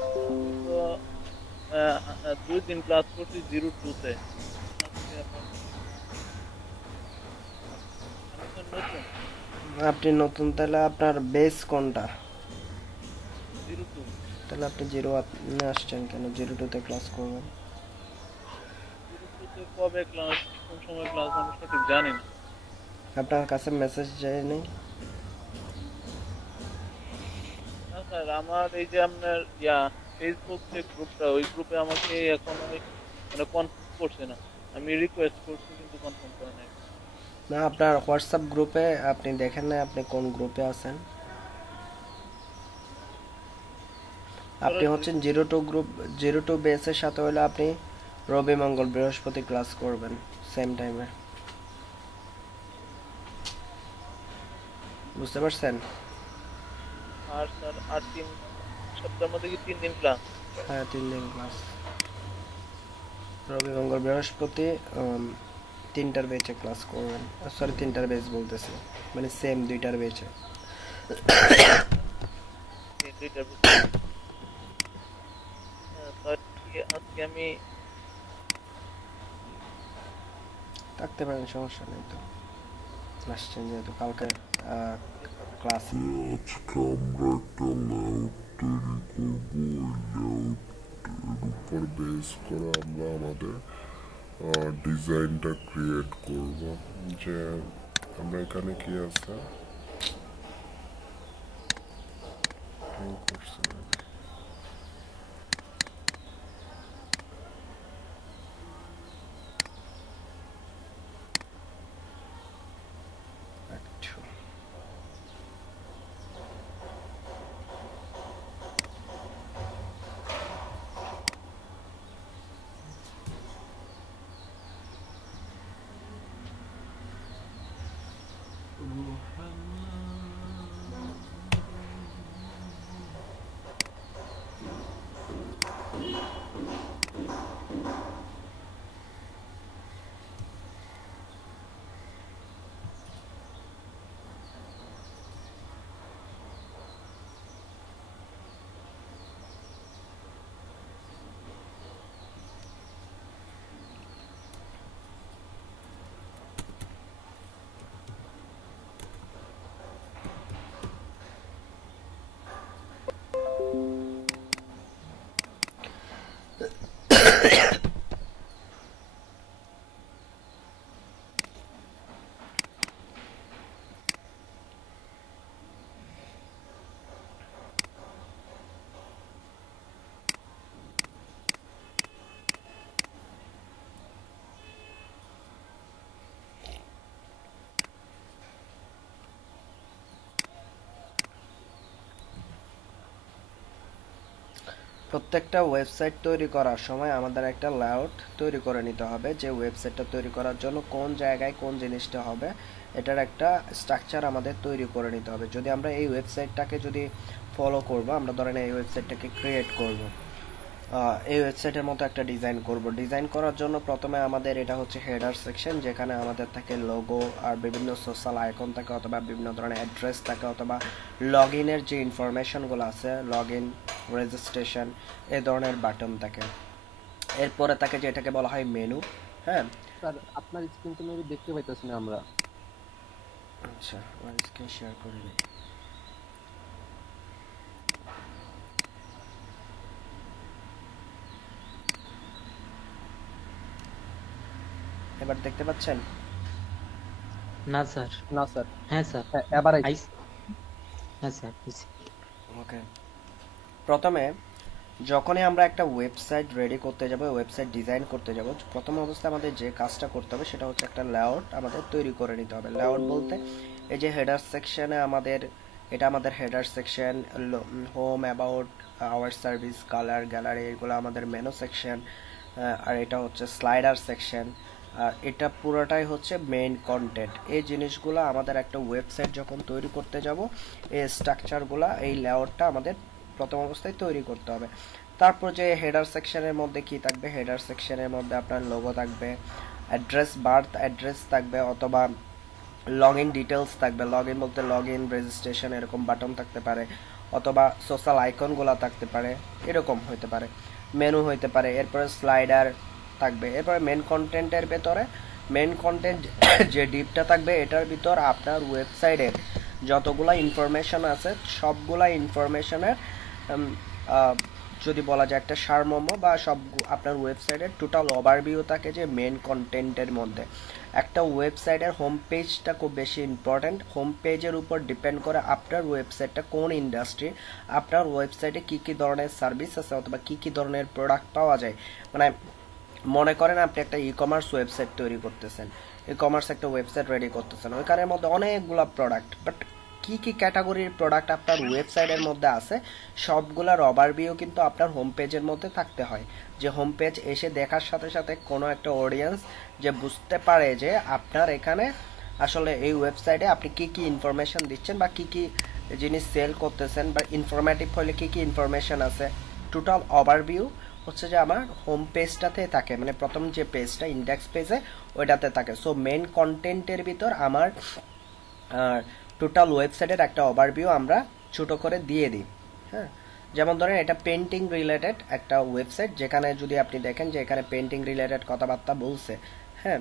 আমি তো 2 দিন ক্লাস করছি 02-তে। আজকে আপনার আমি তো নতুন। আপনি নতুন, তাহলে আপনার বেস কোনটা? 02। তাহলে আপনি জিরো আসছেন কেন? 02-তে ক্লাস করবেন। 02-তে কবে ক্লাস, কোন সময় ক্লাস আমি সঠিক জানি না। আপনার কাছে মেসেজ যায়নি? না স্যার, আমার এই যে আপনার ফেসবুক যে গ্রুপটা, ওই গ্রুপে আমাকে এখনো মানে কনফার্ম করছে না। আমি রিকোয়েস্ট করছি কিন্তু কনফার্ম করে নাই। না, আপনার হোয়াটসঅ্যাপ গ্রুপে আপনি দেখেন না আপনি কোন গ্রুপে আছেন? আপনি সরাসরি হচ্ছেন 02 গ্রুপ। 02 বেসের সাথে হলে আপনি রবি মঙ্গল বৃহস্পতি ক্লাস করবেন সেম টাইমে। বুঝতে পারছেন? আর স্যার আর এক সপ্তাহের মধ্যে কি 3 দিন ক্লাস? হ্যাঁ, 3 দিন ক্লাস। রবি মঙ্গল বৃহস্পতি। উম, 3টার বেচে ক্লাস করবেন। সরি, 3টার বেচ বলতেছি, মানে সেম 2টার বেচে। এই দুইটার ভিতরে স্যার কি আজকে আমি থাকতে পারেন, সমস্যা নেই তো। আসছেন যেহেতু কালকে ক্লাস। আজকে আমরা একটা লেআউট তৈরি করবো। ওই লেআউটের উপর বেস করে আমরা আমাদের ডিজাইনটা ক্রিয়েট করব। যে আমরা এখানে কি আছে করছি একটু প্রত্যেকটা ওয়েবসাইট তৈরি করার সময় আমাদের একটা লেআউট তৈরি করে নিতে হবে, যে ওয়েবসাইটটা তৈরি করার জন্য কোন জায়গায় কোন জিনিসটা হবে এটার একটা স্ট্রাকচার আমাদের তৈরি করে নিতে হবে। যদি আমরা এই ওয়েবসাইটটাকে যদি ফলো করব, আমরা ধরেন এই ওয়েবসাইটটাকে ক্রিয়েট করব, এই ওয়েবসাইটের মতো একটা ডিজাইন করব। ডিজাইন করার জন্য প্রথমে আমাদের এটা হচ্ছে হেডার সেকশন, যেখানে আমাদের থাকে লোগো আর বিভিন্ন সোশ্যাল আইকন থাকে, অথবা বিভিন্ন ধরনের অ্যাড্রেস থাকে, অথবা লগ ইনের যে ইনফরমেশনগুলো আছে, লগ ইন, রেজিস্ট্রেশন, এই ধরনের বাটন থাকে। এরপরে থাকে যেটাকে বলা হয় মেনু। হ্যাঁ। স্যার আপনার স্ক্রিন তো মেবি দেখতে পাইতেছি না আমরা। আচ্ছা, আমার স্ক্রিন শেয়ার করে নিই। এবার দেখতে পাচ্ছেন? না স্যার। না স্যার। হ্যাঁ স্যার। হ্যাঁ, এবার আইছে। আইস। হ্যাঁ স্যার আইস। ওকে। প্রথমে যখনই আমরা একটা ওয়েবসাইট রেডি করতে যাব, ওয়েবসাইট ডিজাইন করতে যাব, প্রথম অবস্থায় আমাদের যে কাজটা করতে হবে সেটা হচ্ছে একটা লেআউট আমাদের তৈরি করে নিতে হবে। লেআউট বলতে এই যে হেডার সেকশনে আমাদের, এটা আমাদের header section, home, about, our service, colour, gallery, এগুলো আমাদের মেনু সেকশন। আর এটা হচ্ছে স্লাইডার সেকশন। আর এটা পুরোটাই হচ্ছে মেইন কন্টেন্ট। এই জিনিসগুলো আমাদের একটা ওয়েবসাইট যখন তৈরি করতে যাব, এই স্ট্রাকচারগুলো, এই লেআউটটা আমাদের প্রথম অবস্থায় তৈরি করতে হবে। তারপর যে হেডার সেকশনের মধ্যে কি থাকবে, হেডার সেকশনের মধ্যে আপনার লোগো থাকবে, অ্যাড্রেস, বার্থ অ্যাড্রেস থাকবে, অথবা লগ ইন ডিটেলস থাকবে। লগ ইন বলতে লগ ইন, রেজিস্ট্রেশন, এরকম বাটন থাকতে পারে, অথবা সোশ্যাল আইকনগুলো থাকতে পারে, এরকম হতে পারে, মেনু হতে পারে, এরপরে স্লাইডার থাকবে। এরপরে মেন কন্টেন্টের ভেতরে মেন কন্টেন্ট যে ডিপটা থাকবে এটার ভিতর আপনার ওয়েবসাইটের যতগুলা ইনফরমেশন আছে সবগুলা ইনফরমেশনের যদি বলা যায় একটা সারমর্ম বা সব আপনার ওয়েবসাইটের টোটাল ওভারভিউ থাকে যে মেন কন্টেন্টের মধ্যে। একটা ওয়েবসাইটের হোম পেজটা খুব বেশি ইম্পর্ট্যান্ট। হোম পেজের উপর ডিপেন্ড করে আপনার ওয়েবসাইটটা কোন ইন্ডাস্ট্রি, আপনার ওয়েবসাইটে কী কী ধরনের সার্ভিস আছে অথবা কী কী ধরনের প্রোডাক্ট পাওয়া যায়। মানে মনে করেন আপনি একটা ই কমার্স ওয়েবসাইট তৈরি করতেছেন, ই কমার্স একটা ওয়েবসাইট রেডি করতেছেন, ওইখানের মধ্যে অনেকগুলো প্রোডাক্ট, বাট কি কি ক্যাটাগরির প্রোডাক্ট আপনার ওয়েবসাইটের মধ্যে আছে সবগুলোর ওভারভিউ কিন্তু আপনার হোম পেজের মধ্যে থাকতে হয়। যে হোম পেজ এসে দেখার সাথে সাথে কোনো একটা অডিয়েন্স যে বুঝতে পারে যে আপনার এখানে আসলে এই ওয়েবসাইটে আপনি কি কি ইনফরমেশন দিচ্ছেন বা কি কি জিনিস সেল করতেছেন বা ইনফরমেটিভ হলে কি কি ইনফরমেশন আছে, টোটাল ওভারভিউ হচ্ছে যে আমার হোম পেজটাতে থাকে, মানে প্রথম যে পেজটা ইন্ডেক্স পেজে ওইটাতে থাকে। সো মেন কন্টেন্টের ভিতর আমার টোটাল ওয়েবসাইটের একটা ওভারভিউ আমরা ছোট করে দিয়ে দিই। হ্যাঁ, যেমন ধরেন এটা পেন্টিং রিলেটেড একটা ওয়েবসাইট, যেখানে যদি আপনি দেখেন যে এখানে পেন্টিং রিলেটেড কথাবার্তা বলছে। হ্যাঁ,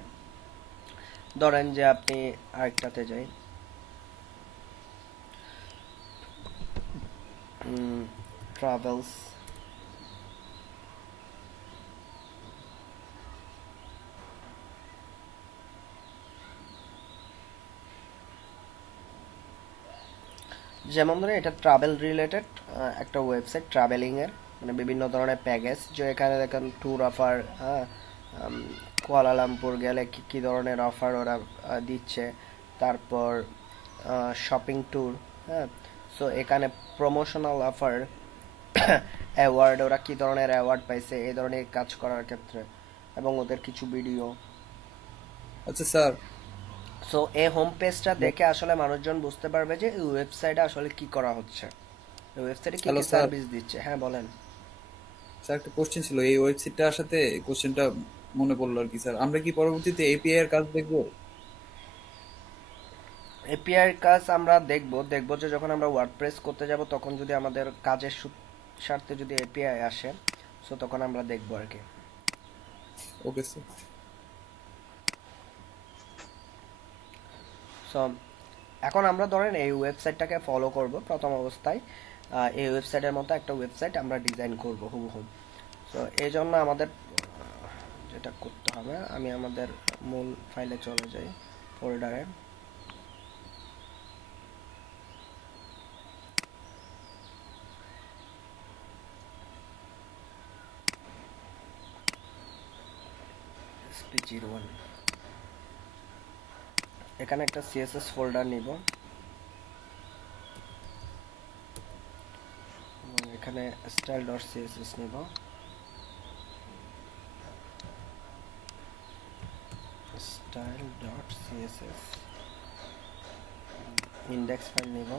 ধরেন যে আপনি আরেকটাতে যাই, ট্রাভেলস, যেমন ধরেন এটা ট্রাভেল রিলেটেড একটা ওয়েবসাইট, ট্রাভেলিংয়ের মানে বিভিন্ন ধরনের প্যাকেজ, যে এখানে দেখেন ট্যুর অফার, হ্যাঁ, কুয়ালালামপুর গেলে কী কী ধরনের অফার ওরা দিচ্ছে, তারপর শপিং ট্যুর। হ্যাঁ, সো এখানে প্রমোশনাল অফার, অ্যাওয়ার্ড, ওরা কী ধরনের অ্যাওয়ার্ড পাইছে এই ধরনের কাজ করার ক্ষেত্রে, এবং ওদের কিছু ভিডিও। আচ্ছা স্যার, সো এই হোম পেজটা দেখে আসলে মানুষজন বুঝতে পারবে যে এই ওয়েবসাইটে আসলে কি করা হচ্ছে, এই ওয়েবসাইটে কি হ্যালো কি স্যার। সার্ভিস দিচ্ছে। হ্যাঁ বলেন। স্যার একটা কোশ্চেন ছিল, এই ওয়েবসাইটটার সাথে কোশ্চেনটা মনে পড়লো আর কি স্যার, আমরা কি পরবর্তীতে এপিআই এর কাজ দেখবো? এপিআই এর কাজ আমরা দেখবো যে যখন আমরা ওয়ার্ডপ্রেস করতে যাব তখন যদি আমাদের কাজের স্বার্থে যদি এপিআই আসে, সো তখন আমরা দেখবো আর কি। Okay sir. সো এখন আমরা ধরেন এই ওয়েবসাইটটাকে ফলো করব। প্রথম অবস্থায় এই ওয়েবসাইটের মতো একটা ওয়েবসাইট আমরা ডিজাইন করব হুবহু। সো এই জন্য আমাদের যেটা করতে হবে, আমি আমাদের মূল ফাইলে চলে যাই, ফোল্ডারে, SP01, এখানে একটা সিএসএস ফোল্ডার নিব, এখানে style.css নিব, style.css, ইন্ডেক্স ফাইল নিব,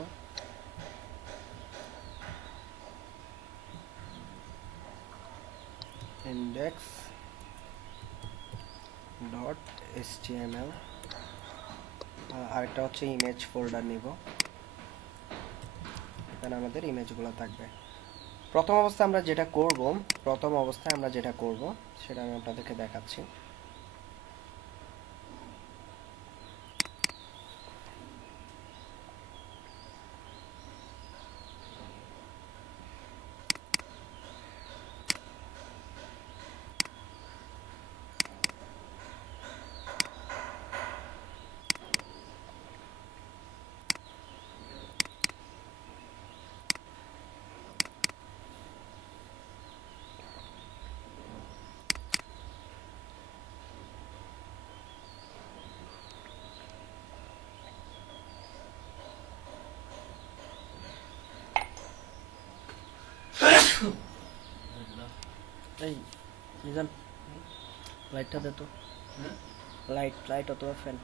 index.html, আরেকটা হচ্ছে ইমেজ ফোল্ডার নিব, এখানে আমাদের ইমেজগুলো থাকবে। প্রথম অবস্থায় আমরা যেটা করব সেটা আমি আপনাদেরকে দেখাচ্ছি। এই নিজাম, লাইটটা দে তো, লাইট অথবা ফ্যান।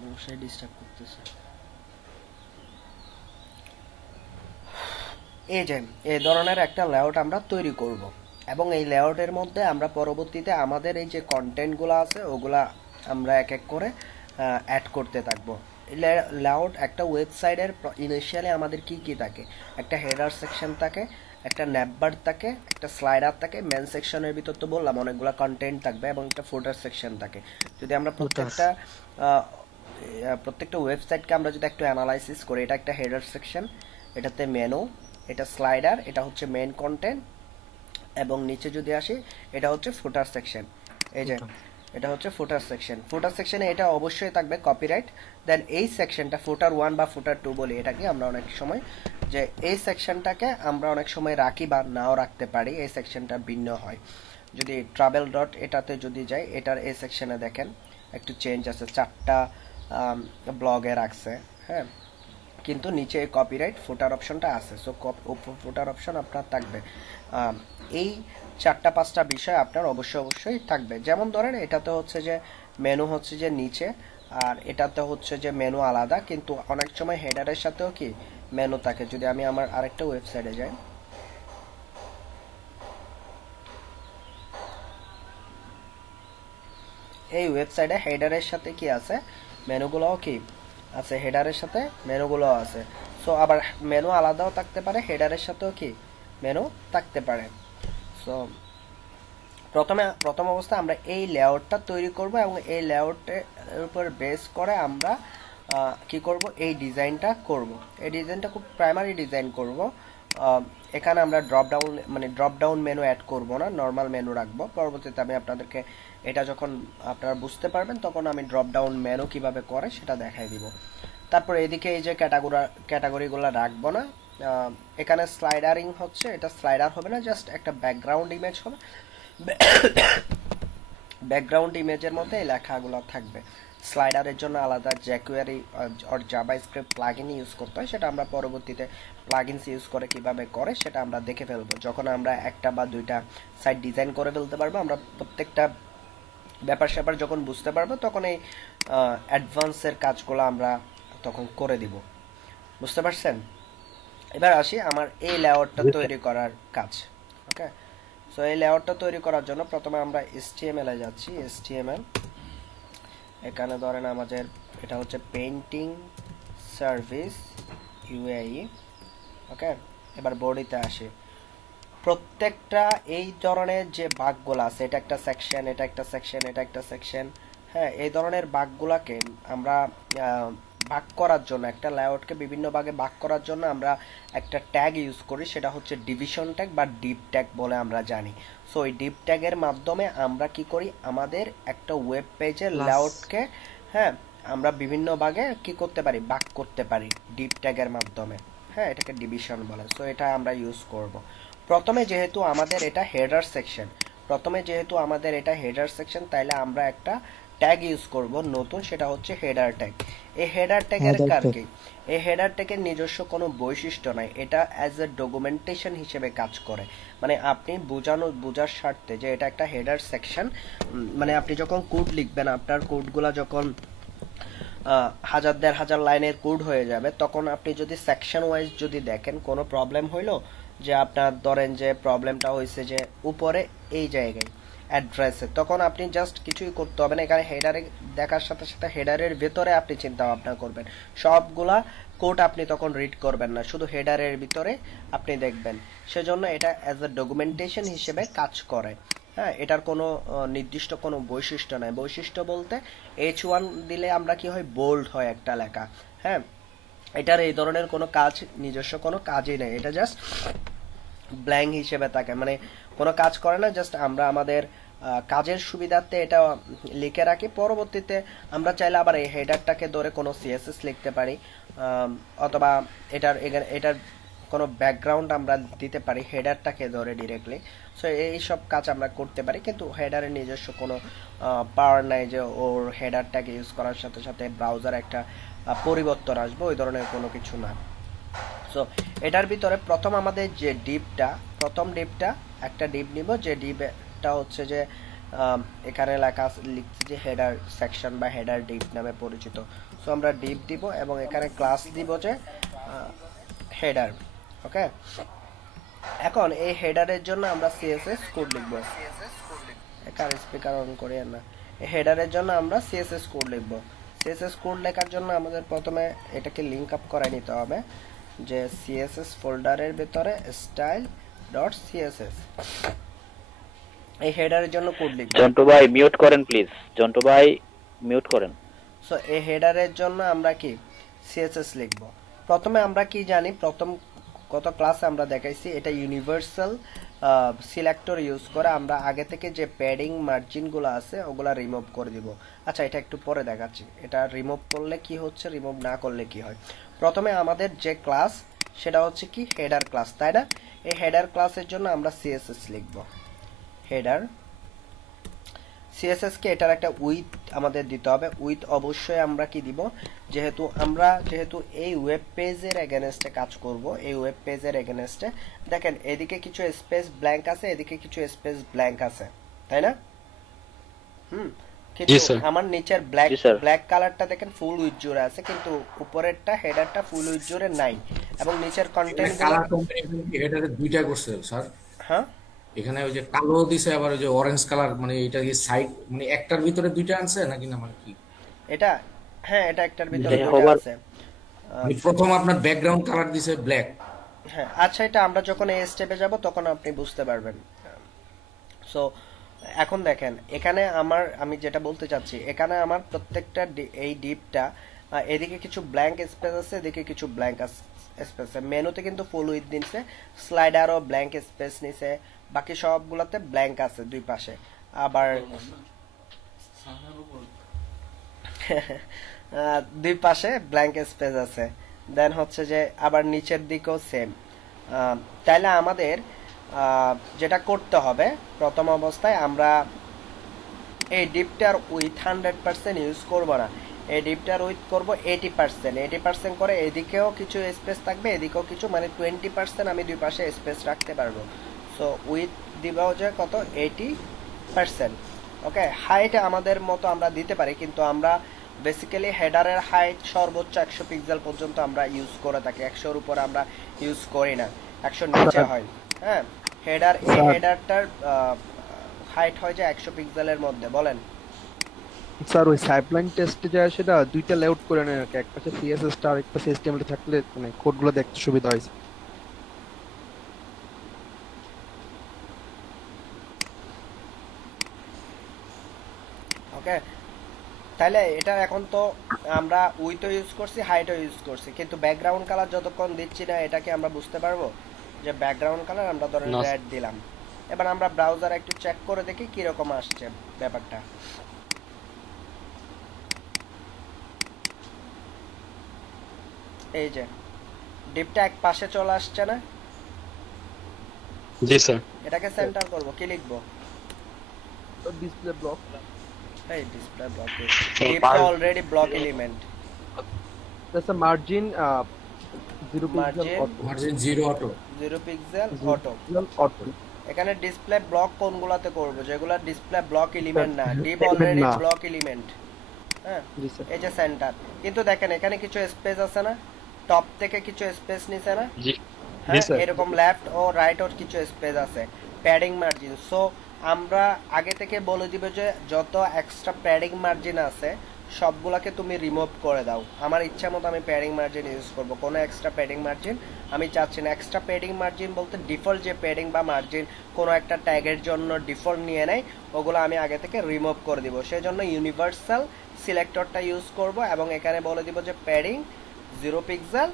মশাই ডিস্টার্ব করতেছে। এই যে এই ধরনের একটা লেআউট আমরা তৈরি করব। এবং এই লেআউটের মধ্যে আমরা পরবর্তীতে আমাদের এই যে কন্টেন্টগুলো আছে ওগুলা আমরা এক এক করে অ্যাড করতে থাকবো। লেআউট একটা ওয়েবসাইটের ইনিশিয়ালি আমাদের কি কি থাকে, একটা হেডার সেকশন থাকে, একটা ন্যাপবার থাকে, একটা স্লাইডার থাকে, মেন সেকশনের ভিতর তো বললাম অনেকগুলো কন্টেন্ট থাকবে, এবং একটা ফুটার সেকশন থাকে। যদি আমরা প্রত্যেকটা ওয়েবসাইটকে আমরা যদি একটু অ্যানালাইসিস করি, এটা একটা হেডার সেকশন, এটাতে মেনু, এটা স্লাইডার, এটা হচ্ছে মেন কন্টেন্ট, এবং নিচে যদি আসি এটা হচ্ছে ফুটার সেকশন। এই যে এটা হচ্ছে ফুটার সেকশন। ফুটার সেকশনে এটা অবশ্যই থাকবে কপিরাইট। দেন এই সেকশনটা ফুটার 1 বা ফুটার 2 বলি এটাকে আমরা অনেক সময়, যে এই সেকশনটাকে আমরা অনেক সময় রাখি বা নাও রাখতে পারি, এই সেকশনটা ভিন্ন হয়। যদি ট্রাভেল ডট এটাতে যদি যাই, এটার এই সেকশনে দেখেন একটু চেঞ্জ আছে, 4টা ব্লগে রাখছে, হ্যাঁ, কিন্তু নিচে কপিরাইট ফুটার অপশনটা আছে। সো ফুটার অপশন আপনার থাকবে। এই 4-5টা বিষয় আপনার অবশ্যই থাকবে। যেমন ধরেন এটাতে হচ্ছে যে মেনু হচ্ছে যে নিচে, আর এটাতে হচ্ছে যে মেনু আলাদা, কিন্তু অনেক সময় হেডারের সাথেও কি মেনু থাকে। যদি আমি আমার আরেকটা ওয়েবসাইটে যাই, এই ওয়েবসাইটে হেডারের সাথে কি আছে, মেনুগুলোও কি আছে, হেডারের সাথে মেনুগুলোও আছে। সো আবার মেনু আলাদাও থাকতে পারে, হেডারের সাথেও কি মেনু থাকতে পারে। সো প্রথম অবস্থা আমরা এই লেআউটটা তৈরি করব, এবং এই লেআউটের উপর বেস করে আমরা কি করব, এই ডিজাইনটা করব। এই ডিজাইনটা খুব প্রাইমারি ডিজাইন করব। এখানে আমরা ড্রপ ডাউন মেনু অ্যাড করব না, নর্মাল মেনু রাখবো। পরবর্তীতে আমি আপনাদেরকে এটা যখন আপনারা বুঝতে পারবেন তখন আমি ড্রপ ডাউন মেনু কিভাবে করে সেটা দেখাই দিব। তারপর এদিকে এই যে ক্যাটাগরিগুলো রাখবো না। এখানে স্লাইডারিং হচ্ছে, এটা স্লাইডার হবে না, জাস্ট একটা ব্যাকগ্রাউন্ড ইমেজ হবে। ব্যাকগ্রাউন্ড ইমেজের মধ্যে এই লেখাগুলো থাকবে। স্লাইডারের জন্য আলাদা jQuery আর জাভাস্ক্রিপ্ট প্লাগইন ইউজ করতে হয়, সেটা আমরা পরবর্তীতে প্লাগইনস ইউজ করে কিভাবে করে সেটা আমরা দেখে ফেলবো। যখন আমরা একটা বা দুইটা সাইট ডিজাইন করে ফেলতে পারবো, আমরা প্রত্যেকটা ব্যাপার স্যাপার যখন বুঝতে পারবো, তখন এই অ্যাডভান্সের কাজগুলো আমরা তখন করে দিব। বুঝতে পারছেন? এবার আসি আমার এই লেআউটটা তৈরি করার কাজ। ওকে, সো এই লেআউটটা তৈরি করার জন্য প্রথমে আমরা HTML এ যাচ্ছি। HTML, এখানে ধরেন আমাদের এটা হচ্ছে পেইন্টিং সার্ভিস UAE। ওকে, এবার বডিতে আসি। প্রত্যেকটা এই ধরনের যে ভাগগুলো আছে, এটা একটা সেকশন, এটা একটা সেকশন, এটা একটা সেকশন, হ্যাঁ, এই ধরনের ভাগগুলোকে আমরা ভাগ করার জন্য, একটা লেআউটকে বিভিন্ন ভাগে ভাগ করার জন্য আমরা একটা ট্যাগ ইউজ করি, সেটা হচ্ছে ডিভিশন ট্যাগ বা ডিপ ট্যাগ বলে আমরা জানি। সো এই ডিপ ট্যাগের মাধ্যমে আমরা কি করি, আমাদের একটা ওয়েব পেজের লেআউটকে, হ্যাঁ, আমরা বিভিন্ন ভাগে কি করতে পারি, ভাগ করতে পারি ডিপ ট্যাগের মাধ্যমে। হ্যাঁ, এটাকে ডিভিশন বলে। সো এটা আমরা ইউজ করব। প্রথমে যেহেতু আমাদের এটা হেডার সেকশন, তাইলে আমরা একটা ট্যাগ ইউজ করব নতুন, সেটা হচ্ছে হেডার ট্যাগ। এই হেডার ট্যাগের কার কি, এই হেডার ট্যাগের নিজস্ব কোনো বৈশিষ্ট্য নাই, এটা অ্যাজ এ ডকুমেন্টেশন হিসেবে কাজ করে। মানে আপনি বোঝার স্বার্থে যে এটা একটা হেডার সেকশন, মানে আপনি যখন কোড লিখবেন, আপনার কোডগুলা যখন 1000-1500 লাইনের কোড হয়ে যাবে, তখন আপনি যদি সেকশন ওয়াইজ যদি দেখেন, কোনো প্রবলেম হইলো, যে আপনার ধরেন যে প্রবলেমটা হয়েছে যে উপরে এই জায়গায় অ্যাড্রেসে, তখন আপনি জাস্ট কিছুই করতে হবে না, এখানে হেডারে দেখার সাথে সাথে হেডারের ভেতরে আপনি চিন্তা ভাবনা করবেন, সবগুলা কোড আপনি তখন রিড করবেন না, শুধু হেডারের ভিতরে আপনি দেখবেন। সেজন্য এটা অ্যাজ এ ডকুমেন্টেশন হিসেবে কাজ করে। হ্যাঁ, এটার কোনো নির্দিষ্ট কোনো বৈশিষ্ট্য নাই। বৈশিষ্ট্য বলতে H1 দিলে আমরা কি হয়, বোল্ড হয় একটা লেখা। হ্যাঁ, এটার এই ধরনের কোনো কাজ, নিজস্ব কোনো কাজই নেই, এটা জাস্ট ব্ল্যাঙ্ক হিসেবে থাকে, মানে কোনো কাজ করে না, জাস্ট আমরা আমাদের কাজের সুবিধার্থে এটা লিখে রাখি। পরবর্তীতে আমরা চাইলে আবার এই হেডারটাকে ধরে কোনো CSS লিখতে পারি, অথবা এটার কোনো ব্যাকগ্রাউন্ড আমরা দিতে পারি হেডারটাকে ধরে ডিরেক্টলি। সো এই সব কাজ আমরা করতে পারি, কিন্তু হেডারের নিজস্ব কোনো পাওয়ার নাই যে ওর হেডারটাকে ইউজ করার সাথে সাথে ব্রাউজার একটা পরিবর্তন আসবে, ওই ধরনের কোনো কিছু না। সো এটার ভিতরে প্রথম আমাদের যে প্রথম ডিপটা একটা ডিপ নিব, যে ডিপটা হচ্ছে যে এখানে লিখছি যে হেডার সেকশন বা হেডার ডিপ নামে পরিচিত। সো আমরা ডিপ দিব এবং এখানে ক্লাস দিব যে হেডার। ওকে, এখন এই হেডারের জন্য আমরা সিএসএস কোড লিখব। কার স্পিকার অন করি না। এই হেডারের জন্য আমরা সিএসএস কোড লিখব। সিএসএস কোড লেখার জন্য আমাদের প্রথমে এটাকে লিংক আপ করায় নিতে হবে, যে সিএসএস ফোল্ডারের ভিতরে style.css এই হেডারের জন্য কোড লিখব। জন্টু ভাই মিউট করেন প্লিজ, জন্টু ভাই মিউট করেন। সো এই হেডারের জন্য আমরা কি সিএসএস লিখব। প্রথমে আমরা কি জানি, প্রথম গত ক্লাসে আমরা দেখাইছি এটা ইউনিভার্সাল সিলেক্টর ইউজ করে আমরা আগে থেকে যে প্যাডিং মার্জিনগুলো আছে ওগুলা রিমুভ করে দিব। আচ্ছা, এটা একটু পরে দেখাচ্ছি এটা রিমুভ করলে কি হচ্ছে, রিমুভ না করলে কি হয়। প্রথমে আমাদের যে ক্লাস সেটা হচ্ছে কি হেডার ক্লাস, তাই না? এই হেডার ক্লাসের জন্য আমরা সিএসএস লিখব। হেডার সিএসএস কে এটার একটা উইথ আমাদের দিতে হবে। উইথ অবশ্যই আমরা কি দিব, যেহেতু এই ওয়েব পেজের এগেনস্টে কাজ করব, এই ওয়েব পেজের এগেনস্টে দেখেন এদিকে কিছু স্পেস ব্ল্যাঙ্ক আছে, এদিকে কিছু স্পেস ব্ল্যাঙ্ক আছে, তাই না? কিন্তু আমার নিচের ব্ল্যাক কালারটা দেখেন ফুল উইথ জুড়ে আছে, কিন্তু উপরেরটা হেডারটা ফুল উইথ জুড়ে নাই, এবং নিচের কন্টেন্ট কালার কম্বিনেশন কি হেডারে দুইটা করছে স্যার? হ্যাঁ, এখানে ওই যে কালো দিছে, আবার ওই যে অরেঞ্জ কালার, মানে এটা কি সাইড, মানে একটার ভিতরে দুইটা আনছে নাকি না, মানে কি এটা? হ্যাঁ, এটা একটার ভিতরে দুইটা আছে। মানে প্রথম আপনার ব্যাকগ্রাউন্ড কালার দিছে ব্ল্যাক। হ্যাঁ, আচ্ছা, এটা আমরা যখন এই স্টেপে যাব তখন আপনি বুঝতে পারবেন। সো এখন দেখেন এখানে আমি যেটা বলতে চাচ্ছি, এখানে আমার প্রত্যেকটা এই ডিপটা এদিকে কিছু ব্ল্যাঙ্ক স্পেস আছে, এদিকে কিছু ব্ল্যাঙ্ক স্পেস আছে। মেনুতে কিন্তু ফুল উইথ দিনছে, স্লাইডারও ব্ল্যাঙ্ক স্পেস নিছে, বাকি সবগুলোতে ব্ল্যাঙ্ক আছে দুই পাশে। আবার দুই পাশে ব্ল্যাঙ্ক স্পেস আছে। দেন হচ্ছে যে আবার নিচের দিকেও সেম। তাইলে আমাদের যেটা করতে হবে, প্রথম অবস্থায় আমরা এই ডিপটার উইথ 100% ইউজ করব না, এই ডিপটার উইথ করব 80% করে এদিকেও কিছু স্পেস থাকবে, এদিকেও কিছু, মানে 20% আমি দুই পাশে স্পেস রাখতে পারবো। সো উইথ দিব যে কত, 80%। ওকে, হাইট আমাদের মতো আমরা দিতে পারি, কিন্তু আমরা বেসিক্যালি হেডারের হাইট সর্বোচ্চ 100 পিক্সেল পর্যন্ত আমরা ইউজ করে থাকি, 100-এর উপরে আমরা ইউজ করি না, 100-র নিচে হয়। হ্যাঁ, হেডারটার হাইট হয় যে 100 পিক্সেলের মধ্যে। বলেন স্যার, ওই সাইডলাইন টেস্টে যায় সেটা দুইটা লেআউট করে নেয়, এক পাশে সিএসএস টা আর এক পাশে এইচটিএমএল থাকলে মানে কোডগুলো দেখতে সুবিধা হয়। ওকে, তাহলে এটা এখন তো আমরা উইথও ইউজ করছি, হাইটও ইউজ করছি, কিন্তু ব্যাকগ্রাউন্ড কালার যতক্ষণ দিচ্ছি না এটাকে আমরা বুঝতে পারবো যে ব্যাকগ্রাউন্ড কালার আমরা ধরেন রেড দিলাম। এবার আমরা ব্রাউজার একটু চেক করে দেখি কিরকম আসছে ব্যাপারটা। এই যে ডিপটা এক পাশে চলে আসছে না? জি স্যার। এটাকে সেন্টার করব, কি লিখবো? Display block. এই display block, div already block element. That's margin 0 pixel margin 0 auto, 0 pixel auto. এখানে ডিসপ্লে ব্লক কোনগুলাতে করব, যেগুলা ডিসপ্লে ব্লক এলিমেন্ট না, ডিপ অলরেডি ব্লক এলিমেন্ট। হ্যাঁ, এই যে সেন্টার। কিন্তু দেখেন এখানে কিছু স্পেস আছে না, টপ থেকে কিছু স্পেস নিছে না? হ্যাঁ, এরকম লেফট ও রাইট ওর কিছু স্পেস আছে, প্যাডিং মার্জিন। সো আমরা আগে থেকে বলে দিব যে যত এক্সট্রা প্যাডিং মার্জিন আছে সবগুলাকে তুমি রিমুভ করে দাও। আমার ইচ্ছা মতো আমি প্যাডিং মার্জিন ইউজ করব, কোনো এক্সট্রা প্যাডিং মার্জিন আমি চাচ্ছি না। এক্সট্রা প্যাডিং মার্জিন বলতে ডিফল্ট যে প্যাডিং বা মার্জিন কোনো একটা ট্যাগের জন্য ডিফল্ট নিয়ে নেয়, ওগুলো আমি আগে থেকে রিমুভ করে দিব। সেই জন্য ইউনিভার্সাল সিলেক্টরটা ইউজ করব, এবং এখানে বলে দিব যে প্যাডিং 0 পিক্সেল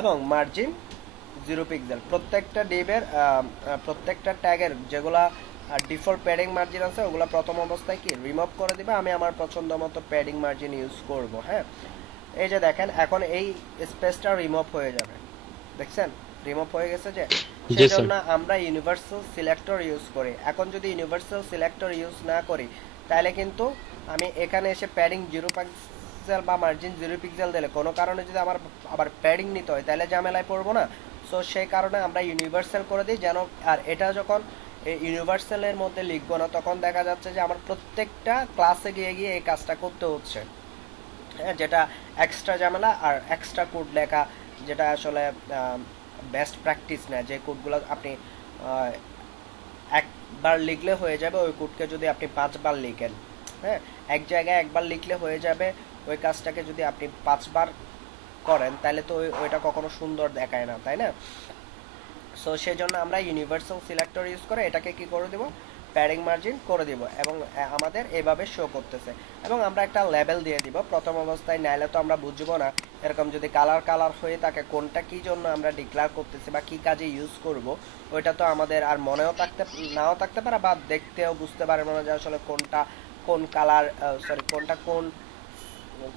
এবং মার্জিন 0 পিক্সেল। প্রত্যেকটা ডিপের প্রত্যেকটা ট্যাগের যেগুলা ডিফল্ট প্যাডিং মার্জিন আছে ওগুলো প্রথম অবস্থায় কি রিমুভ করে দিবে। আমি আমার পছন্দ মতো প্যাডিং মার্জিন ইউজ করব। হ্যাঁ, এই যে দেখেন এখন এই স্পেসটা রিমুভ হয়ে যাবে, দেখছেন রিমুভ হয়ে গেছে। যে সেই জন্য আমরা ইউনিভার্সাল সিলেক্টর ইউজ করি। এখন যদি ইউনিভার্সাল সিলেক্টর ইউজ না করি তাহলে কিন্তু আমি এখানে এসে প্যাডিং 0 পিক্সেল বা মার্জিন 0 পিক্সেল দিলে কোনো কারণে যদি আমার আবার প্যাডিং নিতে হয় তাহলে ঝামেলায় পড়বো না। সো সেই কারণে আমরা ইউনিভার্সাল করে দিই যেন, আর এটা যখন ইউনিভার্সালের মধ্যে লিখবো না তখন দেখা যাচ্ছে যে আমার প্রত্যেকটা ক্লাসে গিয়ে গিয়ে এই কাজটা করতে হচ্ছে। হ্যাঁ, যেটা এক্সট্রা ঝামেলা আর এক্সট্রা কোড লেখা, যেটা আসলে বেস্ট প্র্যাকটিস না যে কোডগুলো আপনি একবার লিখলে হয়ে যাবে, ওই কোডকে যদি আপনি 5 বার লিখেন, হ্যাঁ, এক জায়গায় একবার লিখলে হয়ে যাবে, ওই কাজটাকে যদি আপনি 5 বার করেন তাহলে তো ওইটা কখনো সুন্দর দেখায় না, তাই না? সো সেই জন্য আমরা ইউনিভার্সাল সিলেক্টর ইউজ করে এটাকে কি করে দেব, প্যাডিং মার্জিন করে দিব, এবং আমাদের এভাবে শো করতেছে। এবং আমরা একটা লেবেল দিয়ে দিব প্রথম অবস্থায়, নাইলে তো আমরা বুঝবো না। এরকম যদি কালার হয়ে থাকে কোনটা কি জন্য আমরা ডিক্লেয়ার করতেছি বা কি কাজে ইউজ করব, ওইটা তো আমাদের আর মনেও নাও থাকতে পারে, বা দেখতেও বুঝতে পারবো না যে আসলে কোনটা কোন কালার, কোনটা কোন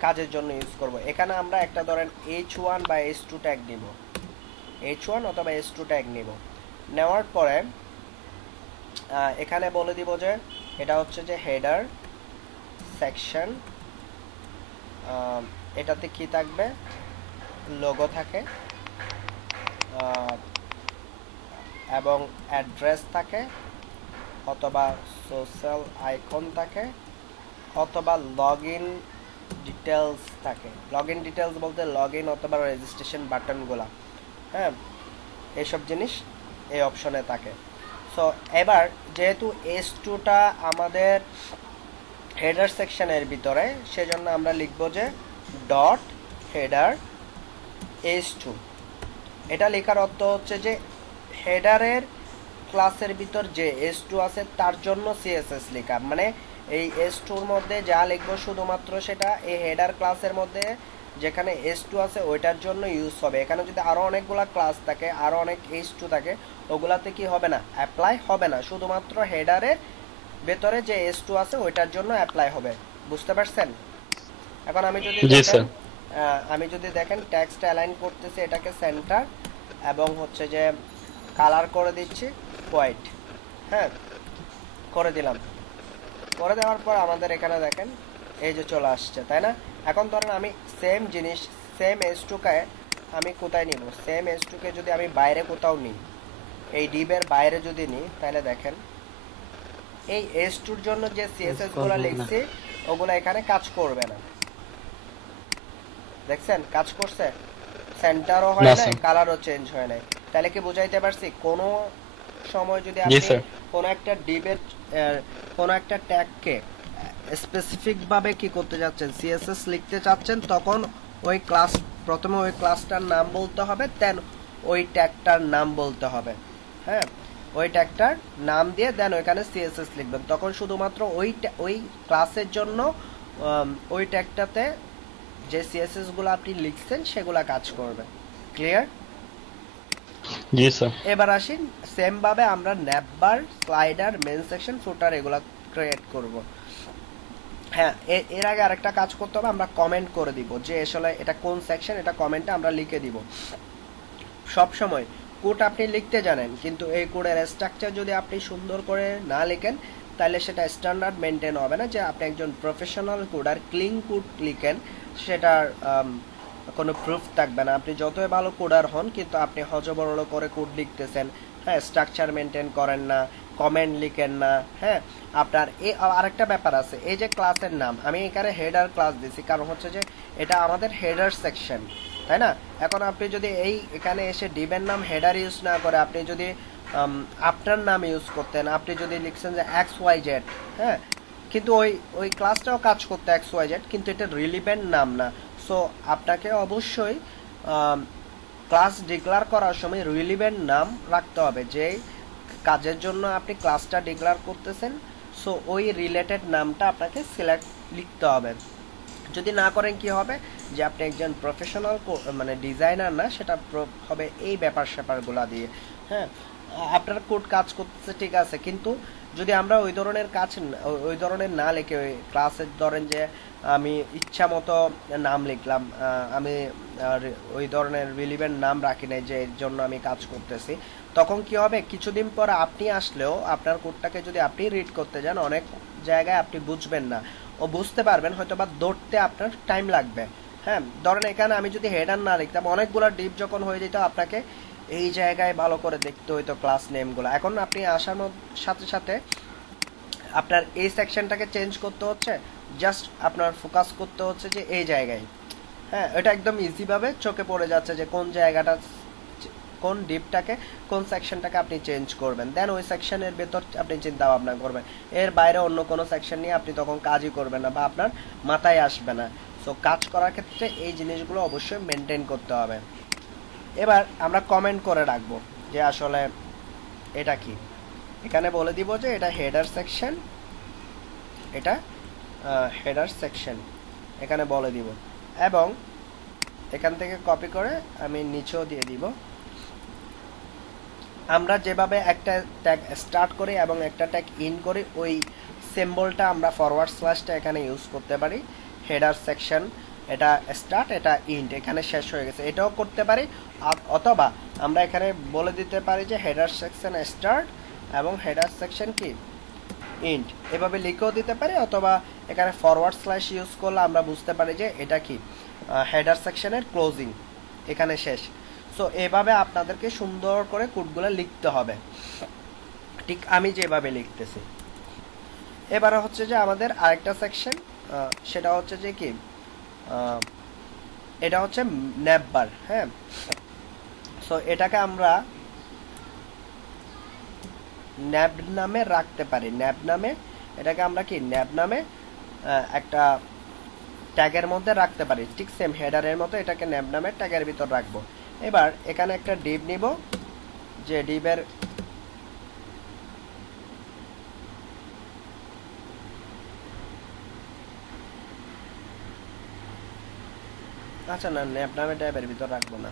কাজের জন্য ইউজ করব। এখানে আমরা একটা ধরেন H1 বা H2 ট্যাগ নিব, H1 অথবা H2 ট্যাগ নিব। নেওয়ার পরে এখানে বলে দিব যে এটা হচ্ছে যে হেডার সেকশন, এটাতে কি থাকবে, লোগো থাকে এবং অ্যাড্রেস থাকে, অথবা সোশ্যাল আইকন থাকে, অথবা লগ ইন ডিটেলস থাকে। লগ ইন ডিটেলস বলতে লগ ইন অথবা রেজিস্ট্রেশন বাটনগুলা, হ্যাঁ, এইসব জিনিস এই অপশনে থাকে। সো এবার যেহেতু S2টা আমাদের হেডার সেকশনের ভিতরে, সেজন্য আমরা লিখব যে ডট হেডার S2। এটা লেখার অর্থ হচ্ছে যে হেডারের ক্লাসের ভিতর যে S2 আছে তার জন্য CSS লেখা, মানে এই S2-র মধ্যে যা লিখবো শুধুমাত্র সেটা এই হেডার ক্লাসের মধ্যে যেখানে S2 আছে ওইটার জন্য ইউজ হবে। এখানে যদি আরো অনেকগুলা ক্লাস থাকে, আরো অনেক S2 থাকে, ওগুলাতে কি হবে না, অ্যাপ্লাই হবে না, শুধুমাত্র হেডারের ভেতরে যে S2 আছে ওইটার জন্য অ্যাপ্লাই হবে। বুঝতে পারছেন? এখন আমি যদি দেখেন টেক্সট অ্যালাইন করতেছি, এটাকে সেন্টার, এবং হচ্ছে যে কালার করে দিচ্ছি হোয়াইট, হ্যাঁ, করে দিলাম। করে দেওয়ার পর আমাদের এখানে দেখেন এই যে চলে আসছে, তাই না? এখন ধরেন আমি সেম জিনিস, সেম S2-কে আমি কোথায় নিব, সেম S2-কে যদি আমি বাইরে কোথাও নিই, এই ডিবের বাইরে যদি নিই, তাহলে দেখেন এই S2-র জন্য যে CSS গুলো লিখছি ওগুলো এখানে কাজ করবে না। দেখছেন কাজ করছে, সেন্টারও হয় না, কালারও চেঞ্জ হয় না। তাহলে কি বুঝাইতে পারছি, কোনো সময় যদি আপনি কোনো একটা ডিবের কোনো একটা ট্যাগকে স্পেসিফিক ভাবে কি করতে যাচ্ছেন, CSS লিখতে চাচ্ছেন, তখন ওই ক্লাস প্রথমে ওই ক্লাসটার নাম বলতে হবে, দেন ওই ট্যাগটার নাম বলতে হবে, হ্যাঁ, ওই ট্যাগটার নাম দিয়ে দেন ওইখানে CSS লিখবেন। তখন শুধুমাত্র ওই ক্লাসের জন্য ওই ট্যাগটাতে যে CSS গুলো আপনি লিখছেন সেগুলা কাজ করবে। ক্লিয়ার? জি স্যার। এবার আসি সেম ভাবে আমরা ন্যাপবার, স্লাইডার, মেন সেকশন, ফুটার এগুলা ক্রিয়েট করব। হ্যাঁ, এর আগে আরেকটা কাজ করতে হবে, আমরা কমেন্ট করে দিব যে আসলে এটা কোন সেকশন, এটা কমেন্টে আমরা লিখে দিব। সব সময় কোড আপনি লিখতে জানেন, কিন্তু এই কোডের স্ট্রাকচার যদি আপনি সুন্দর করে না লিখেন তাহলে সেটা স্ট্যান্ডার্ড মেনটেন হবে না। যে আপনি একজন প্রফেশনাল কোডার, ক্লিন কোড লিখেন, সেটার কোনো প্রুফ থাকবে না। আপনি যতই ভালো কোডার হন, কিন্তু আপনি হজবরল করে কোড লিখতেছেন, হ্যাঁ, স্ট্রাকচার মেনটেন করেন না, কমেন্ট লিখেন না, হ্যাঁ, আপনার আরেকটা ব্যাপার আছে, এই যে ক্লাসের নাম আমি এখানে হেডার ক্লাস দিছি, কারণ হচ্ছে যে এটা আমাদের হেডার সেকশন, তাই না? এখন আপনি যদি এখানে এসে ডিবের নাম হেডার ইউজ না করে আপনি যদি আপনার নাম ইউজ করতেন, আপনি যদি লিখছেন যে XYZ, হ্যাঁ, কিন্তু ওই ক্লাসটাও কাজ করতে XYZ, কিন্তু এটা রিলিভেন্ট নাম না। সো আপনাকে অবশ্যই ক্লাস ডিক্লেয়ার করার সময় রিলিভেন্ট নাম রাখতে হবে, যে কাজের জন্য আপনি ক্লাসটা ডিক্লেয়ার করতেছেন। সো ওই রিলেটেড নামটা আপনাকে সিলেক্ট লিখতে হবে। যদি না করেন কি হবে, যে আপনি একজন প্রফেশনাল মানে ডিজাইনার না, সেটা হবে এই ব্যাপার স্যাপারগুলা দিয়ে। হ্যাঁ, আপনার কোড কাজ করতেছে ঠিক আছে, কিন্তু যদি আমরা ওই ধরনের না লিখে ওই ক্লাসের ধরেন যে আমি ইচ্ছা মতো নাম লিখলাম, আমি ওই ধরনের রিলিভেন্ট নাম রাখি নাই যে এর জন্য আমি কাজ করতেছি, তখন কি হবে, কিছুদিন পর আপনি আসলেও আপনার কোডটাকে যদি আপনি রিড করতে যান, অনেক জায়গায় আপনি বুঝবেন না, ও বুঝতে পারবেন হয়তো বা ধরতে আপনার টাইম লাগবে। হ্যাঁ, ধরেন এখানে আমি যদি হেডার না লিখতাম, অনেকগুলো ডিপ যখন হয়ে যেত, আপনাকে এই জায়গায় ভালো করে দেখতে হইতো ক্লাস নেমগুলো। এখন আপনি আসার সাথে সাথে আপনার এই সেকশনটাকে চেঞ্জ করতে হচ্ছে, জাস্ট আপনার ফোকাস করতে হচ্ছে যে এই জায়গায়, হ্যাঁ, এটা একদম ইজি ভাবে চোখে পড়ে যাচ্ছে যে কোন জায়গাটা কোন ডিপটাকে কোন সেকশনটাকে আপনি চেঞ্জ করবেন, দেন ওই সেকশনের ভেতর আপনি চিন্তা ভাবনা করবেন। এর বাইরে অন্য কোনো সেকশন নিয়ে আপনি তখন কাজই করবেন না বা আপনার মাথায় আসবে না। সো কাজ করার ক্ষেত্রে এই জিনিসগুলো অবশ্যই মেনটেন করতে হবে। এবার আমরা কমেন্ট করে রাখবো যে আসলে এটা কি, এখানে বলে দিব যে এটা হেডার সেকশন, এটা হেডার সেকশন এখানে বলে দিব, এবং এখান থেকে কপি করে আমি নিচেও দিয়ে দিব। আমরা যেভাবে একটা ট্যাগ স্টার্ট করি এবং একটা ট্যাগ ইন করি, ওই সিম্বলটা আমরা ফরওয়ার্ড স্ল্যাশটা এখানে ইউজ করতে পারি। হেডার সেকশন এটা স্টার্ট, এটা ইন্ট, এখানে শেষ হয়ে গেছে, এটাও করতে পারি। অথবা আমরা এখানে বলে দিতে পারি যে হেডার সেকশন স্টার্ট এবং হেডার সেকশন কি ইন্ট, এভাবে লিখেও দিতে পারি। অথবা এখানে ফরওয়ার্ড স্ল্যাশ ইউজ করলে আমরা বুঝতে পারি যে এটা কি হেডার সেকশনের ক্লোজিং, এখানে শেষ। সো এভাবে আপনাদেরকে সুন্দর করে কোডগুলো লিখতে হবে, ঠিক আমি যেভাবে লিখতেছি। এবারে হচ্ছে যে আমাদের আরেকটা সেকশন, সেটা হচ্ছে যে কি এটা হচ্ছে ন্যাববার। হ্যাঁ, সো এটাকে আমরা ন্যাব নামে রাখতে পারি, ন্যাব নামে এটাকে আমরা কি ন্যাব নামে একটা ট্যাগের মধ্যে রাখতে পারি, ঠিক সেম হেডারের মতো এটাকে ন্যাব নামে ট্যাগের ভিতর রাখবো। এবার এখানে একটা ডিভ নিব, যে ডিভের আচ্ছা না, ন্যাব নামে ট্যাবের ভিতর রাখবো না,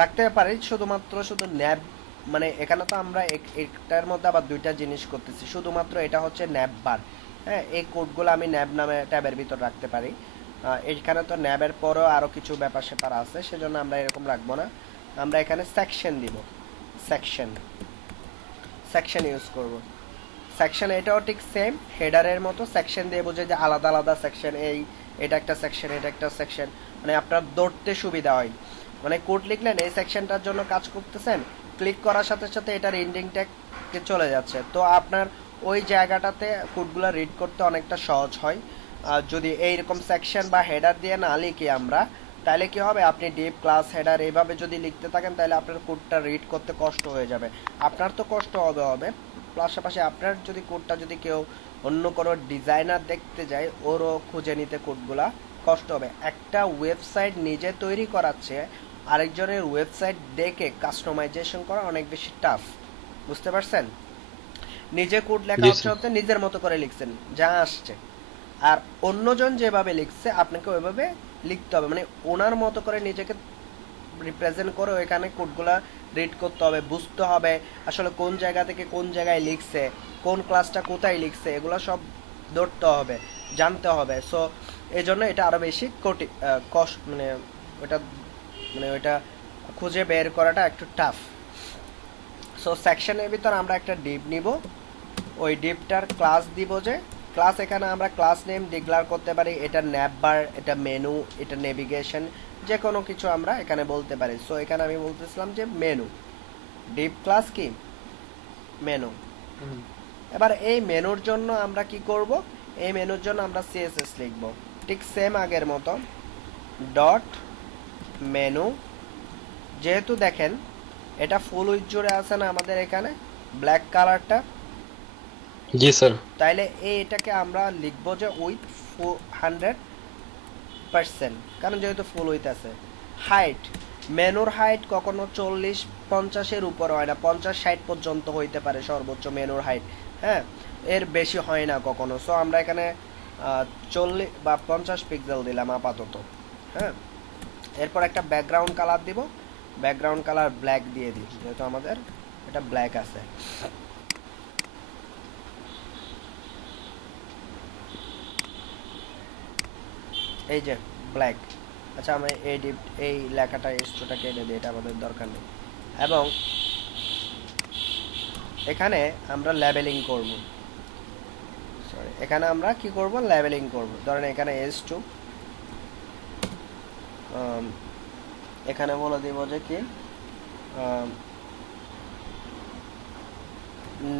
রাখতে পারি শুধুমাত্র শুধু ন্যাব, মানে এখানে তো আমরা একটার মধ্যে আবার দুইটা জিনিস করতেছি, শুধুমাত্র এটা হচ্ছে ন্যাব বার। হ্যাঁ, এই কোডগুলো আমি ন্যাব নামে ট্যাবের ভিতর রাখতে পারি। এখানে তো ন্যাবের পরেও আরও কিছু ব্যাপার স্যাপার আছে, সেজন্য আমরা এরকম রাখবো না। আমরা এখানে সেকশন দিব, সেকশন সেকশন ইউজ করব। সেকশন এটাও ঠিক সেম হেডারের মতো, সেকশন দিয়ে বোঝে যে আলাদা আলাদা সেকশন, এটা একটা সেকশন, এটা একটা সেকশন, মানে আপনার ধরতে সুবিধা হয়। মানে কোড লিখলেন এই সেকশনটার জন্য কাজ করতেছেন, ক্লিক করার সাথে সাথে এটার এন্ডিং ট্যাগে চলে যাচ্ছে, তো আপনার ওই জায়গাটাতে কোডগুলো রিড করতে অনেকটা সহজ হয়। যদি এইরকম সেকশন বা হেডার দিয়ে না লিখি আমরা, তাহলে কি হবে, আপনি ডিপ ক্লাস হেডার এইভাবে যদি লিখতে থাকেন তাহলে আপনার কোডটা রিড করতে কষ্ট হয়ে যাবে। আপনার তো কষ্ট হবে পাশাপাশি আপনার যদি কোডটা যদি কেউ অন্য কোনো ডিজাইনার দেখতে যায়, ওরও খুঁজে নিতে কোডগুলা কষ্ট হবে। একটা ওয়েবসাইট নিজে তৈরি করাচ্ছে, আরেকজনের ওয়েবসাইট দেখে কাস্টমাইজেশন করা অনেক বেশি টাফ, বুঝতে পারছেন? নিজে কোড লেখা হচ্ছে নিজের মতো করে লিখছেন যা আসছে, আর অন্যজন যেভাবে লিখছে আপনাকে ওইভাবে লিখতে হবে, মানে ওনার মতো করে নিজেকে রিপ্রেজেন্ট করে ওইখানে কোডগুলা রিড করতে হবে, বুঝতে হবে আসলে কোন জায়গা থেকে কোন জায়গায় লিখছে, কোন ক্লাসটা কোথায় লিখছে, এগুলো সব ধরতে হবে, জানতে হবে। সো এই জন্য এটা আরও বেশি কষ্ট, মানে ওইটা খুঁজে বের করাটা একটু টাফ। সো সেকশনের ভিতর আমরা একটা ডিপ নিব, ওই ডিপটার ক্লাস দিব, যে ক্লাস এখানে আমরা ক্লাস নেম ডিক্লেয়ার করতে পারি, এটা ন্যাব বার, এটা মেনু, এটা নেভিগেশন, যে কোনো কিছু আমরা এখানে বলতে পারি। সো এখানে আমি বলতেছিলাম যে মেনু, ডিপ ক্লাস কি মেনু। এবার এই মেনুর জন্য আমরা কি করব, এই মেনুর জন্য আমরা সিএসএস লিখব, ঠিক সেম আগের মতো ডট মেনু। যেহেতু দেখেন এটা ফুল উইথ জুড়ে আছে না আমাদের এখানে ব্ল্যাক কালারটা, জি স্যার, তাইলে এটাকে আমরা লিখব যে উইথ 100%, কারণ যেহেতু ফুল উইথ আছে। হাইট, মেনুর হাইট কখনো 40-50-এর উপর হয় না, 50-60 পর্যন্ত হইতে পারে সর্বোচ্চ মেনুর হাইট। হ্যাঁ, এর বেশি হয় না কখনো। সো আমরা এখানে 40 বা 50 পিক্সেল দিলাম আপাতত। হ্যাঁ, এরপর একটা ব্যাকগ্রাউন্ড কালার দিব, ব্যাকগ্রাউন্ড কালার ব্ল্যাক দিয়ে দিই, যেহেতু আমাদের এটা ব্ল্যাক আছে। এই যে ব্ল্যাক। আচ্ছা, আমি এই লেখাটা এক্সট্রাটা কেটে দিই, এটা আমাদের দরকার নেই। এবং এখানে আমরা লেবেলিং করব, সরি, এখানে আমরা কি করব, লেবেলিং করব। ধরেন এখানে S2, এখানে বলে দিব যে কি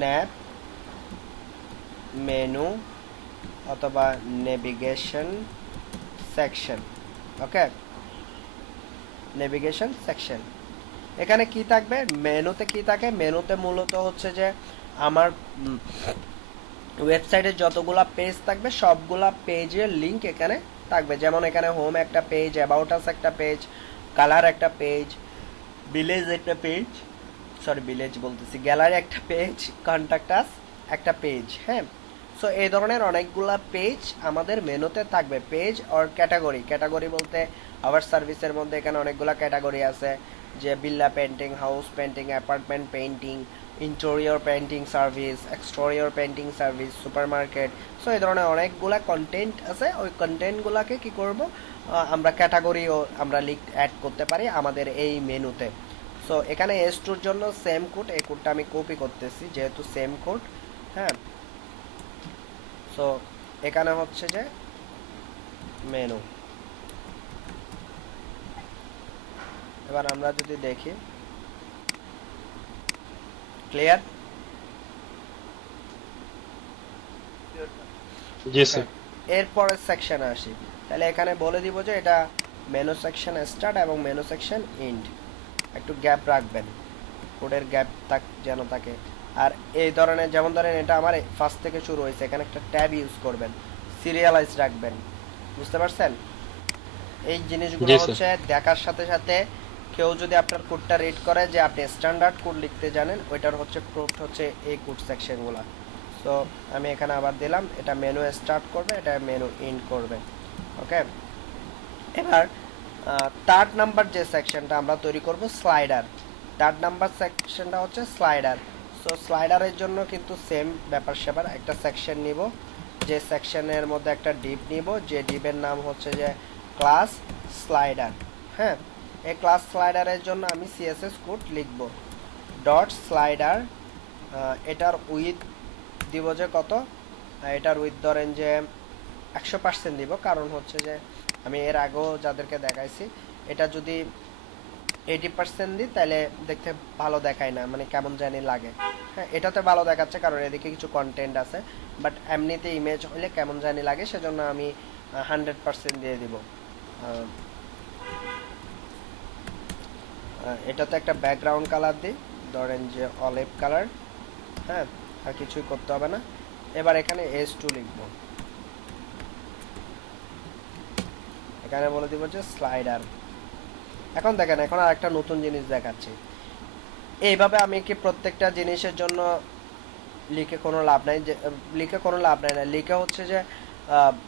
ন্যাব মেনু অথবা নেভিগেশন সেকশন। ওকে, নেভিগেশন সেকশন। এখানে কি থাকবে, মেনুতে কি থাকে, মেনুতে মূলত হচ্ছে যে আমার ওয়েবসাইটে যতগুলা পেজ থাকবে সবগুলা পেজের লিংক এখানে থাকবে। যেমন এখানে হোম একটা পেজ, অ্যাবাউট আস একটা পেজ, কালার একটা পেজ, ভিলেজ একটা পেজ, সরি ভিলেজ বলতেছি, গ্যালারি একটা পেজ, কন্ট্যাক্ট আস একটা পেজ। হ্যাঁ, সো এই ধরনের অনেকগুলা পেজ আমাদের মেনুতে থাকবে। পেজ আর ক্যাটাগরি, ক্যাটাগরি বলতে আওয়ার সার্ভিসের মধ্যে এখানে অনেকগুলা ক্যাটাগরি আছে, যে বিল্লা painting, house painting, apartment painting, interior painting service, exterior painting service, supermarket. So এই ধরনের অনেকগুলা কন্টেন্ট আছে। ওই কন্টেন্টগুলোকে কি করব, আমরা ক্যাটাগরিও আমরা লিঙ্ক অ্যাড করতে পারি আমাদের এই মেনুতে। সো এখানে S2 এর জন্য সেম কোড, এই কোডটা আমি কপি করতেছি যেহেতু সেম কোড। হ্যাঁ, সো এখানে হচ্ছে যে মেনু। এবার আমরা যদি দেখি, ক্লিয়ার? জি স্যার। এরপরের সেকশনে আসি, তাহলে এখানে বলে দিব যে এটা মেনু সেকশন স্টার্ট এবং মেনু সেকশন এন্ড। একটু গ্যাপ রাখবেন, কোডের গ্যাপ যেন থাকে। আর এই ধরনের, যেমন ধরেন এটা আমার ফার্স্ট থেকে শুরু হয়েছে, এখানে একটা ট্যাব ইউজ করবেন, সিরিয়ালাইজ রাখবেন। বুঝতে পারছেন? এই জিনিসগুলো হচ্ছে দেখার সাথে সাথে কেউ যদি আপনার কোডটা রিড করে যে আপনি স্ট্যান্ডার্ড কোড লিখতে জানেন, ওইটার হচ্ছে প্রুফ হচ্ছে এই কোড সেকশনগুলো। সো আমি এখানে আবার দিলাম, এটা মেনু স্টার্ট করবে, এটা মেনু এন্ড করবে। ওকে, এবার থার্ড নাম্বার যে সেকশনটা আমরা তৈরি করব স্লাইডার। থার্ড নাম্বার সেকশনটা হচ্ছে স্লাইডার। সো স্লাইডারের জন্য কিন্তু সেম ব্যাপার স্যাপার, একটা সেকশন নিব, যে সেকশনের মধ্যে একটা ডিপ নিব, যে ডিপের নাম হচ্ছে যে ক্লাস স্লাইডার। হ্যাঁ, এই ক্লাস স্লাইডারের জন্য আমি সিএসএস কোড লিখব, ডট স্লাইডার। এটার উইথ দিব যে কত, এটার উইথ ধরেন যে 100% দিব, কারণ হচ্ছে যে আমি এর আগেও যাদেরকে দেখাইছি, এটা যদি 80% দিই তাহলে দেখতে ভালো দেখায় না, মানে কেমন জানি লাগে। হ্যাঁ, এটাতে ভালো দেখাচ্ছে কারণ এদিকে কিছু কন্টেন্ট আছে, বাট এমনিতে ইমেজ হলে কেমন জানি লাগে, সেজন্য আমি 100% দিয়ে দিব। এটাতে একটা ব্যাকগ্রাউন্ড কালার দিই, ধরেন যে অলিভ কালার। হ্যাঁ, আর কিছুই করতে হবে না। এবার এখানে S2 লিখব, এখানে বলে দিব যে স্লাইডার। এখন দেখেন, এখন আর একটা নতুন জিনিস দেখাচ্ছি। এইভাবে আমি কি প্রত্যেকটা জিনিসের জন্য লিখে কোনো লাভ নাই, লিখে হচ্ছে যে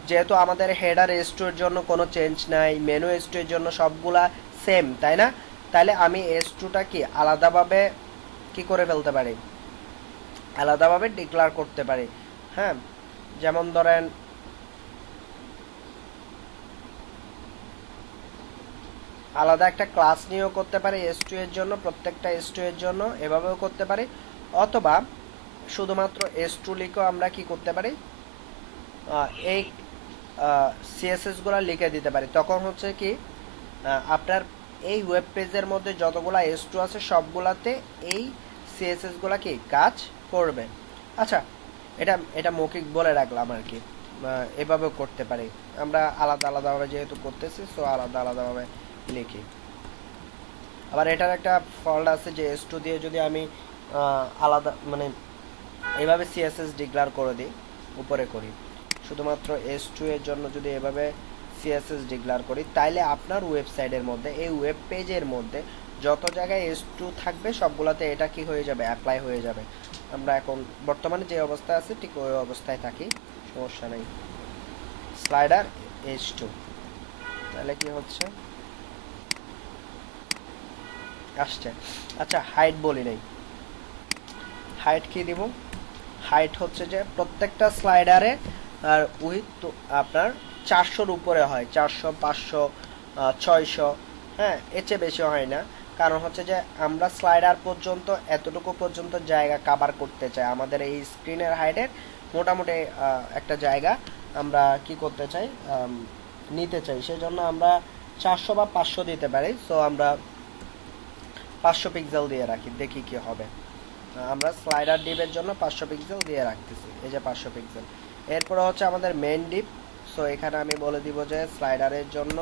যেহেতু আমাদের হেডার S2 এর জন্য কোনো চেঞ্জ নাই, মেনু S2 এর জন্য সবগুলা সেম, তাই না? তাহলে আমি S2টা কি আলাদাভাবে কি করে ফেলতে পারি, আলাদাভাবে ডিক্লেয়ার করতে পারি। হ্যাঁ, যেমন ধরেন আলাদা একটা ক্লাস নিয়েও করতে পারি S2 এর জন্য, প্রত্যেকটা S2 এর জন্য এভাবেও করতে পারি, অথবা শুধুমাত্র S2 লিখেও আমরা কি করতে পারি, এই সিএসএস গুলা লিখে দিতে পারি। তখন হচ্ছে কি আপনার এই ওয়েব পেজের মধ্যে যতগুলা S2 আছে সবগুলাতে এই সিএসএস গুলা কি কাজ করবে। আচ্ছা, এটা মৌখিক বলে রাখলাম আর কি, এভাবেও করতে পারি আমরা, আলাদা আলাদাভাবে যেহেতু করতেছি, সো আলাদা আলাদাভাবে লিখি। আবার এটার একটা ফল্ট আছে যে S2 দিয়ে যদি আমি আলাদা মানে এইভাবে সিএসএস ডিক্লেয়ার করে দিই, উপরে করি, শুধুমাত্র S2 এর জন্য যদি এভাবে সিএসএস ডিক্লেয়ার করি, তাইলে আপনার ওয়েবসাইটের মধ্যে, এই ওয়েব পেজের মধ্যে যত জায়গায় S2 থাকবে সবগুলোতে এটা কি হয়ে যাবে, অ্যাপ্লাই হয়ে যাবে। আমরা এখন বর্তমানে যে অবস্থায় আছে ঠিক ওই অবস্থায় থাকি, সমস্যা নেই। স্লাইডার S2, তাহলে কি হচ্ছে, আসছে। আচ্ছা, হাইট বলি নাই, হাইট কি দিব, হাইট হচ্ছে যে প্রত্যেকটা স্লাইডারে আর উইথ আপনার 400-র উপরে হয়, 400, 500, 600। হ্যাঁ, এর চেয়ে বেশি হয় না, কারণ হচ্ছে যে আমরা স্লাইডার পর্যন্ত এতটুকু পর্যন্ত জায়গা কভার করতে চাই, আমাদের এই স্ক্রিনের হাইটের মোটামুটি একটা জায়গা আমরা কি করতে চাই, নিতে চাই, সেজন্য আমরা 400 বা 500 দিতে পারি। সো আমরা 500 পিক্সেল দিয়ে রাখি, দেখি কি হবে। আমরা স্লাইডার ডিপের জন্য 500 পিক্সেল দিয়ে রাখতেছি, এই যে 500 পিক্সেল। এরপরে হচ্ছে আমাদের মেইন ডিপ। সো এখানে আমি বলে দিব যে স্লাইডারের জন্য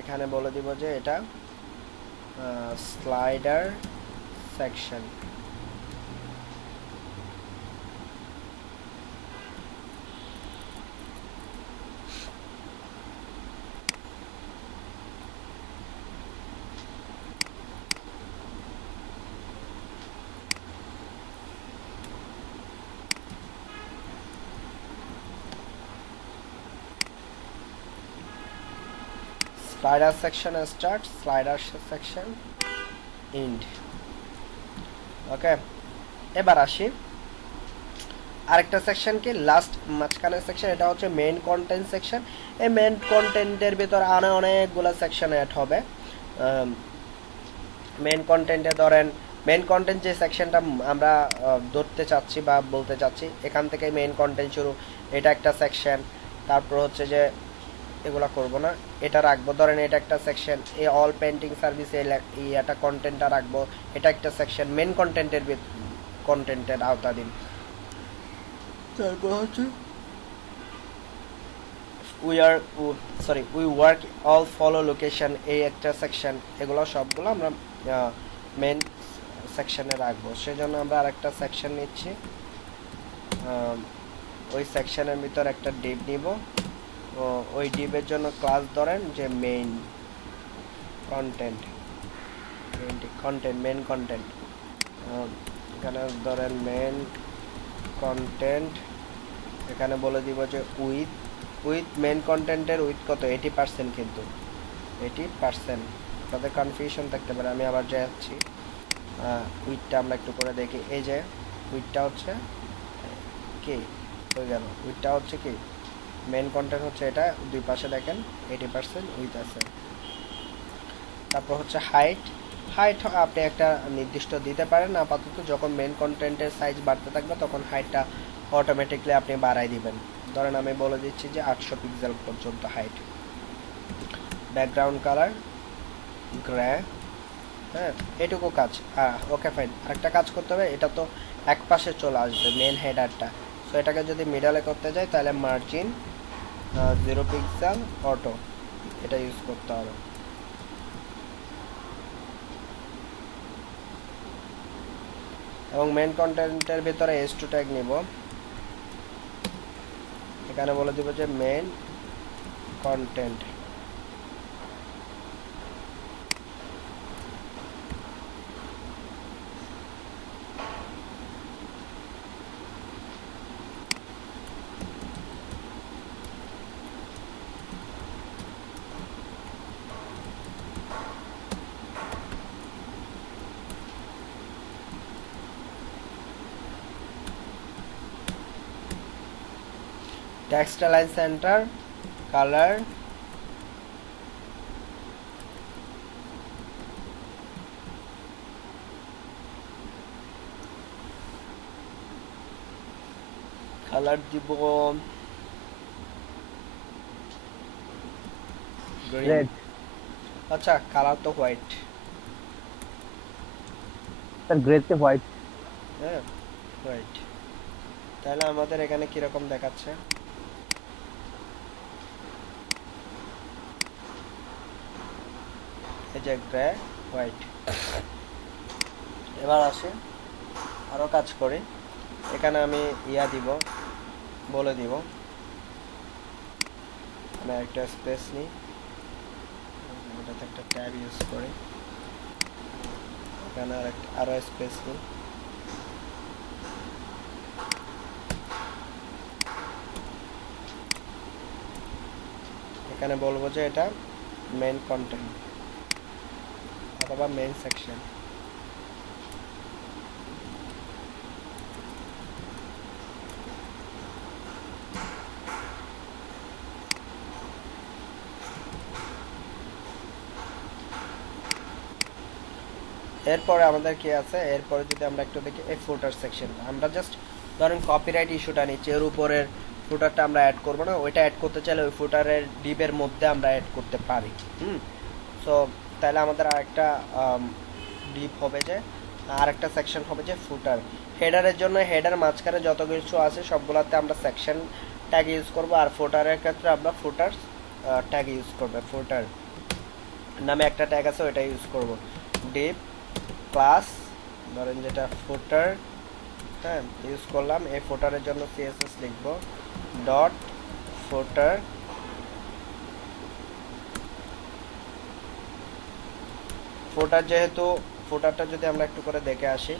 এখানে বলে দিব যে এটা slider section. Slider section start, slider section end. ওকে, এবার আসি আরেকটা সেকশন কি লাস্ট মাঝখানের সেকশন, এটা হচ্ছে মেইন কন্টেন্ট সেকশন। এই মেইন কন্টেন্টের ভিতর অনেকগুলো সেকশন অ্যাড হবে। মেইন কন্টেন্টে ধরেন মেইন কন্টেন্ট যে সেকশনটা আমরা ধরতে চাচ্ছি বা বলতে চাচ্ছি, এখান থেকে মেইন কন্টেন্ট শুরু, এটা একটা সেকশন। তারপর হচ্ছে যে এগুলা করব না, এটা রাখবো, ধরেন এটা একটা সেকশন, এই অল পেন্টিং সার্ভিস এই একটা কন্টেন্টটা রাখবো, এটা একটা সেকশন মেইন কন্টেন্টের আওতাধীন। তারপর হচ্ছে we work all follow location, এই একটা সেকশন। এগুলো সবগুলো আমরা মেইন সেকশনে রাখবো, সেজন্য আমরা আরেকটা সেকশন নিচ্ছি। ওই সেকশনের ভিতর একটা ডিপ নিব, ওই ডিপের জন্য ক্লাস ধরেন যে মেইন কন্টেন্ট, মেইন কন্টেন্ট। এখানে ধরেন মেইন কন্টেন্ট, এখানে বলে দিব যে উইথ মেইন কন্টেন্টের উইথ কত, 80%, কিন্তু 80%। তাদের কনফিউশন থাকতে পারে, আমি আবার যাচ্ছি উইথটা আমরা একটু করে দেখি। এই যে উইথটা হচ্ছে কি হয়ে গেল, উইথটা হচ্ছে কি মেইন কন্টেন্ট হচ্ছে এটা, দুই পাশে দেখেন 80% উইথ আছে। তারপর হচ্ছে হাইট আপনি একটা নির্দিষ্ট দিতে পারেন, আপাতত যখন মেইন কন্টেন্টের সাইজ বাড়তে থাকবে তখন হাইটটা অটোমেটিকলি আপনি বাড়াই দিবেন। ধরেন আমি বলে দিচ্ছি যে 800 পিক্সেল পর্যন্ত হাইট। ব্যাকগ্রাউন্ড কালার গ্রে, হ্যাঁ এটুকু কাজ। ওকে ফাইন, আরেকটা কাজ করতে হবে, এটা তো এক পাশে চলে আসবে মেইন হেডারটা, সো এটাকে যদি মিডলে করতে যাই তাহলে মার্জিন 0 পিক্সেল অটো, এটা ইউজ করতে হবে। এবং মেইন কন্টেন্টের ভিতরে S2 ট্যাগ নিব, এখানে বলে দিব যে main content. Text line centre colour দিব রেড। আচ্ছা কালার তো হোয়াইট, স্যার গ্রেতে হোয়াইট। হ্যাঁ হোয়াইট। তাহলে আমাদের এখানে কিরকম দেখাচ্ছে, এই যে গ্রে হোয়াইট। এবার আসে আরো কাজ করি, এখানে আমি দিব, বলে দিব, আমি একটা স্পেস নিই, এটাতে একটা ট্যাব ইউজ করি, এখানে আরো স্পেস নিই, এখানে বলবো যে এটা মেইন কন্টেন্ট অথবা মেইন সেকশন। এরপরে আমাদের কি আছে, এরপরে যদি আমরা একটু দেখি এই ফুটার সেকশন, আমরা জাস্ট ধরেন কপিরাইট ইস্যুটা নিচ্ছি, এর উপরের ফুটারটা আমরা অ্যাড করব না, ওইটা অ্যাড করতে চাইলে ওই ফুটারের ডিপের মধ্যে আমরা অ্যাড করতে পারি। সো তাহলে আমাদের আরেকটা ডিপ হবে যে আরেকটা সেকশন হবে যে ফুটার। হেডারের জন্য হেডার মাঝখানে যত কিছু আছে সবগুলোতে আমরা সেকশন ট্যাগ ইউজ করব, আর ফুটারের ক্ষেত্রে আমরা ফুটার ট্যাগ ইউজ করব, ফুটার নামে একটা ট্যাগ আছে, ওইটা ইউজ করব। ডিপ ক্লাস ধরেন যেটা ফুটার, হ্যাঁ ইউজ করলাম। এই ফুটারের জন্য সিএসএস লিখব ডট ফুটার, ফুটার যেহেতু ফুটারটা যদি আমরা একটু করে দেখে আসি,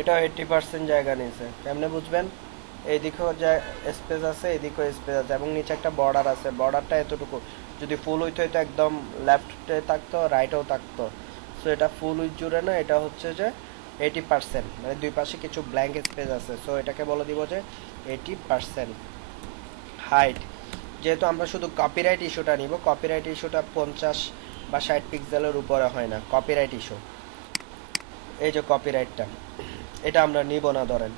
এটা 80% জায়গা নিয়েছে। কেমনে বুঝবেন? এইদিকেও যে স্পেস আছে, এদিকেও স্পেস আছে, এবং নিচে একটা বর্ডার আছে। বর্ডারটা এতটুকু, যদি ফুল উইথ হইতো একদম লেফটে থাকতো, রাইটেও থাকতো। সো এটা ফুল উইথ জুড়ে না, এটা হচ্ছে যে 80%, মানে দুই পাশে কিছু ব্ল্যাঙ্ক স্পেস আছে। সো এটাকে বলে দিব যে 80%। হাইট, যেহেতু আমরা শুধু কপিরাইট ইস্যুটা নিব, কপিরাইট ইস্যুটা 50 বা 60 পিক্সেলের উপরে হয় না কপিরাইট ইস্যু। এই যে কপিরাইটটা, এটা আমরা নিব না। ধরেন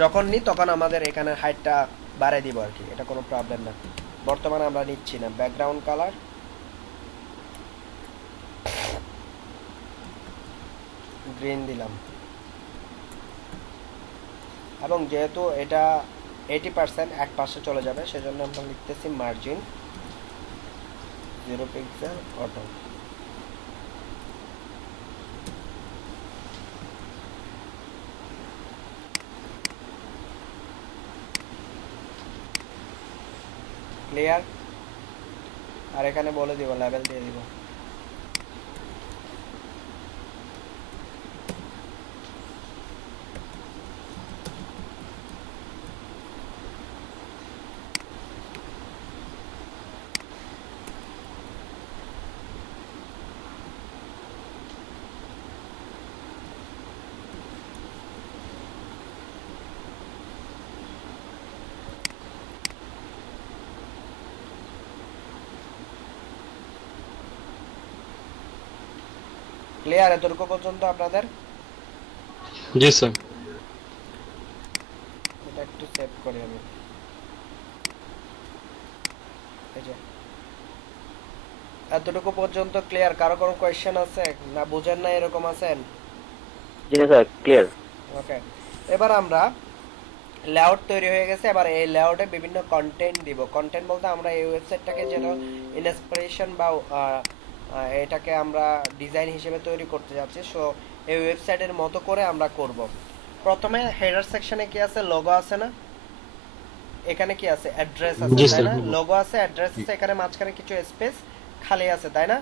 যখন নিই তখন আমাদের এখানে হাইটটা বাড়াই দিব আর কি, এটা কোনো প্রবলেম না। বর্তমানে আমরা নিচ্ছি না। ব্যাকগ্রাউন্ড কালার গ্রিন দিলাম, এবং যেহেতু এটা 80% এক পাশে চলে যাবে, সেজন্য আমরা লিখতেছি মার্জিন 0 পিক্সেল অটো। ক্লিয়ার? আর এখানে বলে দিব, লেভেল দিয়ে দিব। ক্লিয়ার এতটুকু পর্যন্ত আপনাদের? जी सर। এটা একটু সেভ করি আমি। এই যে এতটুকু পর্যন্ত ক্লিয়ার? কারো কোনো কোয়েশ্চেন আছে না, বুঝেন না এরকম আছেন? জি স্যার, ক্লিয়ার। ওকে, এবার আমরা লেআউট তৈরি হয়ে গেছে। এবার এই লেআউটে বিভিন্ন কন্টেন্ট দিব। কন্টেন্ট বলতে আমরা এই ওয়েবসাইটটাকে যেন ইন্সপিরেশন বা এটাকে আমরা ডিজাইন হিসেবে তৈরি করতে যাচ্ছি। সো এই ওয়েবসাইটের মতো করে আমরা করব। প্রথমে হেডার সেকশনে কি আছে? লোগো আছে না? এখানে কি আছে? অ্যাড্রেস আছে, তাই না? লোগো আছে, অ্যাড্রেস আছে, এখানে মাঝখানে কিছু স্পেস খালি আছে, তাই না?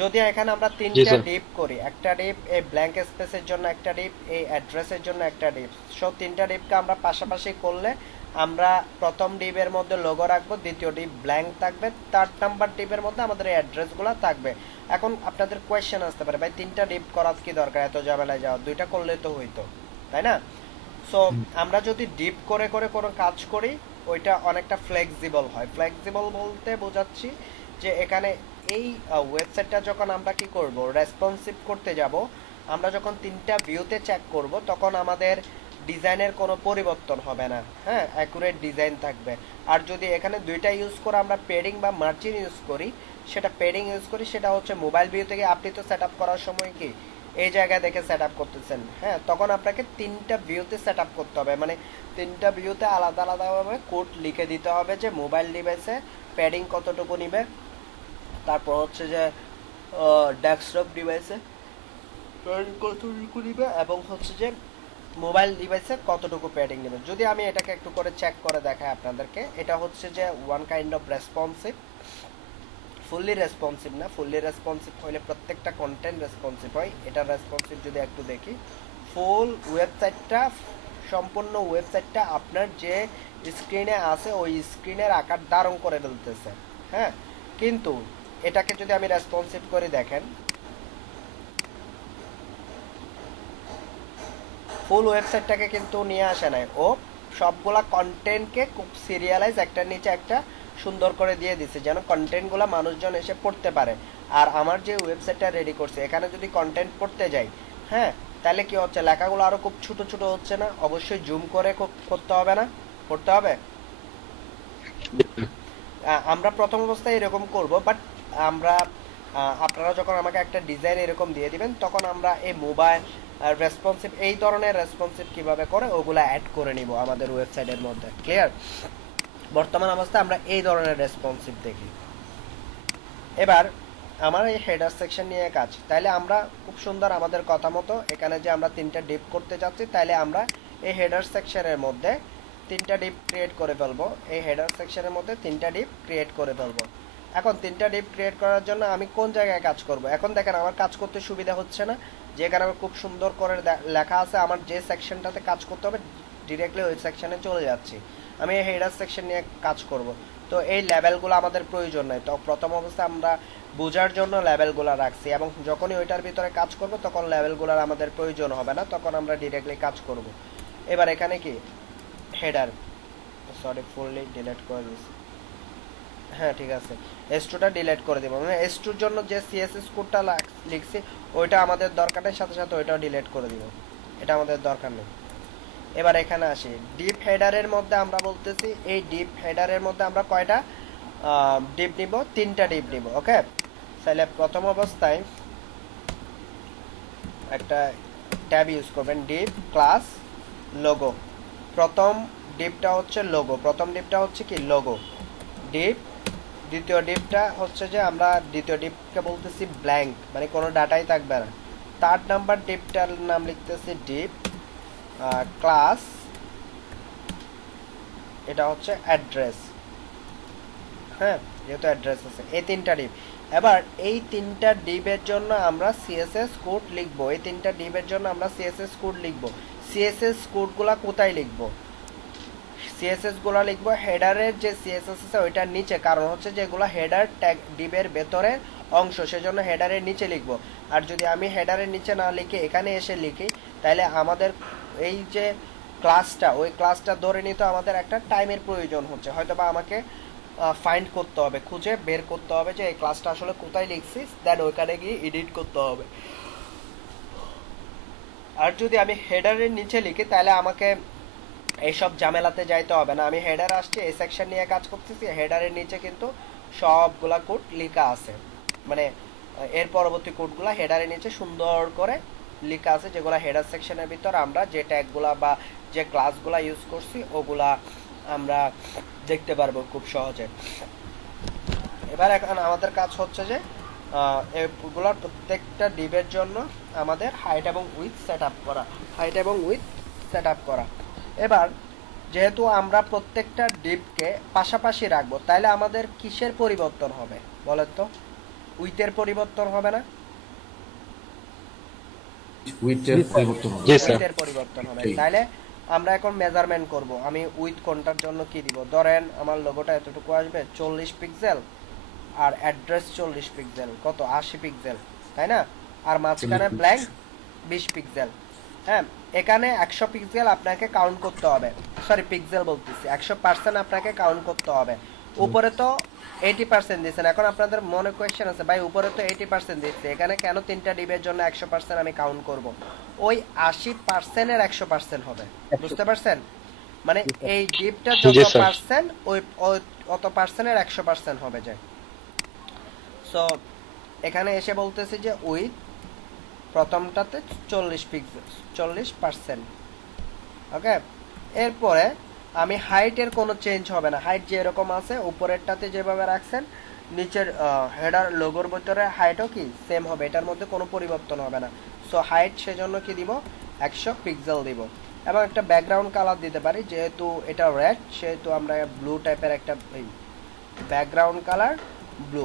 যদি এখানে আমরা তিনটা ডিপ করি, একটা ডিপ এই ব্ল্যাঙ্ক স্পেসের জন্য, একটা ডিপ এই অ্যাড্রেসের জন্য, একটা ডিপ, সব তিনটা ডিপকে আমরা পাশাপাশি করলে আমরা প্রথম ডিপের মধ্যে লোগো রাখবো, দ্বিতীয় ডিপ ব্ল্যাঙ্ক থাকবে, থার্ড নাম্বার ডিপের মধ্যে আমাদের এই অ্যাড্রেসগুলো থাকবে। এখন আপনাদের কোয়েশ্চেন আসতে পারে, ভাই তিনটা ডিপ করার কি দরকার, এত ঝামেলায় যাওয়া, দুইটা করলে তো হইতো, তাই না? সো আমরা যদি ডিপ করে করে কোনো কাজ করি, ওইটা অনেকটা ফ্লেক্সিবল হয়। ফ্লেক্সিবল বলতে বোঝাচ্ছি যে এখানে এই ওয়েবসাইটটা যখন আমরা কি করব, রেসপন্সিভ করতে যাব, আমরা যখন তিনটা ভিউতে চেক করব, তখন আমাদের ডিজাইনের কোনো পরিবর্তন হবে না, হ্যাঁ, অ্যাকুরেট ডিজাইন থাকবে। আর যদি এখানে দুইটা ইউজ করে আমরা পেডিং বা মার্জিন ইউজ করি, সেটা হচ্ছে মোবাইল ভিউ থেকে আপনি তো সেট আপ করার সময় কি এই জায়গায় দেখে সেট আপ করতেছেন, হ্যাঁ, তখন আপনাকে তিনটা ভিউতে সেট আপ করতে হবে, মানে তিনটা ভিউতে আলাদা আলাদাভাবে কোড লিখে দিতে হবে যে মোবাইল ডিভাইসে প্যাডিং কতটুকু নিবে, তারপর হচ্ছে যে ডেস্কটপ ডিভাইসে কতটুকু নিবে, এবং হচ্ছে যে মোবাইল ডিভাইসে কতটুকু প্যাডিং নেবে। যদি আমি এটাকে একটু করে চেক করে দেখাই আপনাদেরকে, এটা হচ্ছে যে one kind of responsive, fully responsive না। ফুললি রেসপন্সিভ হইলে প্রত্যেকটা কন্টেন্ট রেসপন্সিভ হয়, এটা রেসপন্সিভ যদি একটু দেখি, ফুল ওয়েবসাইটটা, সম্পূর্ণ ওয়েবসাইটটা আপনার যে স্ক্রিনে আছে ওই স্ক্রিনের আকার ধারণ করে ফেলতেছে, হ্যাঁ। কিন্তু এটাকে যদি আমি রেসপন্সিভ করে দেখেন, ফুল ওয়েবসাইটটাকে কিন্তু নিয়ে আসে নাই, ও সবগুলা কন্টেন্টকে খুব সিরিয়ালাইজ একটার নিচে একটা সুন্দর করে দিয়ে দিছে, যেন কন্টেন্টগুলো মানুষজন এসে পড়তে পারে। আর আমার যে ওয়েবসাইটটা রেডি করছে, এখানে যদি কন্টেন্ট পড়তে যাই, হ্যাঁ, তাহলে কি হচ্ছে, লেখাগুলো আরো খুব ছোট ছোট হচ্ছে না? অবশ্যই জুম করে করতে হবে না, পড়তে হবে। আমরা প্রথম অবস্থায় এরকম করব, বাট আপনারা যখন আমাকে একটা ডিজাইন এরকম দিয়ে দিবেন, তখন আমরা এই মোবাইল রেসপন্সিভ, এই ধরনের রেসপন্সিভ কিভাবে করে ওগুলা অ্যাড করে নিব আমাদের ওয়েবসাইটের মধ্যে। ক্লিয়ার? বর্তমান অবস্থায় আমরা এই ধরনের রেসপন্সিভ দেখি। এবার আমার এই হেডার সেকশন নিয়ে কাজ, তাইলে আমরা খুব সুন্দর আমাদের কথা মতো এখানে যে আমরা 3টা ডিপ করতে যাচ্ছি, তাইলে আমরা এই হেডার সেকশনের মধ্যে 3টা ডিপ ক্রিয়েট করে ফেলবো। এই হেডার সেকশনের মধ্যে 3টা ডিপ ক্রিয়েট করে ফেলবো। এখন 3টা ডিপ ক্রিয়েট করার জন্য আমি কোন জায়গায় কাজ করব? এখন দেখেন আমার কাজ করতে সুবিধা হচ্ছে না, যেখানে আমার খুব সুন্দর করে লেখা আছে আমার যে সেকশনটাতে কাজ করতে হবে ডিরেক্টলি ওই সেকশনে চলে যাচ্ছি। আমি এই হেডার সেকশন নিয়ে কাজ করব, তো এই লেভেলগুলো আমাদের প্রয়োজন নাই। তো প্রথম অবস্থায় আমরা বোঝার জন্য লেভেলগুলো রাখছি, এবং যখনই ওইটার ভিতরে কাজ করব তখন লেভেলগুলোর আমাদের প্রয়োজন হবে না, তখন আমরা ডিরেক্টলি কাজ করব। এবার এখানে কি হেডার, সরি ফুললি ডিলিট করে দিয়েছি, হ্যাঁ ঠিক আছে, S2টা ডিলিট করে দেবো। মানে S2-র জন্য যে CSS কোডটা লিখছি ওইটা আমাদের দরকার নেই, সাথে সাথে ওইটাও ডিলিট করে দিব, এটা আমাদের দরকার নেই। এবার এখানে আসি, ডিপ হেডারের মধ্যে আমরা বলতেছি এই ডিপ হেডারের মধ্যে আমরা কয়টা ডিপ নিব? 3টা ডিপ নিব। ওকে, তাহলে প্রথম অবস্থায় একটা ট্যাব ইউজ করবেন, ডিপ ক্লাস লোগো। প্রথম ডিপটা হচ্ছে লোগো, প্রথম ডিপটা হচ্ছে কি লোগো ডিপ। দ্বিতীয় ডিপটা হচ্ছে যে আমরা দ্বিতীয় ডিপকে বলতেছি ব্ল্যাঙ্ক, মানে কোনো ডাটাই থাকবে না। 3rd নাম্বার ডিপটার নাম লিখতেছি ডিপ ক্লাস, এটা হচ্ছে অ্যাড্রেস, হ্যাঁ যেহেতু অ্যাড্রেস আছে। এই 3টা ডিপ। এবার এই 3টা ডিপের জন্য আমরা CSS কোড লিখবো, এই 3টা ডিপের জন্য আমরা CSS কোড লিখবো। CSS কোডগুলা কোথায় লিখবো? CSS গুলা লিখবো হেডারের যে CSS আছে ওইটার নিচে, কারণ হচ্ছে যেগুলো হেডার ট্যাগ ডিপের ভেতরের অংশ, সেজন্য হেডারের নিচে লিখবো। আর যদি আমি হেডারের নিচে না লিখে এখানে এসে লিখি, তাহলে আমাদের এই যে ক্লাসটা, ওই ক্লাসটা ধরে নিতে আমাদের একটা টাইমের প্রয়োজন হচ্ছে, হয়তো বা আমাকে ফাইন্ড করতে হবে, খুঁজে বের করতে হবে যে এই ক্লাসটা আসলে কোথায় লিখছি, দেন ওইখানে গিয়ে এডিট করতে হবে। আর যদি আমি হেডারের নিচে লিখি তাহলে আমাকে এইসব ঝামেলাতে যাইতে হবে না। আমি হেডার আসছি, এই সেকশন নিয়ে কাজ করতেছি, হেডারের নিচে কিন্তু সবগুলা কোড লেখা আছে, মানে এর পরবর্তী কোডগুলা হেডারের নিচে সুন্দর করে লেখা আছে, যেগুলা হেডার সেকশনের ভিতর আমরা যে ট্যাগগুলা বা যে ক্লাসগুলা ইউজ করছি ওগুলা আমরা দেখতে পারবো খুব সহজে। এবার এখন আমাদের কাজ হচ্ছে যে এগুলোর প্রত্যেকটা ডিপের জন্য আমাদের হাইট এবং উইথ সেট আপ করা, হাইট এবং উইথ সেট আপ করা। এবার যেহেতু আমরা প্রত্যেকটা ডিপকে পাশাপাশি রাখবো, তাহলে আমাদের কিসের পরিবর্তন হবে বলেন তো? উইথের পরিবর্তন হবে না? উইথের পরিবর্তন হবে। তাহলে আমরা এখন মেজারমেন্ট করব, আমি উইথ কোনটার জন্য কি দিব? ধরেন আমার লোগোটা এতটুকু আসবে 40 পিক্সেল, আর অ্যাড্রেস 40 পিক্সেল, কত 80 পিক্সেল, তাই না? আর মাঝখানে ব্ল্যাঙ্ক 20 পিক্সেল। হ্যাঁ, এখানে 100 পিক্সেল আপনাকে কাউন্ট করতে হবে, সরি পিক্সেল বলতেছি, 100% আপনাকে কাউন্ট করতে হবে। উপরে তো 80% দিয়েছেন। এখন আপনাদের মনে কোয়েশ্চেন আছে, ভাই উপরে তো 80% দিচ্ছে, এখানে কেন 3টা ডিপের জন্য 100% আমি কাউন্ট করব? ওই 80% এর 100% হবে, বুঝতে পারছেন? মানে এই ডিপটা যত পার্সেন্ট ওই অত পার্সেন্টের 100% হবে যায়। সো এখানে এসে বলতেছি যে উইথ প্রথমটাতে 40 পিক্সেল 40%। ওকে, এরপরে আমি হাইটের কোনো চেঞ্জ হবে না, হাইট যেরকম আছে উপরেরটাতে যেভাবে রাখছেন নিচের হেডার লোগোর ভিতরে হাইটও কি সেম হবে, এটার মধ্যে কোনো পরিবর্তন হবে না। সো হাইট সেজন্য কি দিব? 100 পিক্সেল দিব, এবং একটা ব্যাকগ্রাউন্ড কালার দিতে পারি, যেহেতু এটা রেড সেহেতু আমরা ব্লু টাইপের একটা ব্যাকগ্রাউন্ড কালার ব্লু,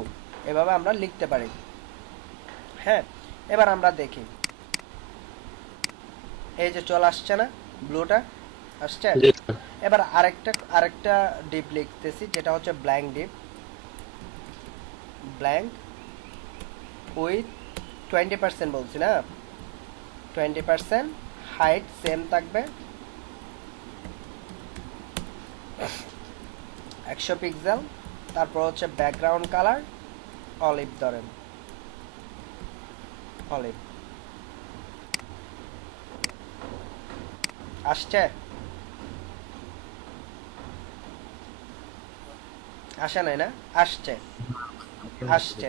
এভাবে আমরা লিখতে পারি। হ্যাঁ, এবার আমরা দেখি, এই যে চলে আসছে না ব্লুটা আসছে। এবার আরেকটা ডিপ লিখতেছি, যেটা হচ্ছে ব্ল্যাঙ্ক ডিপ, ব্ল্যাঙ্ক উইথ 20% বলছি না, 20% হাইট সেম থাকবে, 100 পিক্সেল, তারপর হচ্ছে ব্যাকগ্রাউন্ড কালার অলিভ, ধরেন অলিভ। আসছে? আসে নাই না? আসছে, আসছে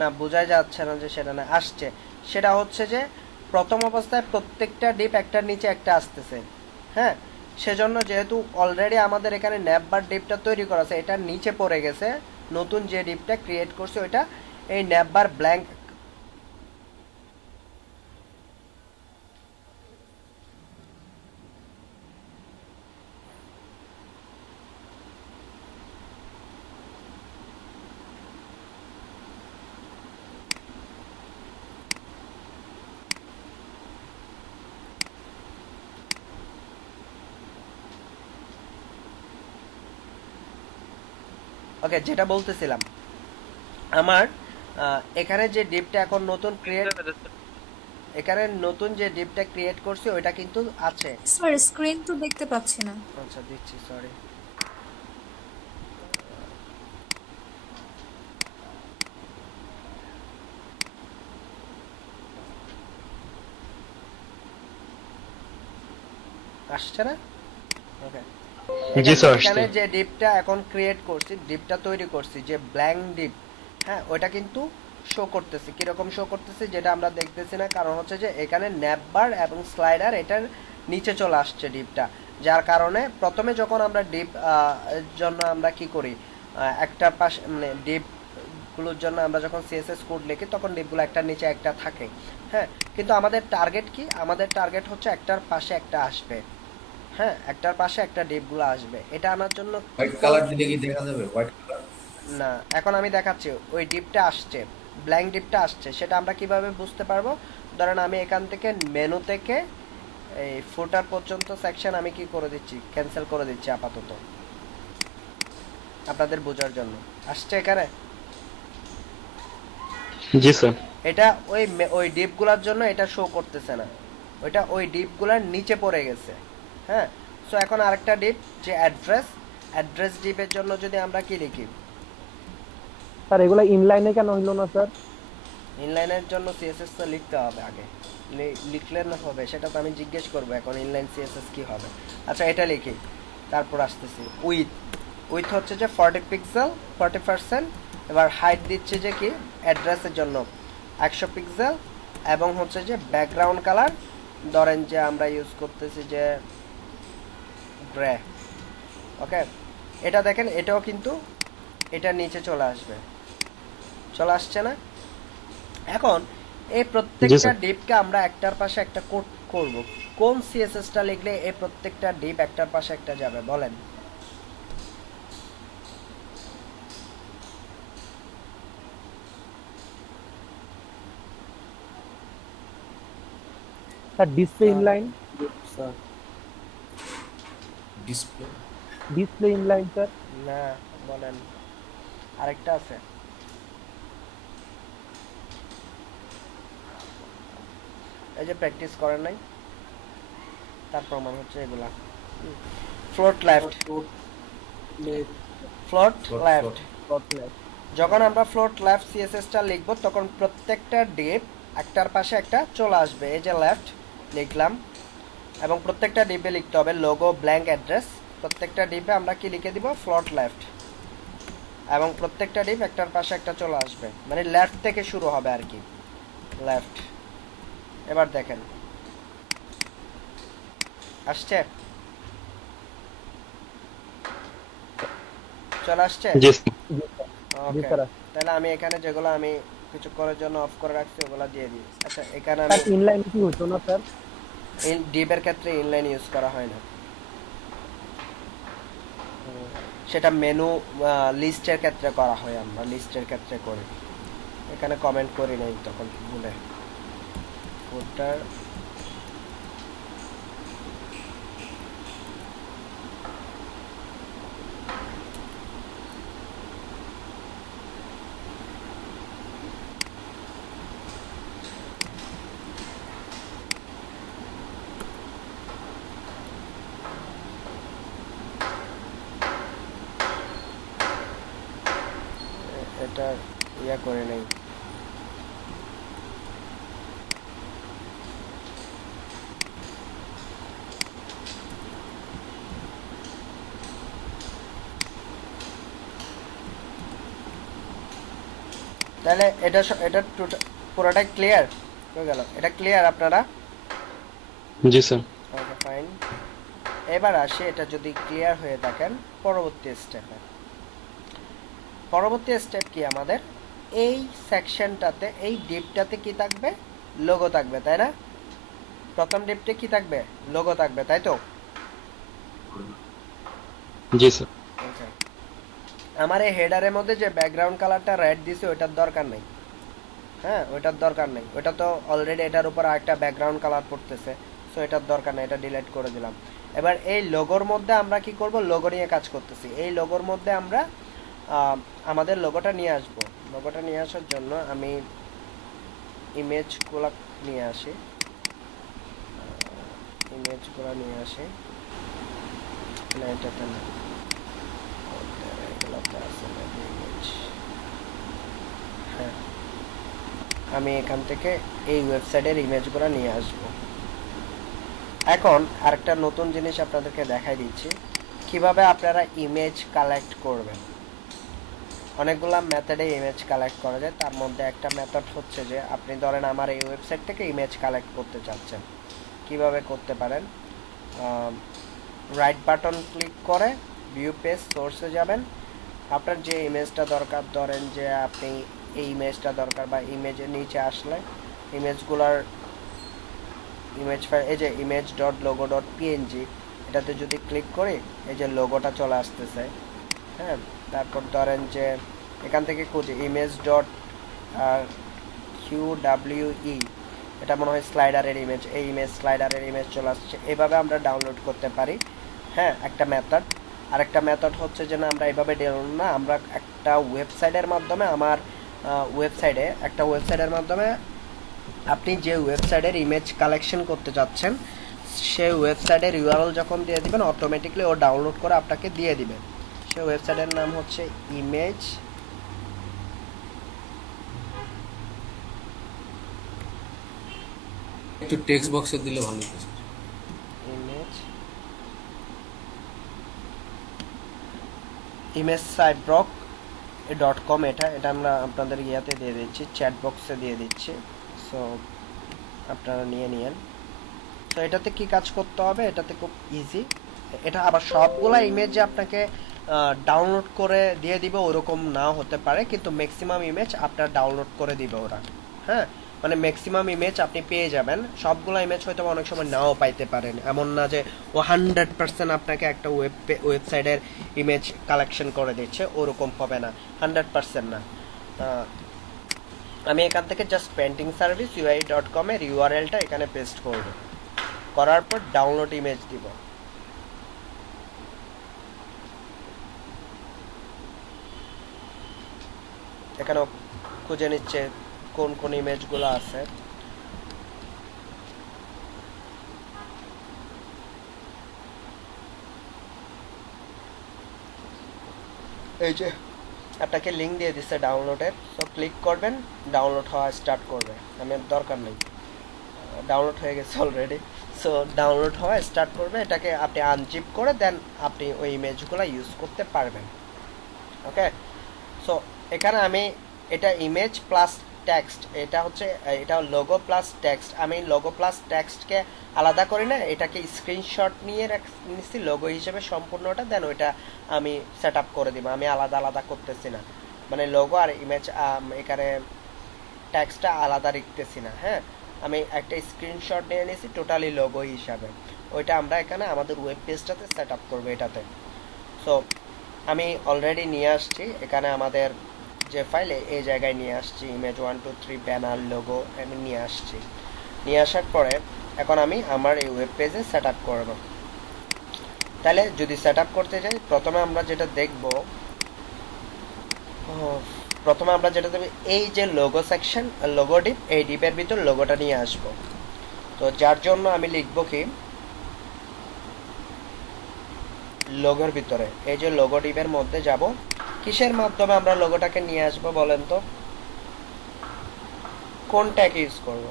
না, বোঝা যাচ্ছে না যে সেটা না আসছে। সেটা হচ্ছে যে প্রথম অবস্থায় প্রত্যেকটা ডিপ একটার নিচে একটা আসতেছে, হ্যাঁ, সেজন্য যেহেতু অলরেডি আমাদের এখানে ন্যাপবার ডিপটা তৈরি করা আছে, এটা নিচে পড়ে গেছে, নতুন যে ডিপটা ক্রিয়েট করছে ওইটা এই ন্যাপবার ব্ল্যাঙ্ক। ওকে, যেটা বলতেছিলাম, আমার এখানে যে ডিপটা এখন নতুন ক্রিয়েট, এখানে নতুন যে ডিপটা ক্রিয়েট করছি ওইটা কিন্তু আছে। স্যার স্ক্রিন তো দেখতে পাচ্ছি না। আচ্ছা দিচ্ছি, সরি। আসছে না? ওকে, জি স্যার, এখানে যে ডিপটা এখন ক্রিয়েট করছি, ডিপটা তৈরি করছি, যে ব্ল্যাঙ্ক ডিপ, হ্যাঁ ওটা কিন্তু শো করতেছে। কিরকম শো করতেছে যেটা আমরা দেখতেছি না, কারণ হচ্ছে যে এখানে ন্যাপবার এবং স্লাইডার এটার নিচে চলে আসছে ডিপটা, যার কারণে প্রথমে যখন আমরা ডিপ জন্য আমরা কি করি, একটা পাশে মানে ডিপগুলোর জন্য আমরা যখন সিএসএস কোড লিখি তখন ডিপগুলো একটার নিচে একটা থাকে, হ্যাঁ। কিন্তু আমাদের টার্গেট কি, আমাদের টার্গেট হচ্ছে একটার পাশে একটা আসবে, হ্যাঁ, একটার পাশে একটা ডিপগুলো আসবে। এটা আনার জন্য হোয়াইট কালার দিলে কি দেখা যাবে? হোয়াইট কালার না, এখন আমি দেখাচ্ছি ওই ডিপটা আসছে, ব্ল্যাঙ্ক ডিপটা আসছে, সেটা আমরা কিভাবে বুঝতে পারবো? ধরেন আমি এখান থেকে মেনু থেকে এই ফুটার পর্যন্ত সেকশন আমি কি করে দিচ্ছি, ক্যান্সেল করে দিচ্ছি আপাতত আপনাদের বোঝার জন্য। আসছে এখানে? জি স্যার। এটা ওই ডিপগুলোর জন্য এটা শো করতেছে না, ওইটা ওই ডিপগুলোর নিচে পড়ে গেছে, হ্যাঁ। সো এখন আরেকটা ডিপ যে অ্যাড্রেস ডিপের জন্য যদি আমরা কি লিখি, স্যার এগুলা ইনলাইনে কেন হইলো না স্যার? ইনলাইনের জন্য সিএসএস তো লিখতে হবে আগে, লিখলে না হবে, সেটা তো আমি জিজ্ঞেস করবো এখন ইনলাইন সিএসএস কি হবে। আচ্ছা এটা লিখি, তারপর আসতেছি উইথ হচ্ছে যে 40 পিক্সেল 40%, এবার হাইট দিচ্ছে যে কি অ্যাড্রেসের জন্য 100 পিক্সেল, এবং হচ্ছে যে ব্যাকগ্রাউন্ড কালার ধরেন যে আমরা ইউজ করতেছি যে গ্রে। ওকে, এটা দেখেন এটাও কিন্তু এটা নিচে চলে আসবে, চলে আসছে না? এখন এই প্রত্যেকটা ডিপকে আমরা একটার পাশে একটা কোড করব, কোন সিএসএসটা লিখলে এই প্রত্যেকটা ডিপ একটার পাশে একটা যাবে বলেন? Sir display inline, sir display inline sir. না, বলেন আরেকটা আছে। এই যে প্র্যাকটিস করেন নাই, তার প্রমাণ হচ্ছে এগুলা। Float left, float left. যখন আমরা ফ্লোট লেফট সিএসএসটা লিখব তখন প্রত্যেকটা ডিপ একটার পাশে একটা চলে আসবে। এই যে লেফট লিখলাম, এবং প্রত্যেকটা ডিপে লিখতে হবে লোগো ব্ল্যাঙ্ক অ্যাড্রেস। প্রত্যেকটা ডিপে আমরা কি লিখে দিব, ফ্লোট লেফট, এবং প্রত্যেকটা ডিপ একটার পাশে একটা চলে আসবে, মানে লেফট থেকে শুরু হবে আর কি, লেফট। এবার দেখেন আসছে, চলে আসছে। ওকে, তাহলে আমি এখানে যেগুলো আমি কিছুক্ষণের জন্য অফ করে রাখছি ওগুলো দিয়ে দিই। আচ্ছা এখানে আমি ইনলাইন কি হতো না স্যার? ডিপের ক্ষেত্রে ইনলাইন ইউজ করা হয় না, সেটা মেনু লিস্টের ক্ষেত্রে করা হয়, আমরা লিস্টের ক্ষেত্রে করি। এখানে কমেন্ট করি নাই তখন ভুলে। ফুটার এটা ইয়া করে নেই। তাহলে এটা পুরোটাই ক্লিয়ার হয়ে গেল? এটা ক্লিয়ার আপনারা? জি স্যার। Okay fine. এবার আসি, এটা যদি ক্লিয়ার হয়ে থাকেন পরবর্তী স্টেপে। পরবর্তী স্টেপ কি আমাদের, এই সেকশনটাতে এই ডিপটাতে কি থাকবে, লোগো থাকবে, তাই না? প্রথম ডিপটে কি থাকবে, লোগো থাকবে, তাই তো? জি স্যার। আমার এই হেডারের মধ্যে যে ব্যাকগ্রাউন্ড কালারটা রেড দিছে ওইটার দরকার নেই। হ্যাঁ, ওইটার দরকার নেই, ওইটা তো অলরেডি এটার উপর আরেকটা ব্যাকগ্রাউন্ড কালার পড়তেছে, সো এটার দরকার নেই, এটা ডিলিট করে দিলাম। এবার এই লোগোর মধ্যে আমরা কি করব, লোগো নিয়ে কাজ করতেছি। এই লোগোর মধ্যে আমরা আমাদের লোগোটা নিয়ে আসব। লোগোটা নিয়ে আসার জন্য আমি ইমেজগুলো নিয়ে আসি, ইমেজগুলো নিয়ে আসি, না এটাতে না, এগুলোতে আছে না ইমেজ। হ্যাঁ, আমি এখান থেকে এই ওয়েবসাইটের ইমেজগুলো নিয়ে আসব। এখন আরেকটা নতুন জিনিস আপনাদেরকে দেখাই দিচ্ছি, কিভাবে আপনারা ইমেজ কালেক্ট করবেন। অনেকগুলা মেথডে ইমেজ কালেক্ট করা যায়, তার মধ্যে একটা মেথড হচ্ছে যে আপনি ধরেন আমার এই ওয়েবসাইট থেকে ইমেজ কালেক্ট করতে চাচ্ছেন, কিভাবে করতে পারেন, রাইট বাটন ক্লিক করে ভিউ পেজ সোর্সে যাবেন, আপনার যে ইমেজটা দরকার, ধরেন যে আপনি এই ইমেজটা দরকার, বা ইমেজের নিচে আসলে ইমেজগুলার ইমেজ ফাইল, এই যে image.logo.png, এটাতে যদি ক্লিক করি এই যে লোগোটা চলে আসতেছে। হ্যাঁ, তারপর ধরেন যে এখান থেকে খুঁজি image.qwe, এটা মনে হয় স্লাইডারের ইমেজ, এই ইমেজ স্লাইডারের ইমেজ চলে আসছে। এইভাবে আমরা ডাউনলোড করতে পারি। হ্যাঁ, একটা মেথড। আরেকটা মেথড হচ্ছে যে না, আমরা এইভাবে ডাউনলোড না, আমরা একটা ওয়েবসাইটের মাধ্যমে, আমার ওয়েবসাইটের মাধ্যমে আপনি যে ওয়েবসাইটের ইমেজ কালেকশন করতে যাচ্ছেন সেই ওয়েবসাইটের ইউআরএল যখন দিয়ে দিবেন, অটোমেটিকলি ও ডাউনলোড করে আপনাকে দিয়ে দিবে। সেই ওয়েবসাইটের নাম হচ্ছে ইমেজ, একটু টেক্সট বক্সে দিলে ভালো হতো। image.com, এটা আমরা আপনাদের ইয়াতে দিয়ে দিচ্ছি, চ্যাট বক্সে দিয়ে দিচ্ছি, সো আপনারা নিয়ে নিন। তো এটাতে কি কাজ করতে হবে, এটাতে খুব ইজি। এটা আবার সবগুলা ইমেজ আপনাকে ডাউনলোড করে দিয়ে দিবে ওরকম নাও হতে পারে, কিন্তু ম্যাক্সিমাম ইমেজ আপনার ডাউনলোড করে দিবে ওরা। হ্যাঁ, মানে ম্যাক্সিমাম ইমেজ আপনি পেয়ে যাবেন। সবগুলো ইমেজ হয়তো অনেক সময় নাও পাইতে পারেন, এমন না যে ও 100% আপনাকে একটা ওয়েবসাইটের ইমেজ কালেকশন করে দিচ্ছে, ওরকম হবে না, 100% না। আমি এখান থেকে জাস্ট পেন্টিং সার্ভিস UI.com এর ইউআরএলটা এখানে পেস্ট করব, করার পর ডাউনলোড ইমেজ দিব। এখানে খুঁজে নিচ্ছে কোন কোন ইমেজগুলো আছে। এই যে আপনাকে লিঙ্ক দিয়ে দিচ্ছে ডাউনলোডের, সো ক্লিক করবেন, ডাউনলোড হওয়া স্টার্ট করবে। আমি দরকার নেই, ডাউনলোড হয়ে গেছে অলরেডি, সো ডাউনলোড হওয়া স্টার্ট করবে। এটাকে আপনি আনজিপ করে দেন আপনি ওই ইমেজগুলো ইউজ করতে পারবেন। ওকে, সো এখানে আমি এটা ইমেজ প্লাস টেক্সট, এটা হচ্ছে এটা লোগো প্লাস টেক্সট। আমি লোগো প্লাস টেক্সটকে আলাদা করি না, এটাকে স্ক্রিনশট নিয়ে নিচ্ছি লোগো হিসেবে সম্পূর্ণটা, দেন ওইটা আমি সেট আপ করে দিব। আমি আলাদা আলাদা করতেছি না, মানে লোগো আর ইমেজ এখানে টেক্সটটা আলাদা রাখতেছি না। হ্যাঁ, আমি একটা স্ক্রিনশট নিয়ে নিয়েছি টোটালি লোগো হিসাবে, ওইটা আমরা এখানে আমাদের ওয়েব পেজটাতে সেট আপ করবো এটাতে। সো আমি অলরেডি নিয়ে আসছি এখানে আমাদের যে ফাইলে, এই জায়গায় নিয়ে আসছি ইমেজ 1 2 3 ব্যানার লোগো আমি নিয়ে আসছি। নিয়ে আসার পরে এখন আমি আমার এই ওয়েব পেজে সেট আপ করব। তাহলে যদি সেট আপ করতে যাই, প্রথমে আমরা যেটা দেখব, এই যে লোগো সেকশন, লোগো ডিপ, এই ডিপের ভিতর লোগোটা নিয়ে আসব। তো যার জন্য আমি লিখব কি, লোগোর ভিতরে এই যে লোগো ডিপের মধ্যে যাব। কিসের মাধ্যমে আমরা লোগোটাকে নিয়ে আসবো বলেন তো, কোন ট্যাগ ইউজ করব?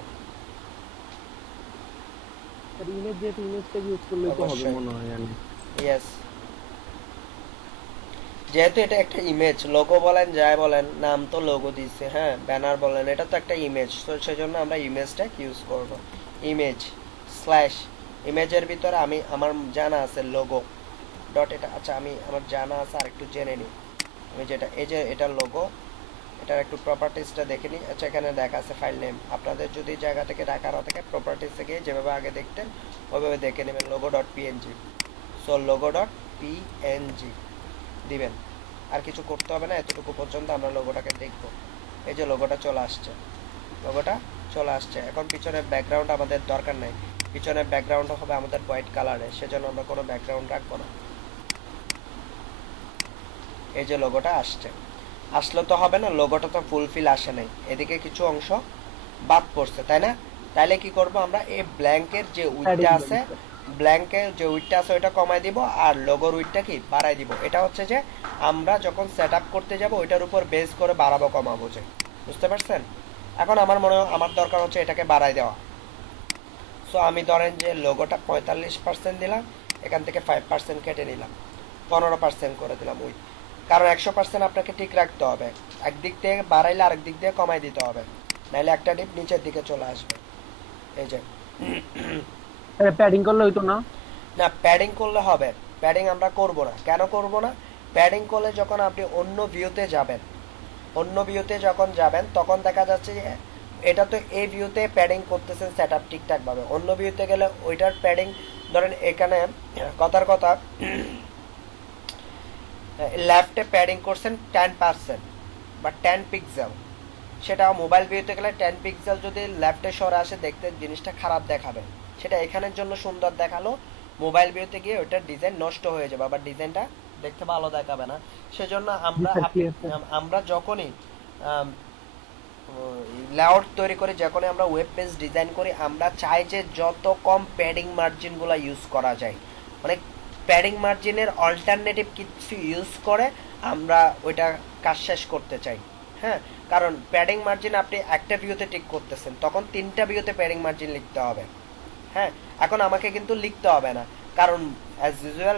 ইমেজ যেহেতু ইমেজ ট্যাগ ইউজ করলে তো হবে মনে হয়। ইয়েস, যেহেতু এটা একটা ইমেজ, লোগো বলেন যাই বলেন, নাম তো লোগো দিচ্ছে, হ্যাঁ ব্যানার বলেন, এটা তো একটা ইমেজ, তো সেজন্য আমরা ইমেজ ট্যাগ ইউজ করব। ইমেজ স্ল্যাশ ইমেজের ভিতরে আমি আমার জানা আছে লোগো ডট, এটা আচ্ছা আমি আমার জানা আছে আর একটু জেনে নিই। আমি যেটা এই যে এটা লোগো, এটার একটু প্রপার্টিসটা দেখে নিই। আচ্ছা এখানে দেখা আছে ফাইল নেম, আপনাদের যদি জায়গা থেকে দেখা না থাকে প্রপার্টিসে গিয়ে যেভাবে আগে দেখতেন ওইভাবে দেখে নেবেন logo dot PNG. So logo dot PNG দিবেন, আর কিছু করতে হবে না, এতটুকু পর্যন্ত আমরা লোগোটাকে দেখব। এই যে লোগোটা চলে আসছে, লোগোটা চলে আসছে। এখন পিছনের ব্যাকগ্রাউন্ড আমাদের দরকার নাই, পিছনের ব্যাকগ্রাউন্ড হবে আমাদের হোয়াইট কালারে, সেজন্য আমরা কোনো ব্যাকগ্রাউন্ড রাখবো না। এই যে লোগোটা আসছে, আসলে তো হবে না, লোগোটা তো ফুলফিল আসে নাই, এদিকে কিছু অংশ বাদ পড়ছে তাই না? তাইলে কি করব আমরা, এই ব্ল্যাঙ্কের যে উইডটা আছে, ব্ল্যাঙ্কের যে উইডটা আছে ওইটা কমাই দিব, আর লোগোর উইডটা কি বাড়াই দিব। এটা হচ্ছে যে আমরা যখন সেট আপ করতে যাব ওইটার উপর বেস করে বাড়াবো কমাবো, যে বুঝতে পারছেন? এখন আমার মনে হয় আমার দরকার হচ্ছে এটাকে বাড়াই দেওয়া। সো আমি ধরেন যে লোগোটা 45% দিলাম, এখান থেকে 5% কেটে নিলাম, 15% করে দিলাম উইথ, কারণ 100% আপনাকে ঠিক রাখতে হবে, একদিক থেকে বাড়াইলে আরেক দিক দিয়ে কমাই দিতে হবে, নাহলে একটা ডিপ নিচের দিকে চলে আসবে। এই যে প্যাডিং করলে হইতো না? না, প্যাডিং করলে হবে, প্যাডিং আমরা করব না। কেন করব না? প্যাডিং করলে যখন আপনি অন্য ভিউতে যাবেন, অন্য ভিউতে যখন যাবেন তখন দেখা যাচ্ছে যে এটা তো এই ভিউতে প্যাডিং করতেছেন সেট আপ ঠিকঠাকভাবে, অন্য ভিউতে গেলে ওইটার প্যাডিং ধরেন এখানে কথার কথা লেফটে প্যাডিং করছেন 10% বা 10 পিক্সেল, সেটা মোবাইল ভিউতে গেলে 10 পিক্সেল যদি লেফটে সরে আসে দেখতে জিনিসটা খারাপ দেখাবে। সেটা এখানের জন্য সুন্দর দেখালো, মোবাইল ভিউতে গিয়ে ওইটার ডিজাইন নষ্ট হয়ে যাবে, আবার ডিজাইনটা দেখতে ভালো দেখাবে না। সেজন্য আমরা যখনই লেআউট তৈরি করি, যখনই আমরা ওয়েব পেজ ডিজাইন করি, আমরা চাই যে যত কম প্যাডিং মার্জিনগুলো ইউজ করা যায়, মানে প্যাডিং মার্জিনের অল্টারনেটিভ কিছু ইউজ করে আমরা ওইটা কাজ শেষ করতে চাই। হ্যাঁ, কারণ প্যাডিং মার্জিন আপনি একটা ভিউতে ঠিক করতেছেন, তখন 3টা ভিউতে প্যাডিং মার্জিন লিখতে হবে। হ্যাঁ, এখন আমাকে কিন্তু লিখতে হবে না, কারণ অ্যাজ ইউজুয়াল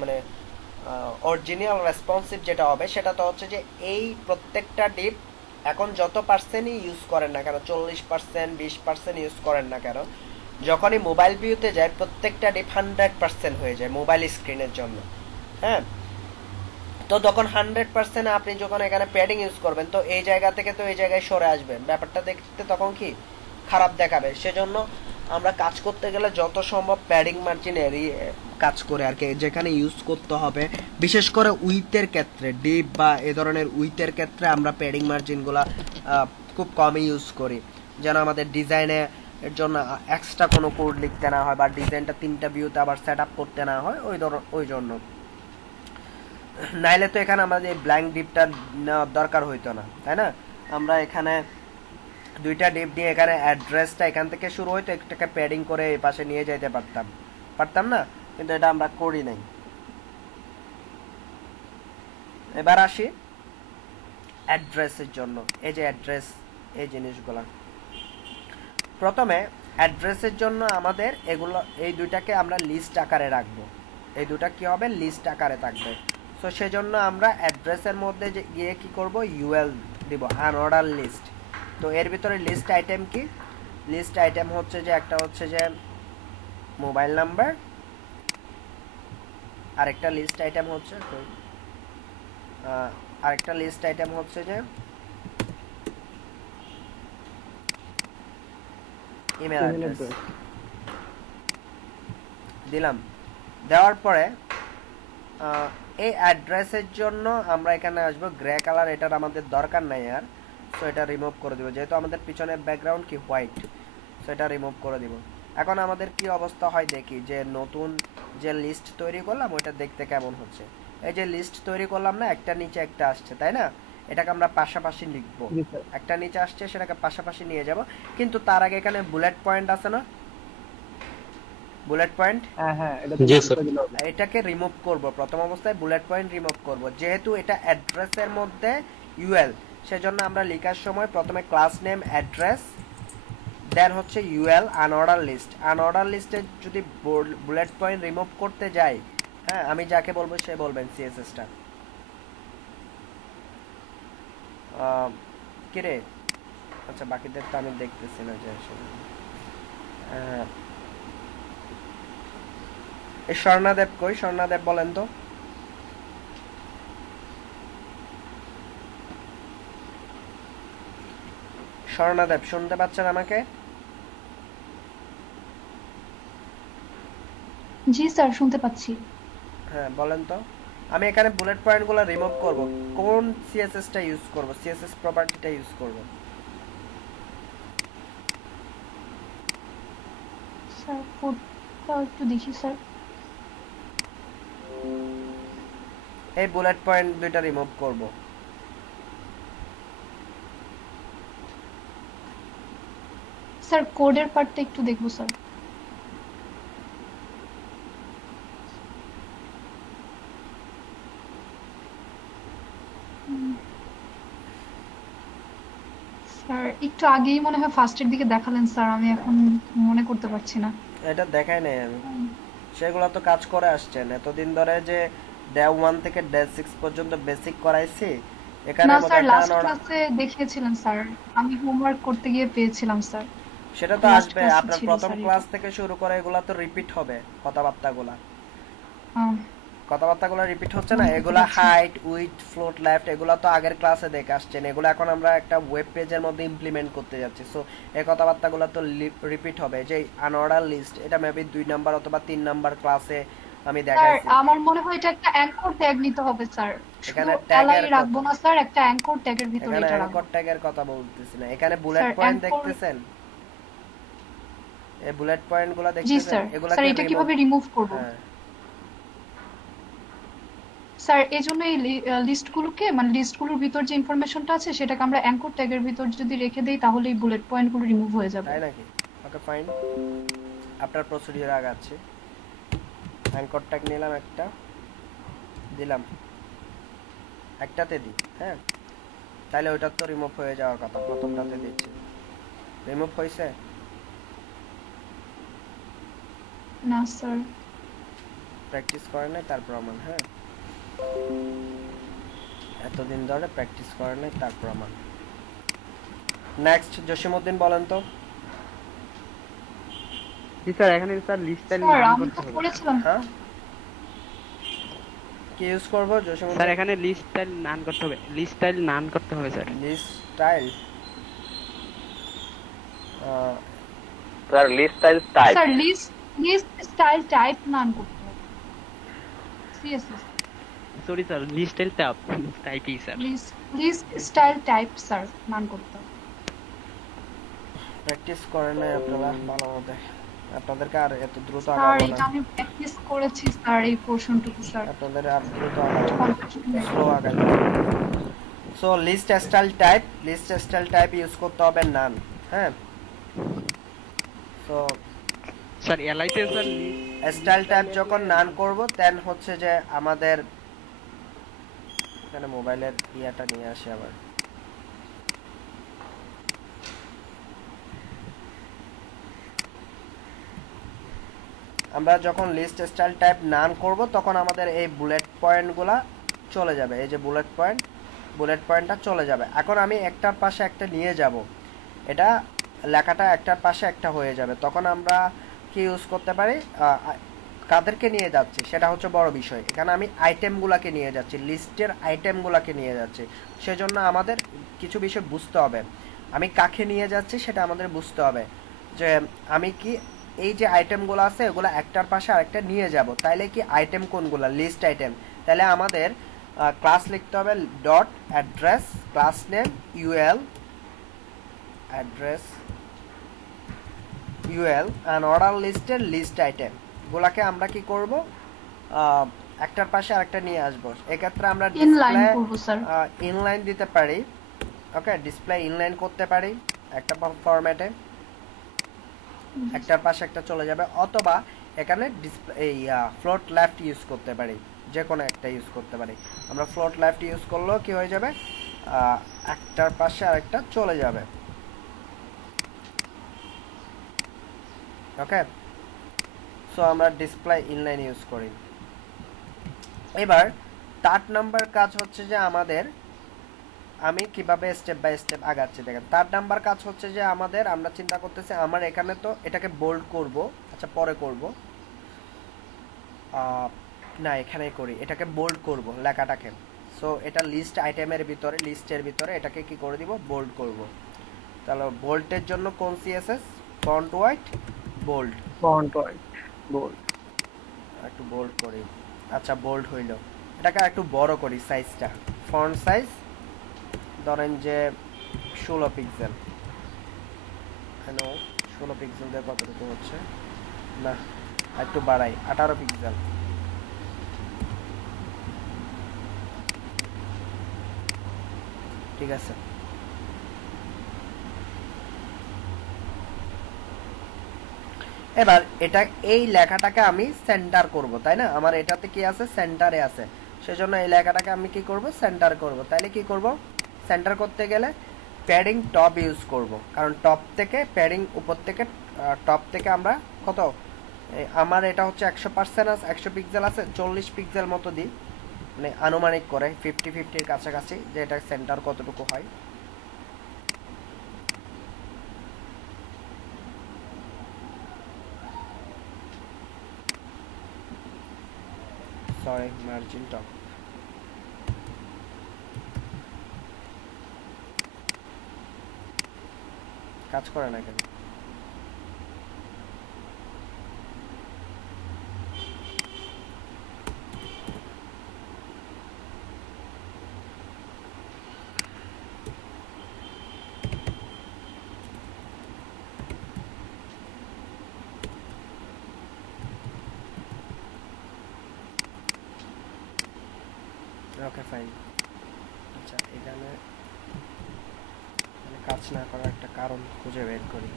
মানে অরিজিনাল রেসপন্সিভ যেটা হবে সেটা তো হচ্ছে যে এই প্রত্যেকটা ডিপ এখন যত পার্সেন্টই ইউজ করেন না কেন, 40% 20% ইউজ করেন না কেন, যখনই মোবাইল ভিউতে যায় প্রত্যেকটা ডিপ 100% হয়ে যায় মোবাইল স্ক্রিনের জন্য। হ্যাঁ, তো তখন 100% আপনি যখন এখানে প্যাডিং ইউজ করবেন তো এই জায়গা থেকে তো এই জায়গায় সরে আসবে, ব্যাপারটা দেখতে তখন কি খারাপ দেখাবে। সেজন্য আমরা কাজ করতে গেলে যত সম্ভব প্যাডিং মার্জিন এড়িয়ে কাজ করে আর কি, যেখানে ইউজ করতে হবে বিশেষ করে উইথের ক্ষেত্রে, ডিপ বা এ ধরনের উইথের ক্ষেত্রে আমরা প্যাডিং মার্জিনগুলো খুব কমই ইউজ করি, যেন আমাদের ডিজাইনে এর জন্য এক্সট্রা কোনো কোড লিখতে না হয় বা ডিজাইনটা 3টা ভিউতে আবার সেট আপ করতে না হয়, ওই জন্য। নাইলে তো এখানে আমাদের ব্ল্যাঙ্ক ডিপটা নেওয়ার দরকার হইতো না, তাই না? আমরা এখানে 2টা ডিপ নিয়ে এখানে অ্যাড্রেসটা এখান থেকে শুরু হইতো, একটাকে প্যাডিং করে এই পাশে নিয়ে যেতে পারতাম না, কিন্তু এটা আমরা করি নাই। এবার আসি অ্যাড্রেসের জন্য। এই যে অ্যাড্রেস, এই জিনিসগুলো প্রথমে অ্যাড্রেসের জন্য আমাদের এগুলো এই 2টাকে আমরা লিস্ট আকারে রাখবো, এই 2টা কি হবে লিস্ট আকারে থাকবে। সো সেজন্য আমরা অ্যাড্রেসের মধ্যে গিয়ে কি করব, ইউএল দিব, আনঅর্ডার লিস্ট। তো এর ভিতরে লিস্ট আইটেম কি, লিস্ট আইটেম হচ্ছে যে একটা হচ্ছে যে মোবাইল নাম্বার, আরেকটা লিস্ট আইটেম হচ্ছে যে ইমেল অ্যাড্রেস দিলাম। দেওয়ার পরে এই অ্যাড্রেসের জন্য আমরা এখানে আসবো গ্রে কালার, এটার আমাদের দরকার নাই আর, সো এটা রিমুভ করে দিব, যেহেতু আমাদের পিছনের ব্যাকগ্রাউন্ড কি হোয়াইট, সো এটা রিমুভ করে দিব। এখন আমাদের কি অবস্থা হয় দেখি, যে নতুন যে লিস্ট তৈরি করলাম ওইটা দেখতে কেমন হচ্ছে। এই যে লিস্ট তৈরি করলাম না, একটা নিচে একটা আসছে, তাই না? এটাকে আমরা পাশাপাশি লিখবো, একটা নিচে আসছে সেটাকে পাশাপাশি নিয়ে যাব, কিন্তু তার আগে এখানে বুলেট পয়েন্ট আছে না, বুলেট পয়েন্ট, এটাকে রিমুভ করব। প্রথম অবস্থায় বুলেট পয়েন্ট রিমুভ করব, যেহেতু এটা অ্যাড্রেসের মধ্যে ইউএল, সেজন্য আমরা লেখার সময় প্রথমে ক্লাস নেম অ্যাড্রেস, দেন হচ্ছে ইউএল আনঅর্ডার লিস্ট। আনঅর্ডার লিস্টে যদি বুলেট পয়েন্ট রিমুভ করতে যাই, হ্যাঁ আমি যাকে বলবো সে বলবেন সিএসএসটা কিরে, আচ্ছা বাকিদের তো আমি দেখতেছি না যে আসলে এই স্বর্ণাদেব কই? স্বর্ণাদেব বলেন তো। স্বর্ণাদেব শুনতে পাচ্ছেন আমাকে? জি স্যার, শুনতে পাচ্ছি। হ্যাঁ বলেন তো। আমি এখানে বুলেট পয়েন্টগুলো রিমুভ করব, কোন সিএসএসটা ইউজ করব? সিএসএস প্রপার্টিটা ইউজ করব। স্যার কোডটা একটু দেখি স্যার। এই বুলেট পয়েন্ট দুইটা রিমুভ করব। স্যার কোডের পার্টটা একটু দেখবো স্যার। স্যার একটু আগেই মনে হয় ফার্স্টের দিকে দেখালেন স্যার, আমি এখন মনে করতে পারছি না। এটা দেখাই নাই আমি, সেগুলো তো কাজ করে আসছেন এতদিন ধরে, যে ডে 1 থেকে ডে 6 পর্যন্ত বেসিক করাইছি। এখানে না মধ্যে স্যার, একটা লাস্ট ক্লাসে দেখিয়েছিলেন স্যার, আমি হোমওয়ার্ক করতে গিয়ে পেয়েছিলাম স্যার। সেটা তো লাস্ট আসবে, ক্লাসে আপনার ছিল প্রথম স্যার ক্লাস এটা। থেকে শুরু করে এগুলা তো রিপিট হবে, কথাবার্তাগুলা আহ, কথাবার্তাগুলো রিপিট হচ্ছে না, মনে করতে এগুলা পারছি। হাইট উইথ ফ্লোট লেফট এগুলা তো আগের ক্লাসে দেখে আসছেন, এগুলো এখন আমরা একটা ওয়েব পেজের মধ্যে ইমপ্লিমেন্ট করতে যাচ্ছি। সো এই কথাবার্তাগুলো তো রিপিট হবে। যে আনঅর্ডার লিস্ট, এটা মেবি 2 নাম্বার অথবা 3 নাম্বার ক্লাসে আমি স্যার দেখাইছি। আমার মনে হয় এটা একটা অ্যাঙ্কর ট্যাগ নিতে হবে স্যার, শুধু এখানে এলাই ট্যাগের রাখবো না স্যার, একটা অ্যাঙ্কর ট্যাগের ভিতরে এখানে এটা রাখবো। অ্যাঙ্কর ট্যাগের কথা বলতেছি না, এখানে বুলেট স্যার পয়েন্ট অ্যাঙ্কর, দেখতেছেন, এই বুলেট পয়েন্টগুলো জি দেখতেছেন, স্যার। এগুলাকে স্যার এটা কিভাবে রিমুভ করব? হ্যাঁ স্যার এই জন্য এই লিস্টগুলোকে, মানে লিস্টগুলোর ভিতর যে ইনফরমেশনটা আছে সেটাকে আমরা অ্যাঙ্কর ট্যাগের ভিতর যদি রেখে দেই তাহলে এই বুলেট পয়েন্টগুলো রিমুভ হয়ে যাবে। তাই নাকি? ওকে ফাইন, আপনার প্রসিডিউর আগাচ্ছি। অ্যাঙ্কর ট্যাগ নিলাম, একটা দিলাম, একটাতে দিই, হ্যাঁ তাহলে ওইটা তো রিমুভ হয়ে যাওয়ার কথা, প্রথমটাতে দিচ্ছি। রিমুভ হয়েছে? না স্যার। প্র্যাকটিস করেন নাই তার প্রমাণ, হ্যাঁ এতদিন ধরে প্র্যাকটিস করেন নাই তার প্রমাণ। নেক্সট জসিমউদ্দিন বলেন তো। জি স্যার, এখানে স্যার লিস্ট স্টাইল স্যার নান আমি করতে তো হবে। করেছিলাম। হ্যাঁ কি ইউজ করব স্যার জসিমউদ্দিন? এখানে লিস্ট স্টাইল নান করতে হবে, লিস্ট স্টাইল নান করতে হবে sir. List style, sir list style type. Sir list style type none করতে হবে, CSS. Sorry sir, list style টাইপই sir. List style type sir none করতে হবে। প্র্যাকটিস করেন নাই আপনারা ভালো মতো, আপনাদেরকে আর এত দ্রুত স্যার আগাবো এটা না, আমি প্র্যাকটিস করেছি স্যার, এই পোরশনটুকু স্যার। আপনাদের আর দ্রুত আগাবো না, স্লো আগাবো। So list style type use করতে হবে নান, হ্যাঁ। সো স্যার এলআইতে স্যার স্টাইল টাইপ যখন নান করব দেন হচ্ছে যে আমাদের এখানে মোবাইলের ইয়াটা নিয়ে আসে আবার, আমরা যখন লিস্ট স্টাইল টাইপ নান করব তখন আমাদের এই বুলেট পয়েন্টগুলা চলে যাবে, এই যে বুলেট পয়েন্টটা চলে যাবে। এখন আমি একটার পাশে একটা নিয়ে যাব, এটা লেখাটা একটার পাশে একটা হয়ে যাবে, তখন আমরা কি ইউজ করতে পারি? কাদেরকে নিয়ে যাচ্ছি সেটা হচ্ছে বড় বিষয়। এখানে আমি আইটেমগুলোকে নিয়ে যাচ্ছি, লিস্টের আইটেমগুলোকে নিয়ে যাচ্ছি, সেজন্য আমাদের কিছু বিষয় বুঝতে হবে। আমি কাকে নিয়ে যাচ্ছি সেটা আমাদের বুঝতে হবে, যে আমি কি এই যে আইটেমগুলো আছে এগুলো একটার পাশে আরেকটা নিয়ে যাব, তাইলে কি আইটেম কোনগুলো? List item. তাহলে আমাদের ক্লাস লিখতে হবে dot address class name UL address UL and order লিস্টের লিস্ট আইটেম গুলাকে আমরা কি করব? একটার পাশে আরেকটা নিয়ে আসবো। এক্ষেত্রে আমরা ইনলাইন করব স্যার, ইনলাইন দিতে পারি, ওকে ডিসপ্লে ইনলাইন করতে পারি একটা ফরম্যাটে, একটার পাশে একটা চলে যাবে, অথবা এখানে ডিসপ্লে এই ফ্লোট লেফট ইউজ করতে পারি, যে কোনো একটা ইউজ করতে পারি। আমরা ফ্লোট লেফট ইউজ করলেও কি হয়ে যাবে? একটার পাশে আরেকটা চলে যাবে, ওকে। সো আমরা ডিসপ্লে ইনলাইন ইউজ করি। এবার 3 নাম্বার কাজ হচ্ছে যে আমাদের, আমি কিভাবে স্টেপ বাই স্টেপ আগাচ্ছি দেখেন। 3 নাম্বার কাজ হচ্ছে যে আমাদের, আমরা চিন্তা করতেছি আমার এখানে তো এটাকে বোল্ড করব, আচ্ছা পরে করব। না এখানেই করি, এটাকে বোল্ড করব লেখাটাকে। সো এটা লিস্ট আইটেমের ভিতরে, লিস্টের ভিতরে এটাকে কি করে দিব, বোল্ড করব। তাহলে বোল্টের জন্য কোন CSS, font weight bold, bold একটু বোল্ড করি। আচ্ছা বোল্ড হইল, এটাকে একটু বড় করি সাইজটা, ফন্ট সাইজ ধরেন যে 16 পিক্সেল। হ্যালো 16 পিক্সেল দিয়ে কতটুকু হচ্ছে, না একটু বাড়াই, 18 পিক্সেল। ঠিক আছে, এবার এটা এই লেখাটাকে আমি সেন্টার করব, তাই না? আমার এটাতে কি আছে, সেন্টারে আছে, সেজন্য এই লেখাটাকে আমি কি করব, সেন্টার করব। তাইলে কি করব, সেন্টার করতে গেলে প্যাডিং টপ ইউজ করব, কারণ টপ থেকে প্যাডিং উপর থেকে, টপ থেকে আমরা কত, আমার এটা হচ্ছে 100% আছে, 100 পিক্সেল আছে, 40 পিক্সেল মতো দিই, মানে আনুমানিক করে 50-50 কাছাকাছি, যে এটা সেন্টার কতটুকু হয়। Sorry, margin top. কাজ করে না কেন? Okay fine. আচ্ছা এখানে কাজ না করার একটা কারণ খুঁজে বের করি।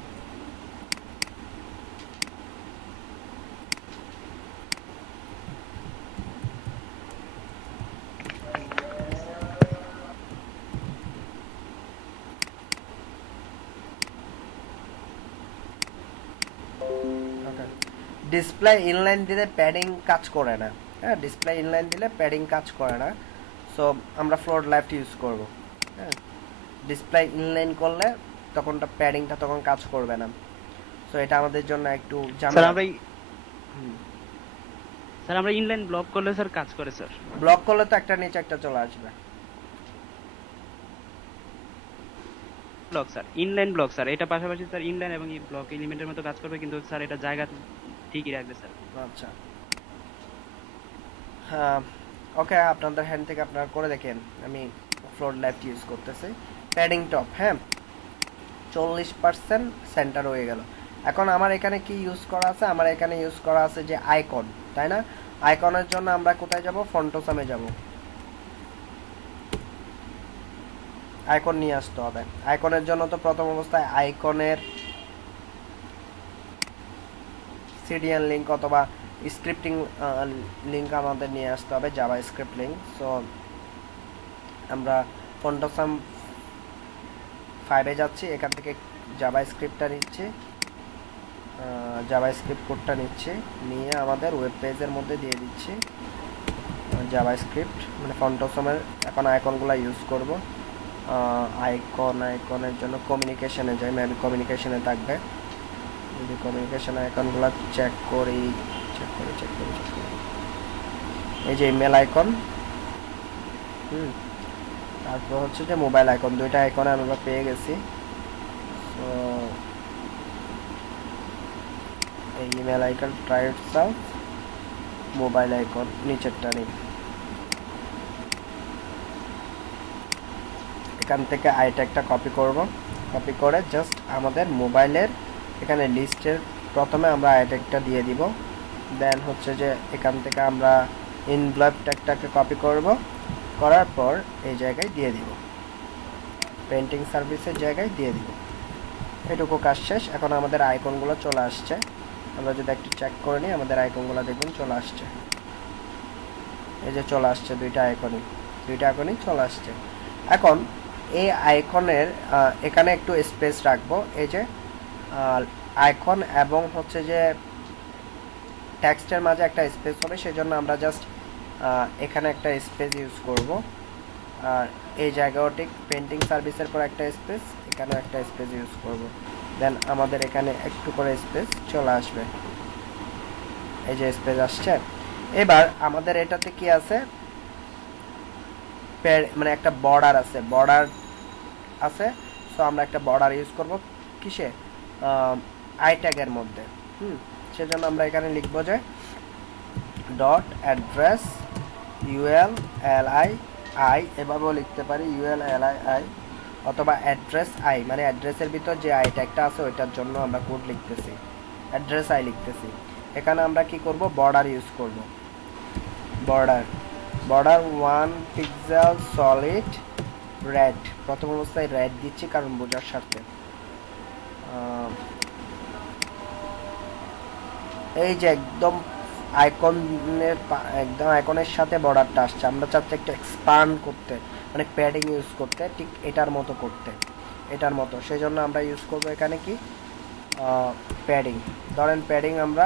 ডিসপ্লে ইনলাইন দিলে প্যাডিং কাজ করে না, হ্যাঁ ডিসপ্লে ইনলাইন দিলে প্যাডিং কাজ করে না, সো আমরা ফ্লোট লেফট ইউজ করব। হ্যাঁ ডিসপ্লে ইনলাইন করলে তখনটা প্যাডিংটা তখন কাজ করবে না, সো এটা আমাদের জন্য একটু স্যার আমরা ইনলাইন ব্লক করলে স্যার কাজ করে স্যার, ব্লক করলে তো একটা নিচে একটা চলে আসবে block sir, inline block sir, এটা পাশাপাশি স্যার ইনলাইন এবং ব্লক এলিমেন্টের মতো কাজ করবে, কিন্তু স্যার এটা জায়গা ঠিকই রাখবে স্যার। আচ্ছা হ্যাঁ ওকে, আপনাদের হ্যান্ড থেকে আপনারা করে দেখেন, আমি ফ্লোট লেফট ইউজ করতেছি, প্যাডিং টপ, হ্যাঁ 40% সেন্টার হয়ে গেল। এখন আমার এখানে কি ইউজ করা আছে, আমার এখানে ইউজ করা আছে যে আইকন, তাই না? আইকনের জন্য আমরা কোথায় যাব, ফন্টোসামে যাব, আইকন নিয়ে আসতে হবে। আইকনের জন্য তো প্রথম অবস্থায় আইকনের সিডিএন লিঙ্ক অথবা স্ক্রিপ্টিং লিঙ্ক আমাদের নিয়ে আসতে হবে, জাভা স্ক্রিপ্ট লিঙ্ক। সো আমরা ফন্টোসাম 5-এ যাচ্ছি, এখান থেকে জাভা স্ক্রিপ্টটা নিচ্ছি, জাভা স্ক্রিপ্ট কোডটা নিচ্ছি, নিয়ে আমাদের ওয়েব পেজের মধ্যে দিয়ে দিচ্ছি জাভা স্ক্রিপ্ট, মানে ফন্টোসামের এখন আইকনগুলো ইউজ করব। আইকনের জন্য কমিউনিকেশনে যাই, মেবি কমিউনিকেশনে থাকবে, যদি কমিউনিকেশন আইকনগুলো চেক করি, এই যে ইমেল আইকন, তারপর হচ্ছে যে মোবাইল আইকন, দুইটা আইকনে আমরা পেয়ে গেছি। সো এই email icon try itself, mobile icon নিচেরটা নিই, এখান থেকে আই ট্যাগটা কপি করব, কপি করে জাস্ট আমাদের মোবাইলের এখানে লিস্টের প্রথমে আমরা আই ট্যাগটা দিয়ে দিব, দেন হচ্ছে যে এখান থেকে আমরা ইনভলভ ট্যাগটাকে কপি করব, করার পর এই জায়গায় দিয়ে দিব, পেন্টিং সার্ভিসের জায়গায় দিয়ে দিব। এটুকু কাজ শেষ। এখন আমাদের আইকনগুলো চলে আসছে, আমরা যদি একটু চেক করে নিই, আমাদের আইকনগুলো দেখুন চলে আসছে, এই যে চলে আসছে, দুইটা আইকনই চলে আসছে। এখন এই আইকনের এখানে একটু স্পেস রাখবো, এই যে আইকন এবং হচ্ছে যে টেক্সটের মাঝে একটা স্পেস হবে, সেজন্য আমরা জাস্ট এখানে একটা স্পেস ইউজ করব, আর এই জায়গাও ঠিক পেন্টিং সার্ভিসের পর একটা স্পেস, এখানেও একটা স্পেস ইউজ করব, দেন আমাদের এখানে একটু করে স্পেস চলে আসবে, এই যে স্পেস আসছে। এবার আমাদের এটাতে কি আছে, মানে একটা বর্ডার আছে। সো আমরা একটা বর্ডার ইউজ করব কিসে, আই ট্যাগের মধ্যে। সেজন্য আমরা এখানে লিখবো যে ডট অ্যাড্রেস ULLI, এভাবেও লিখতে পারি ULLI, অথবা অ্যাড্রেস আই, মানে অ্যাড্রেসের ভিতর যে আই ট্যাগটা আছে ওইটার জন্য আমরা কোড লিখতেছি, অ্যাড্রেস আই লিখতেছি। এখানে আমরা কি করব, বর্ডার ইউজ করব। বর্ডার 1 পিক্সেল সলিড রেড, প্রথম অবস্থায় রেড দিচ্ছি কারণ বোঝার স্বার্থে। এই যে একদম আইকনের সাথে বর্ডারটা আসছে, আমরা চাচ্ছি একটু এক্সপান্ড করতে, মানে প্যাডিং ইউজ করতে, ঠিক এটার মতো করতে, এটার মতো। সেই জন্য আমরা ইউজ করব এখানে কি, প্যাডিং। ধরেন প্যাডিং আমরা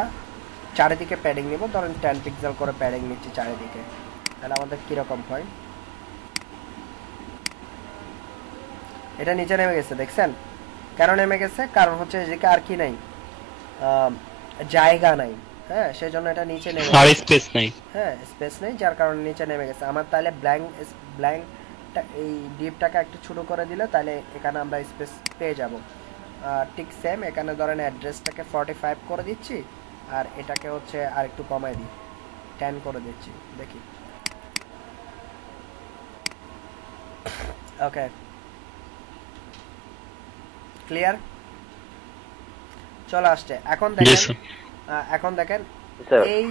চারিদিকে প্যাডিং নিব, ধরেন 10 পিক্সেল করে প্যাডিং নিচ্ছি চারিদিকে। তাহলে আমাদের কিরকম হয়, এটা নিচে নেমে গেছে, দেখছেন কেন নেমে গেছে? কারণ হচ্ছে এদিকে আর কি নাই, জায়গা নাই। হ্যাঁ, সেই জন্য এটা নিচে নেমে আর স্পেস নাই। হ্যাঁ, স্পেস নেই, যার কারণে নিচে নেমে গেছে। আমার তাহলে ব্ল্যাঙ্ক এই ডিপটাকে একটু ছোট করে দিলে তাহলে এখানে আমরা স্পেস পেয়ে যাব। ঠিক সেম এখানে ধরেন অ্যাড্রেসটাকে 45 করে দিচ্ছি, আর এটাকে হচ্ছে আর একটু কমাই দিই, 10 করে দিচ্ছি, দেখি। ওকে, ক্লিয়ার চলে আসছে। এখন দেখেন এই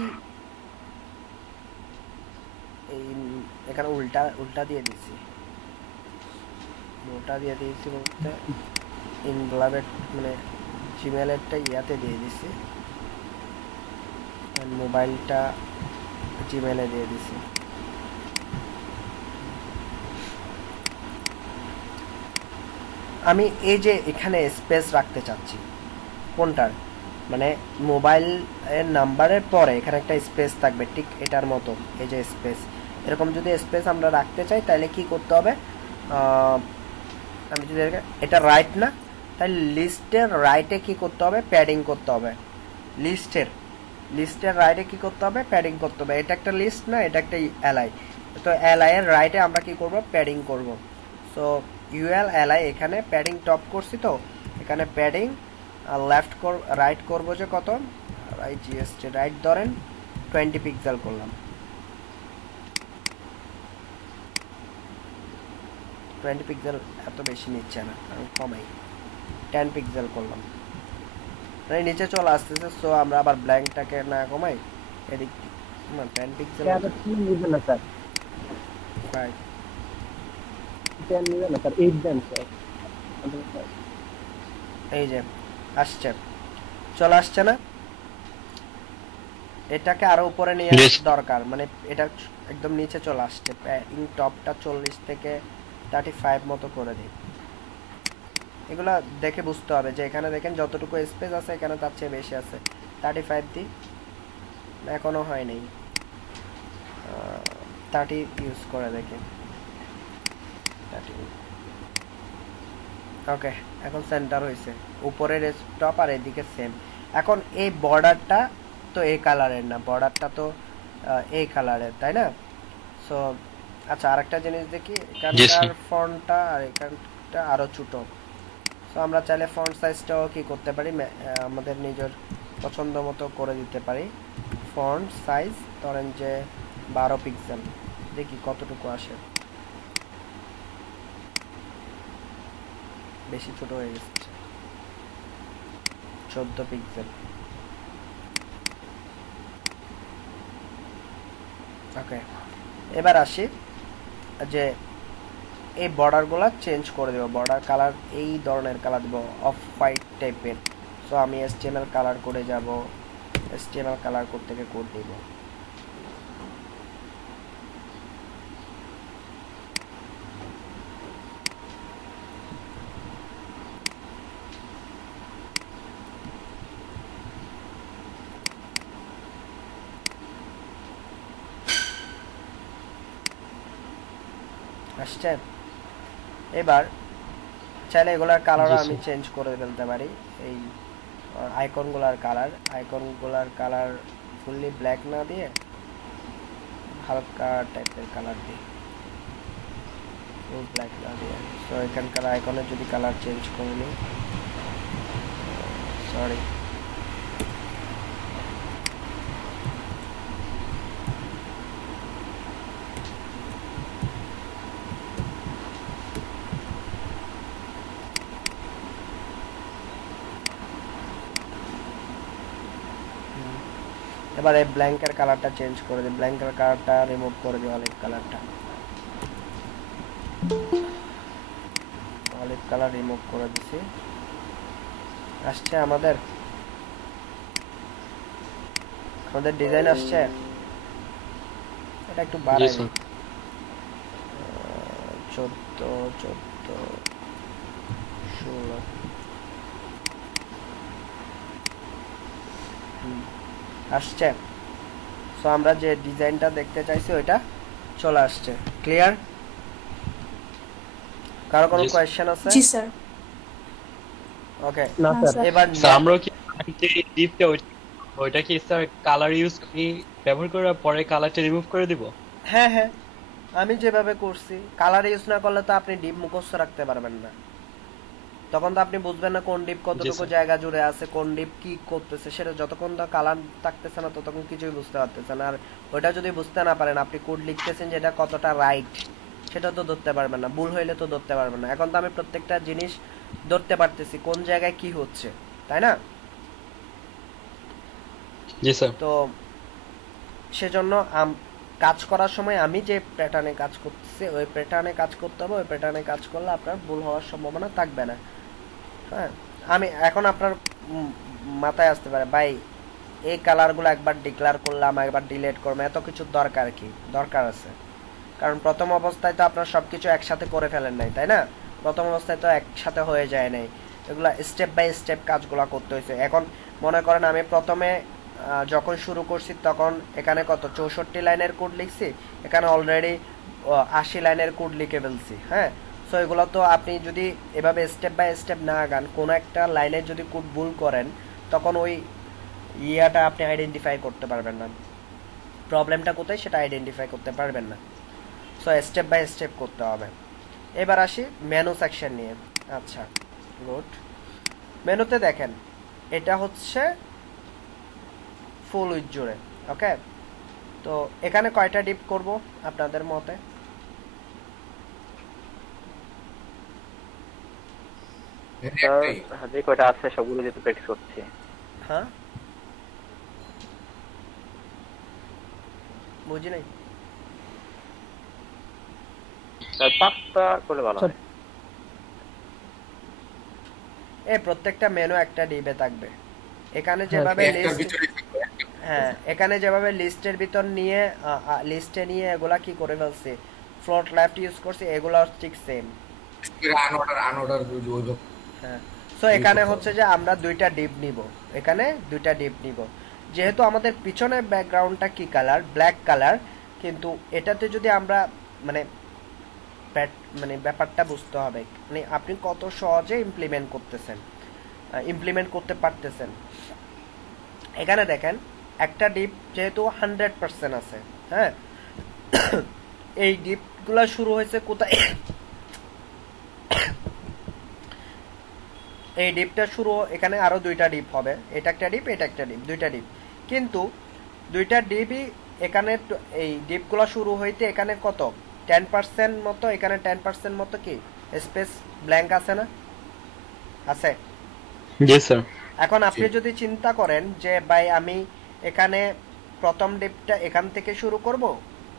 এখানে উল্টা দিয়ে দিচ্ছি, বলতে ইনভ্লাভেট মানে জিমেলেরটা ইয়াতে দিয়ে দিচ্ছি, মোবাইলটা জিমেলে দিয়ে দিচ্ছি। আমি এই যে এখানে স্পেস রাখতে চাচ্ছি, কোনটার, মানে মোবাইল এর নাম্বারের পরে এখানে একটা স্পেস থাকবে, ঠিক এটার মতো। এই যে স্পেস, এরকম যদি স্পেস আমরা রাখতে চাই তাহলে কি করতে হবে, আমি যদি এটা রাইট না, তাহলে লিস্টের রাইটে কি করতে হবে, প্যাডিং করতে হবে। লিস্টের রাইটে কি করতে হবে, প্যাডিং করতে হবে। এটা একটা লিস্ট না, এটা একটা এলআই, তো এলআই এর রাইটে আমরা কি করব, প্যাডিং করব। সো ULLI এখানে প্যাডিং টপ করছি, তো এখানে প্যাডিং রাইট করব যে কত, রাইট ধরেন 20 পিক্সেল করলাম, 20 পিক্সেল এত বেশি নিচ্ছে না, আমি কমাই 10 পিক্সেল করলাম, মানে নিচে চলে আসতেছে। সো আমরা আবার ব্ল্যাঙ্কটাকে না কমাই, এদিক 10 পিক্সেল না স্যার, 5 10 নিবে না স্যার, 8 দেন স্যার। এই যে আসছে, চলে আসছে না? এটাকে আরো উপরে নিয়ে আসা দরকার, মানে এটা একদম নিচে চলে আসছে। প্যাডিং টপটা 40 থেকে 35 মতো করে দিই। এগুলা দেখে বুঝতে হবে যে এখানে দেখেন যতটুকু স্পেস আছে এখানে তার চেয়ে বেশি আছে। 35 দিই, এখনো হয় নাই, 30 ইউজ করে দেখি, 30। ওকে, এখন সেন্টার হয়েছে, উপরের টপ আর এদিকে সেম। এখন এই বর্ডারটা তো এই কালারের না, বর্ডারটা তো এই কালারের, তাই না? সো আচ্ছা, আরেকটা জিনিস দেখি, এখানকার ফন্টটা আর এখানটা আরো ছোট। সো আমরা চাইলে ফন্ট সাইজটাও কি করতে পারি, আমাদের নিজের পছন্দ মতো করে দিতে পারি। ফন্ট সাইজ ধরেন যে 12 পিক্সেল, দেখি কতটুকু আসে। বেশি ছোট হয়ে গেছে, 14 পিক্সেল। ওকে, এবার আসি যে এই বর্ডারগুলো চেঞ্জ করে দেব, বর্ডার কালার এই ধরনের কালার দেব, অফ হোয়াইট টাইপের। সো আমি HTML কালার করে যাব, HTML কালার কোড থেকে কোড দেব। আসছে? এবার চাইলে এগুলার কালার আমি চেঞ্জ করে ফেলতে পারি। এই আইকনগুলার কালার ফুললি ব্ল্যাক না দিয়ে হালকা টাইপের কালার দিই, ফুল ব্ল্যাক না দিয়ে। সো এখানকার আইকনের যদি কালার চেঞ্জ করে নিই, সরি এবার এই ব্ল্যাঙ্কের কালারটা চেঞ্জ করে দিই, ব্ল্যাঙ্কের কালারটা রিমুভ করে দিই, অলিভ কালারটা, অলিভ কালার রিমুভ করে দিছি। আসছে আমাদের ডিজাইন আসছে, এটা একটু বাড়াই দিই, 14 16 আসছে। সো আমরা যে ডিজাইনটা দেখতে চাইছি ওইটা চলে আসছে। ক্লিয়ার? কারো কোনো কোয়েশ্চেন আছে? জি স্যার। ওকে, না স্যার। এবার আমরা কি যে ডিপটা ওইটা কি স্যার কালার ইউজ করি ব্যবহার করার পরে কালারটা রিমুভ করে দিব? হ্যাঁ হ্যাঁ, আমি যেভাবে করছি, কালার ইউজ না করলে তো আপনি ডিপ মুখস্থ রাখতে পারবেন না, তখন তো আপনি বুঝবেন না কোন ডিপ কতটুকু জায়গা জুড়ে আছে, কোন ডিপ কি করতেছে, সেটা যতক্ষণ তো কালার থাকতেছে না ততক্ষণ কিছুই বুঝতে পারতেছেন। আর ওইটা যদি বুঝতে না পারেন, আপনি কোড লিখতেছেন যেটা কতটা রাইট সেটা তো ধরতে পারবেন না, ভুল হইলে তো ধরতে পারবেন না। এখন তো আমি প্রত্যেকটা জিনিস ধরতে পারতেছি কোন জায়গায় কি হচ্ছে, তাই না? জি স্যার। তো সেজন্য কাজ করার সময় আমি যে প্যাটার্নে কাজ করতেছি ওই প্যাটার্নে কাজ করতে হবে, ওই প্যাটার্নে কাজ করলে আপনার ভুল হওয়ার সম্ভাবনা থাকবে না। হ্যাঁ, আমি এখন আপনার মাথায় আসতে পারে ভাই এই কালারগুলো একবার ডিক্লেয়ার করলাম, একবার ডিলিট করলাম, এত কিছুর দরকার কি? দরকার আছে, কারণ প্রথম অবস্থায় তো আপনার সবকিছু একসাথে করে ফেলেন নাই, তাই না? প্রথম অবস্থায় তো একসাথে হয়ে যায় নাই, এগুলা স্টেপ বাই স্টেপ কাজগুলো করতে হয়েছে। এখন মনে করেন আমি প্রথমে যখন শুরু করছি তখন এখানে কত 64 লাইনের কোড লিখছি, এখানে অলরেডি 80 লাইনের কোড লিখে ফেলছি। হ্যাঁ, সো এগুলো তো আপনি যদি এভাবে স্টেপ বাই স্টেপ না আগান, কোনো একটা লাইনে যদি কোড ভুল করেন তখন ওই ইয়াটা আপনি আইডেন্টিফাই করতে পারবেন না, প্রবলেমটা কোথায় সেটা আইডেন্টিফাই করতে পারবেন না। সো স্টেপ বাই স্টেপ করতে হবে। এবার আসি মেনু সেকশন নিয়ে। আচ্ছা গুড, মেনুতে দেখেন এটা হচ্ছে ফুল উইথ জুড়ে। ওকে, তো এখানে কয়টা ডিপ করব আপনাদের মতে? যে কয়টা আছে সবগুলো যেহেতু প্র্যাকটিস করছি। হ্যাঁ, বুঝি নাই। 5টা করলে ভালো হয়। এই প্রত্যেকটা মেনু একটা ডিবে থাকবে। এখানে যেভাবে লিস্ট, হ্যাঁ এখানে যেভাবে লিস্টের ভিতর নিয়ে লিস্টে নিয়ে এগুলা কি করে ফেলছে, ফ্লোট লেফট ইউজ করছে, এগুলা ঠিক সেম। আনঅর্ডার হ্যাঁ, সো এখানে হচ্ছে যে আমরা দুইটা ডিপ নিব, এখানে দুইটা ডিপ নিব। যেহেতু আমাদের পিছনের ব্যাকগ্রাউন্ডটা কি কালার, ব্ল্যাক কালার, কিন্তু এটাতে যদি আমরা মানে ব্যাপারটা বুঝতে হবে, মানে আপনি কত সহজে ইমপ্লিমেন্ট করতে পারতেছেন। এখানে দেখেন একটা ডিপ যেহেতু 100% আছে, হ্যাঁ এই ডিপগুলো শুরু হয়েছে কোথায়? এই ডিপটা শুরু, এখানে আরো দুইটা ডিপ হবে, এটা একটা ডিপ, এটা একটা ডিপ, দুইটা ডিপ। কিন্তু দুইটা ডিপই এখানে এই ডিপগুলো শুরু হইতে এখানে কত 10% মতো, এখানে 10% মতো কি স্পেস ব্ল্যাঙ্ক আছে না? আছে। জি স্যার। এখন আপনি যদি চিন্তা করেন যে ভাই আমি এখানে প্রথম ডিপটা এখান থেকে শুরু করব,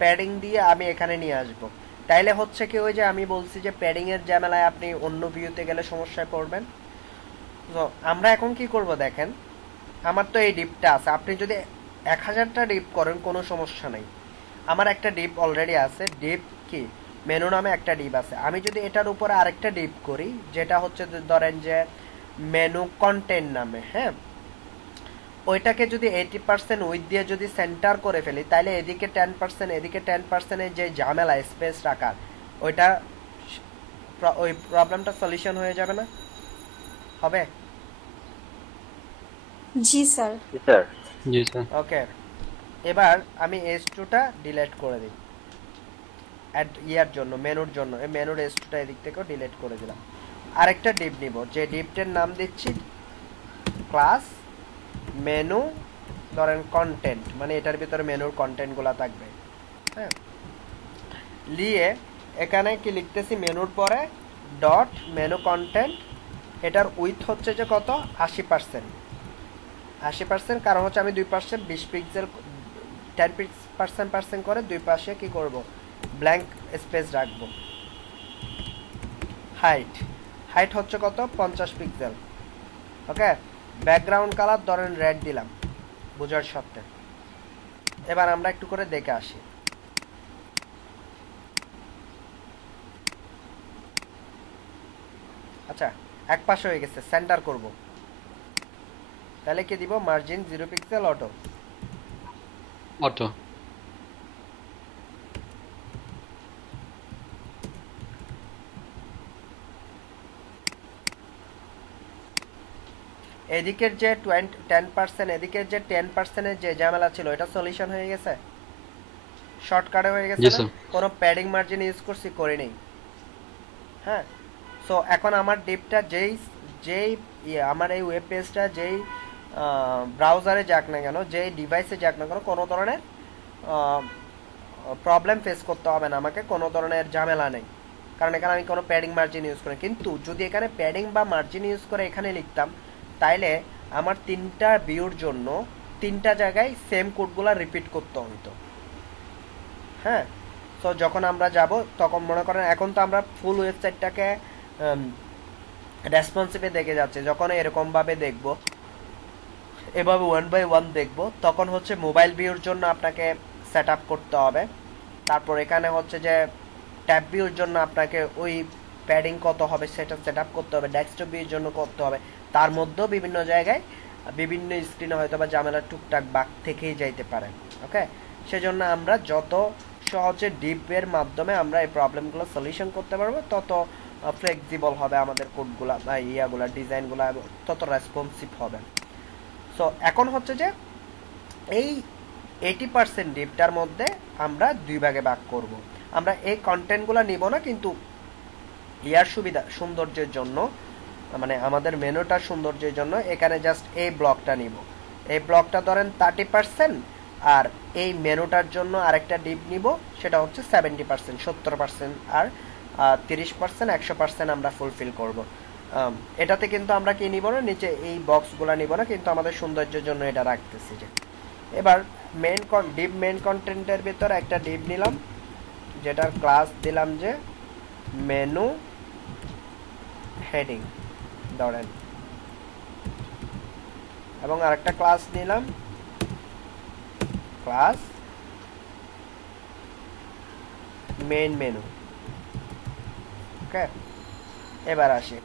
প্যাডিং দিয়ে আমি এখানে নিয়ে আসব, তাইলে হচ্ছে কি ওই যে আমি বলছি যে প্যাডিং এর ঝামেলায় আপনি অন্য ভিউতে গেলে সমস্যায় পড়বেন। তো আমরা এখন কি করব দেখেন, আমার তো এই ডিপটা আছে, আপনি যদি 1000টা ডিপ করেন কোনো সমস্যা নেই। আমার একটা ডিপ অলরেডি আছে, ডিপ কি মেনু নামে একটা ডিপ আছে। আমি যদি এটার উপরে আরেকটা ডিপ করি যেটা হচ্ছে ধরেন যে মেনু কন্টেন্ট নামে, হ্যাঁ ওইটাকে যদি 80% উইথ দিয়ে যদি সেন্টার করে ফেলি, তাহলে এদিকে 10% এদিকে 10% এর যে ঝামেলা স্পেস রাখার, ওইটা ওই প্রবলেমটা সলিউশন হয়ে যাবে না? হবে? জি স্যার। জি স্যার। জি স্যার। ওকে, এবার আমি S2টা ডিলিট করে দিই অ্যাড ইয়ার জন্য, মেনুর জন্য। এই মেনুর S2টা এদিক থেকেও ডিলিট করে দিলাম। আরেকটা ডিপ নিব, যে ডিপটার নাম দিচ্ছি ক্লাস মেনু, ধরেন কন্টেন্ট, মানে এটার ভিতরে মেনুর কন্টেন্টগুলো থাকবে। হ্যাঁ, লিয়ে এখানে কি লিখতেছি, মেনুর পরে ডট মেনু কন্টেন্ট। এটার উইথ হচ্ছে যে কত, 80%। 80%, কারণ হচ্ছে আমি 2% 20 পিক্সেল 10% করে দুই পাশে কি করব, ব্ল্যাঙ্ক স্পেস রাখবো। হাইট হচ্ছে কত, 50 পিক্সেল। ওকে, ব্যাকগ্রাউন্ড কালার ধরেন রেড দিলাম বোঝার সাথে। এবার আমরা একটু করে দেখে আসি। আচ্ছা, এক পাশে হয়ে গেছে, সেন্টার করব। তাহলে কি দিব, মার্জিন 0 পিক্সেল অটো। এদিকের যে 10%, এদিকের যে 10%-এর যে ঝামেলা ছিল, এটা সলিউশন হয়ে গেছে, শর্টকাটে হয়ে গেছে না? কোনো প্যাডিং মার্জিন ইউজ করছি, করে নেই। হ্যাঁ, সো এখন আমার ডিপটা যেই আমার এই ওয়েব পেজটা যেই ব্রাউজারে যাক না কেন, যেই ডিভাইসে যাক না কেন, কোনো ধরনের প্রবলেম ফেস করতে হবে না আমাকে, কোনো ধরনের ঝামেলা নেই, কারণ এখানে আমি কোনো প্যাডিং মার্জিন ইউজ করি। কিন্তু যদি এখানে প্যাডিং বা মার্জিন ইউজ করে এখানে লিখতাম, তাইলে আমার 3টা ভিউর জন্য 3টা জায়গায় সেম কোডগুলো রিপিট করতে হতো। হ্যাঁ, সো যখন আমরা যাব তখন মনে করেন, এখন তো আমরা ফুল ওয়েবসাইটটাকে রেসপন্সিভে দেখে যাচ্ছে, যখন এরকমভাবে দেখব, এভাবে 1 বাই 1 দেখব, তখন হচ্ছে মোবাইল ভিউর জন্য আপনাকে সেট আপ করতে হবে। তারপর এখানে হচ্ছে যে ট্যাব ভিউর জন্য আপনাকে ওই প্যাডিং কত হবে সেটা সেট আপ করতে হবে, ডেস্কটপ ভিউর জন্য করতে হবে। তার মধ্যেও বিভিন্ন জায়গায় বিভিন্ন স্ক্রিনে হয়তো বা ঝামেলা টুকটাক বাগ থেকেই যাইতে পারে। ওকে, সেজন্য আমরা যত সহজে ডিপের মাধ্যমে আমরা এই প্রবলেমগুলো সলিউশন করতে পারবো, তত ফ্লেক্সিবল হবে আমাদের কোডগুলা বা ইয়াগুলা, ডিজাইনগুলা, তত রেসপন্সিভ হবে। সো এখন হচ্ছে যে এই 80% ডিপটার মধ্যে আমরা 2 ভাগে ভাগ করব। আমরা এই কন্টেন্টগুলো নিব না, কিন্তু ইয়ার সৌন্দর্যের জন্য, মানে আমাদের মেনুটার সৌন্দর্যের জন্য এখানে জাস্ট এই ব্লকটা নিব। এই ব্লকটা ধরেন 30%, আর এই মেনুটার জন্য আরেকটা ডিপ নিব, সেটা হচ্ছে 70%, 70%, আর 30%, 100% আমরা ফুলফিল করব। এটাতে কিন্তু আমরা কি নিব না, নিচে এই বক্সগুলো নিব না, কিন্তু আমাদের সৌন্দর্যের জন্য এটা রাখতেছি। যে এবার ডিপ মেন কন্টেন্টের ভিতরে একটা ডিপ নিলাম, যেটার ক্লাস দিলাম যে মেনু হেডিং ধরেন, এবং আরেকটা ক্লাস নিলাম ক্লাস মেইন মেনু। ওকে, এবার আসি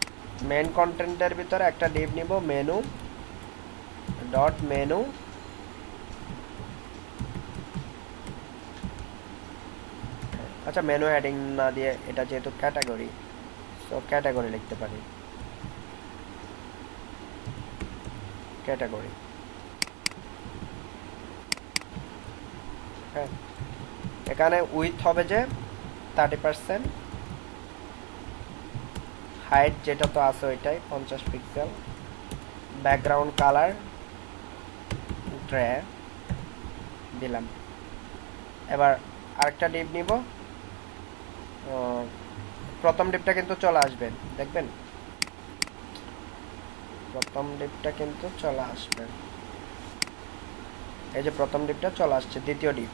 মেন কন্টেন্টের ভিতরে একটা ডিপ নিব, মেনু ডট মেনু, আচ্ছা মেনু হেডিং না দিয়ে, এটা যেহেতু ক্যাটাগরি, সো ক্যাটাগরি লিখতে পারি, ক্যাটাগরি। এখানে উইথ হবে যে 30%, হাইট যেটা তো আছে ওইটাই 50 পিক্সেল, ব্যাকগ্রাউন্ড কালার গ্রে দিলাম। এবার আরেকটা ডিপ নিব, প্রথম ডিপটা কিন্তু চলে আসবে, দেখবেন প্রথম ডিপটা কিন্তু চলে আসবে, এই যে প্রথম ডিপটা চলে আসছে। দ্বিতীয় ডিপ,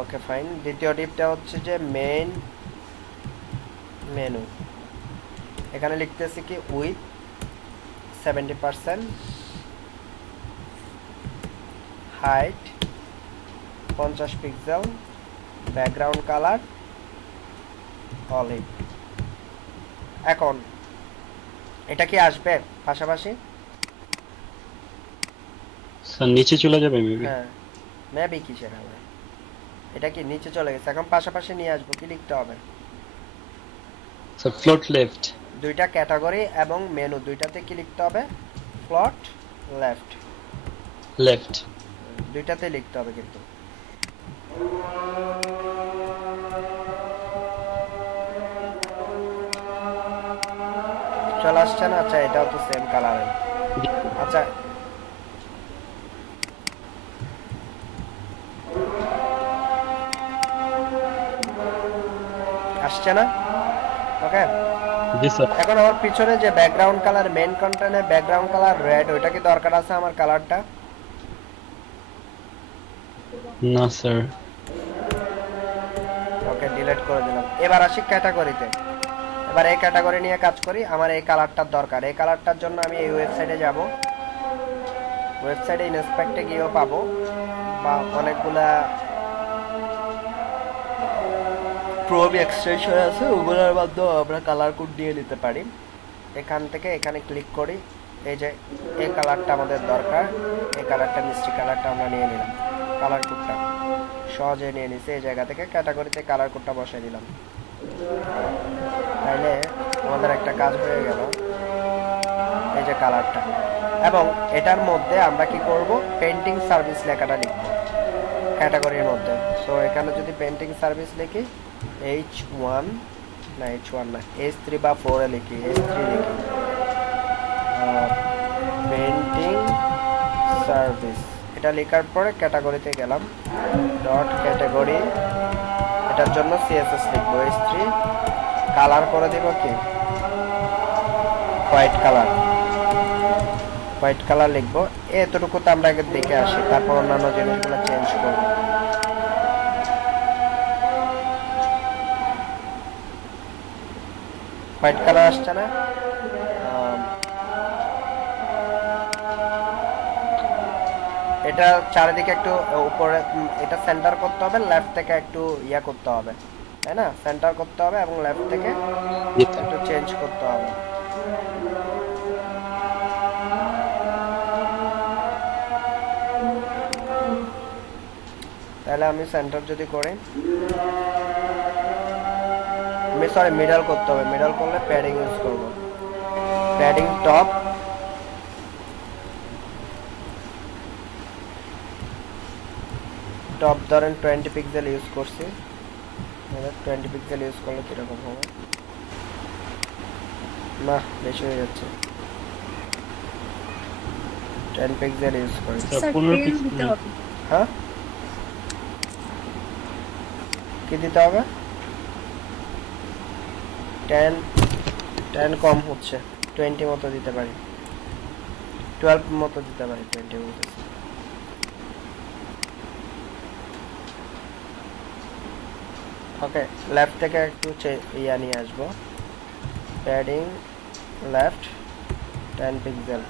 ওকে ফাইন, দ্বিতীয় ডিপটা হচ্ছে যে মেইন মেনু। এখানে লিখতেছি কি with 70%, height 50 pixel, background colour olive. এখন এটা কি আসবে পাশাপাশি? স্যার নিচে চলে যাবে মেবি। হ্যাঁ, মেবি কিসের হবে, এটা কি নিচে চলে গেছে, এখন পাশাপাশি নিয়ে আসবো, কি লিখতে হবে? Sir float left. দুইটা ক্যাটাগরি এবং মেনু দুইটাতে কি লিখতে হবে? Float left. লেফট। দুইটাতে লিখতে হবে কিন্তু। চলে আসছে না? আচ্ছা এটাও তো সেম কালারের। আচ্ছা আসছে না? ওকে এখন আমার পিছনে যে ব্যাকগ্রাউন্ড কালার, মেইন কন্টেন্টে ব্যাকগ্রাউন্ড কালার রেড, ওইটা কি দরকার আছে আমার কালারটা? না স্যার। ওকে ডিলিট করে দিলাম। এবার আসি ক্যাটাগরিতে। এবার এই ক্যাটাগরি নিয়ে কাজ করি। আমার এই কালারটার দরকার। এই কালারটার জন্য আমি এই ওয়েবসাইটে যাব। ওয়েবসাইটে ইনস্পেক্টে গিয়েও পাবো, বা অনেকগুলা ক্রোম এক্সটেনশন আছে, ওগুলোর মাধ্যমে আমরা কালার কোড দিয়ে নিতে পারি। এখান থেকে এখানে ক্লিক করি। এই যে এই কালারটা আমাদের দরকার, এই কালারটা মিষ্টি কালারটা আমরা নিয়ে নিলাম। কালার কোডটা সহজে নিয়ে নিছি। এই জায়গা থেকে ক্যাটাগরিতে কালার কোডটা বসাই দিলাম। তাইলে আমাদের একটা কাজ হয়ে গেল, এই যে কালারটা। এবং এটার মধ্যে আমরা কি করব, পেন্টিং সার্ভিস লেখাটা লিখব ক্যাটাগরির মধ্যে। সো এখানে যদি পেন্টিং সার্ভিস লিখি, H1 না H1 না H3 বা 4 এ লিখি, H3 লিখি, পেন্টিং সার্ভিস। এটা লেখার পরে ক্যাটাগরিতে গেলাম, ডট ক্যাটাগরি। এটার জন্য CSS লিখবো H3, কালার করে দিব কি হোয়াইট কালার, হোয়াইট কালার লিখবো। এতটুকু তো আমরা আগে দেখে আসি, তারপর অন্যান্য জিনিসগুলো চেঞ্জ করব। হোয়াইট কালার আসছে না? এটা চারিদিকে একটু উপরে, এটা সেন্টার করতে হবে, লেফট থেকে একটু ইয়া করতে হবে, তাই না? সেন্টার করতে হবে এবং লেফট থেকে একটু চেঞ্জ করতে হবে। তাহলে আমি সেন্টার যদি করি, সরি মিডল করতে হবে। মিডল করলে প্যাডিং ইউজ করব, প্যাডিং টপ, টপ ধরেন 20 পিক্সেল ইউজ করছি। 20 পিক্সেল ইউজ করলে কিরকম হবে? না বেশি হয়ে যাচ্ছে, 10 পিক্সেল ইউজ করি। হ্যাঁ কি দিতে হবে? 10 কম হচ্ছে, 20 মতো দিতে পারি, 12 মতো দিতে পারি, 20 মতো। ওকে লেফট থেকে একটু ইয়া নিয়ে আসবো, প্যাডিং লেফট 10 পিক্সেল।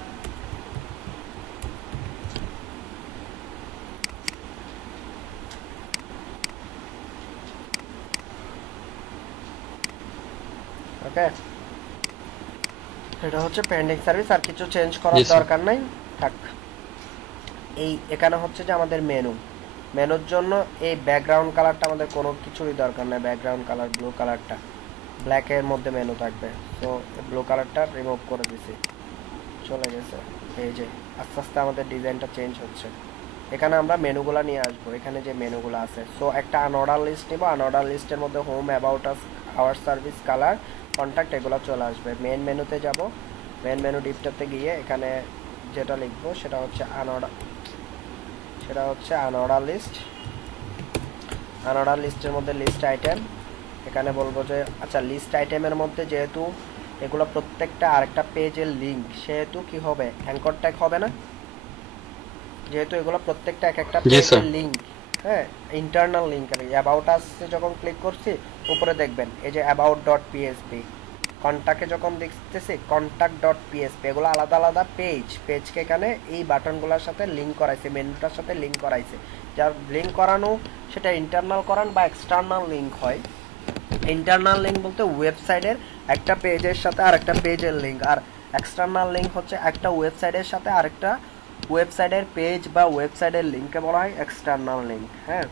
ওকে এটা হচ্ছে পেন্ডিং সার্ভিস, আর কিছু চেঞ্জ করার দরকার নাই, থাক। এই এখানে হচ্ছে যে আমাদের মেনু, মেনুর জন্য এই ব্যাকগ্রাউন্ড কালারটা আমাদের কোনো কিছুরই দরকার নাই। ব্যাকগ্রাউন্ড কালার ব্লু কালারটা, ব্ল্যাকের মধ্যে মেনু থাকবে। সো ব্লু কালারটা রিমুভ করে দিছি, চলে গেছে। এই যে আস্তে আস্তে আমাদের ডিজাইনটা চেঞ্জ হচ্ছে। এখানে আমরা মেনুগুলো নিয়ে আসবো, এখানে যে মেনুগুলো আছে। সো একটা আনঅর্ডার লিস্ট নিব, আনঅর্ডার লিস্টের মধ্যে home, about us, our service, colour, contact, এগুলো চলে আসবে। মেন মেনুতে যাব, মেন মেনু ডিপটাতে গিয়ে এখানে যেটা লিখবো সেটা হচ্ছে আনঅর্ডার লিস্ট। আনঅর্ডার লিস্টের মধ্যে লিস্ট আইটেম, এখানে বলবো যে আচ্ছা লিস্ট আইটেমের মধ্যে যেহেতু এগুলো প্রত্যেকটা আরেকটা পেজের লিঙ্ক, সেহেতু কি হবে, অ্যাঙ্কর ট্যাগ হবে না? যেহেতু এগুলো প্রত্যেকটা এক একটা পেজের লিঙ্ক, হ্যাঁ ইন্টারনাল লিঙ্ক। আর অ্যাবাউট আস যখন ক্লিক করছি উপরে দেখবেন এই যে অ্যাবাউট ডট পিএসপি, কন্ট্যাক্টে যখন দেখতেছি কন্ট্যাক্ট ডট পিএসপি, এগুলো আলাদা আলাদা পেজকে এখানে এই বাটনগুলোর সাথে লিঙ্ক করাইছে, মেনুটার সাথে লিঙ্ক করাইছে। যার লিঙ্ক করানো সেটা ইন্টারনাল করান বা এক্সটার্নাল লিঙ্ক হয়। ইন্টারনাল লিঙ্ক বলতে ওয়েবসাইটের একটা পেজের সাথে আরেকটা পেজের লিঙ্ক, আর এক্সটার্নাল লিঙ্ক হচ্ছে একটা ওয়েবসাইটের সাথে আরেকটা ওয়েবসাইটের পেজ বা ওয়েবসাইটের লিঙ্ককে বলা হয় এক্সটার্নাল লিঙ্ক। হ্যাঁ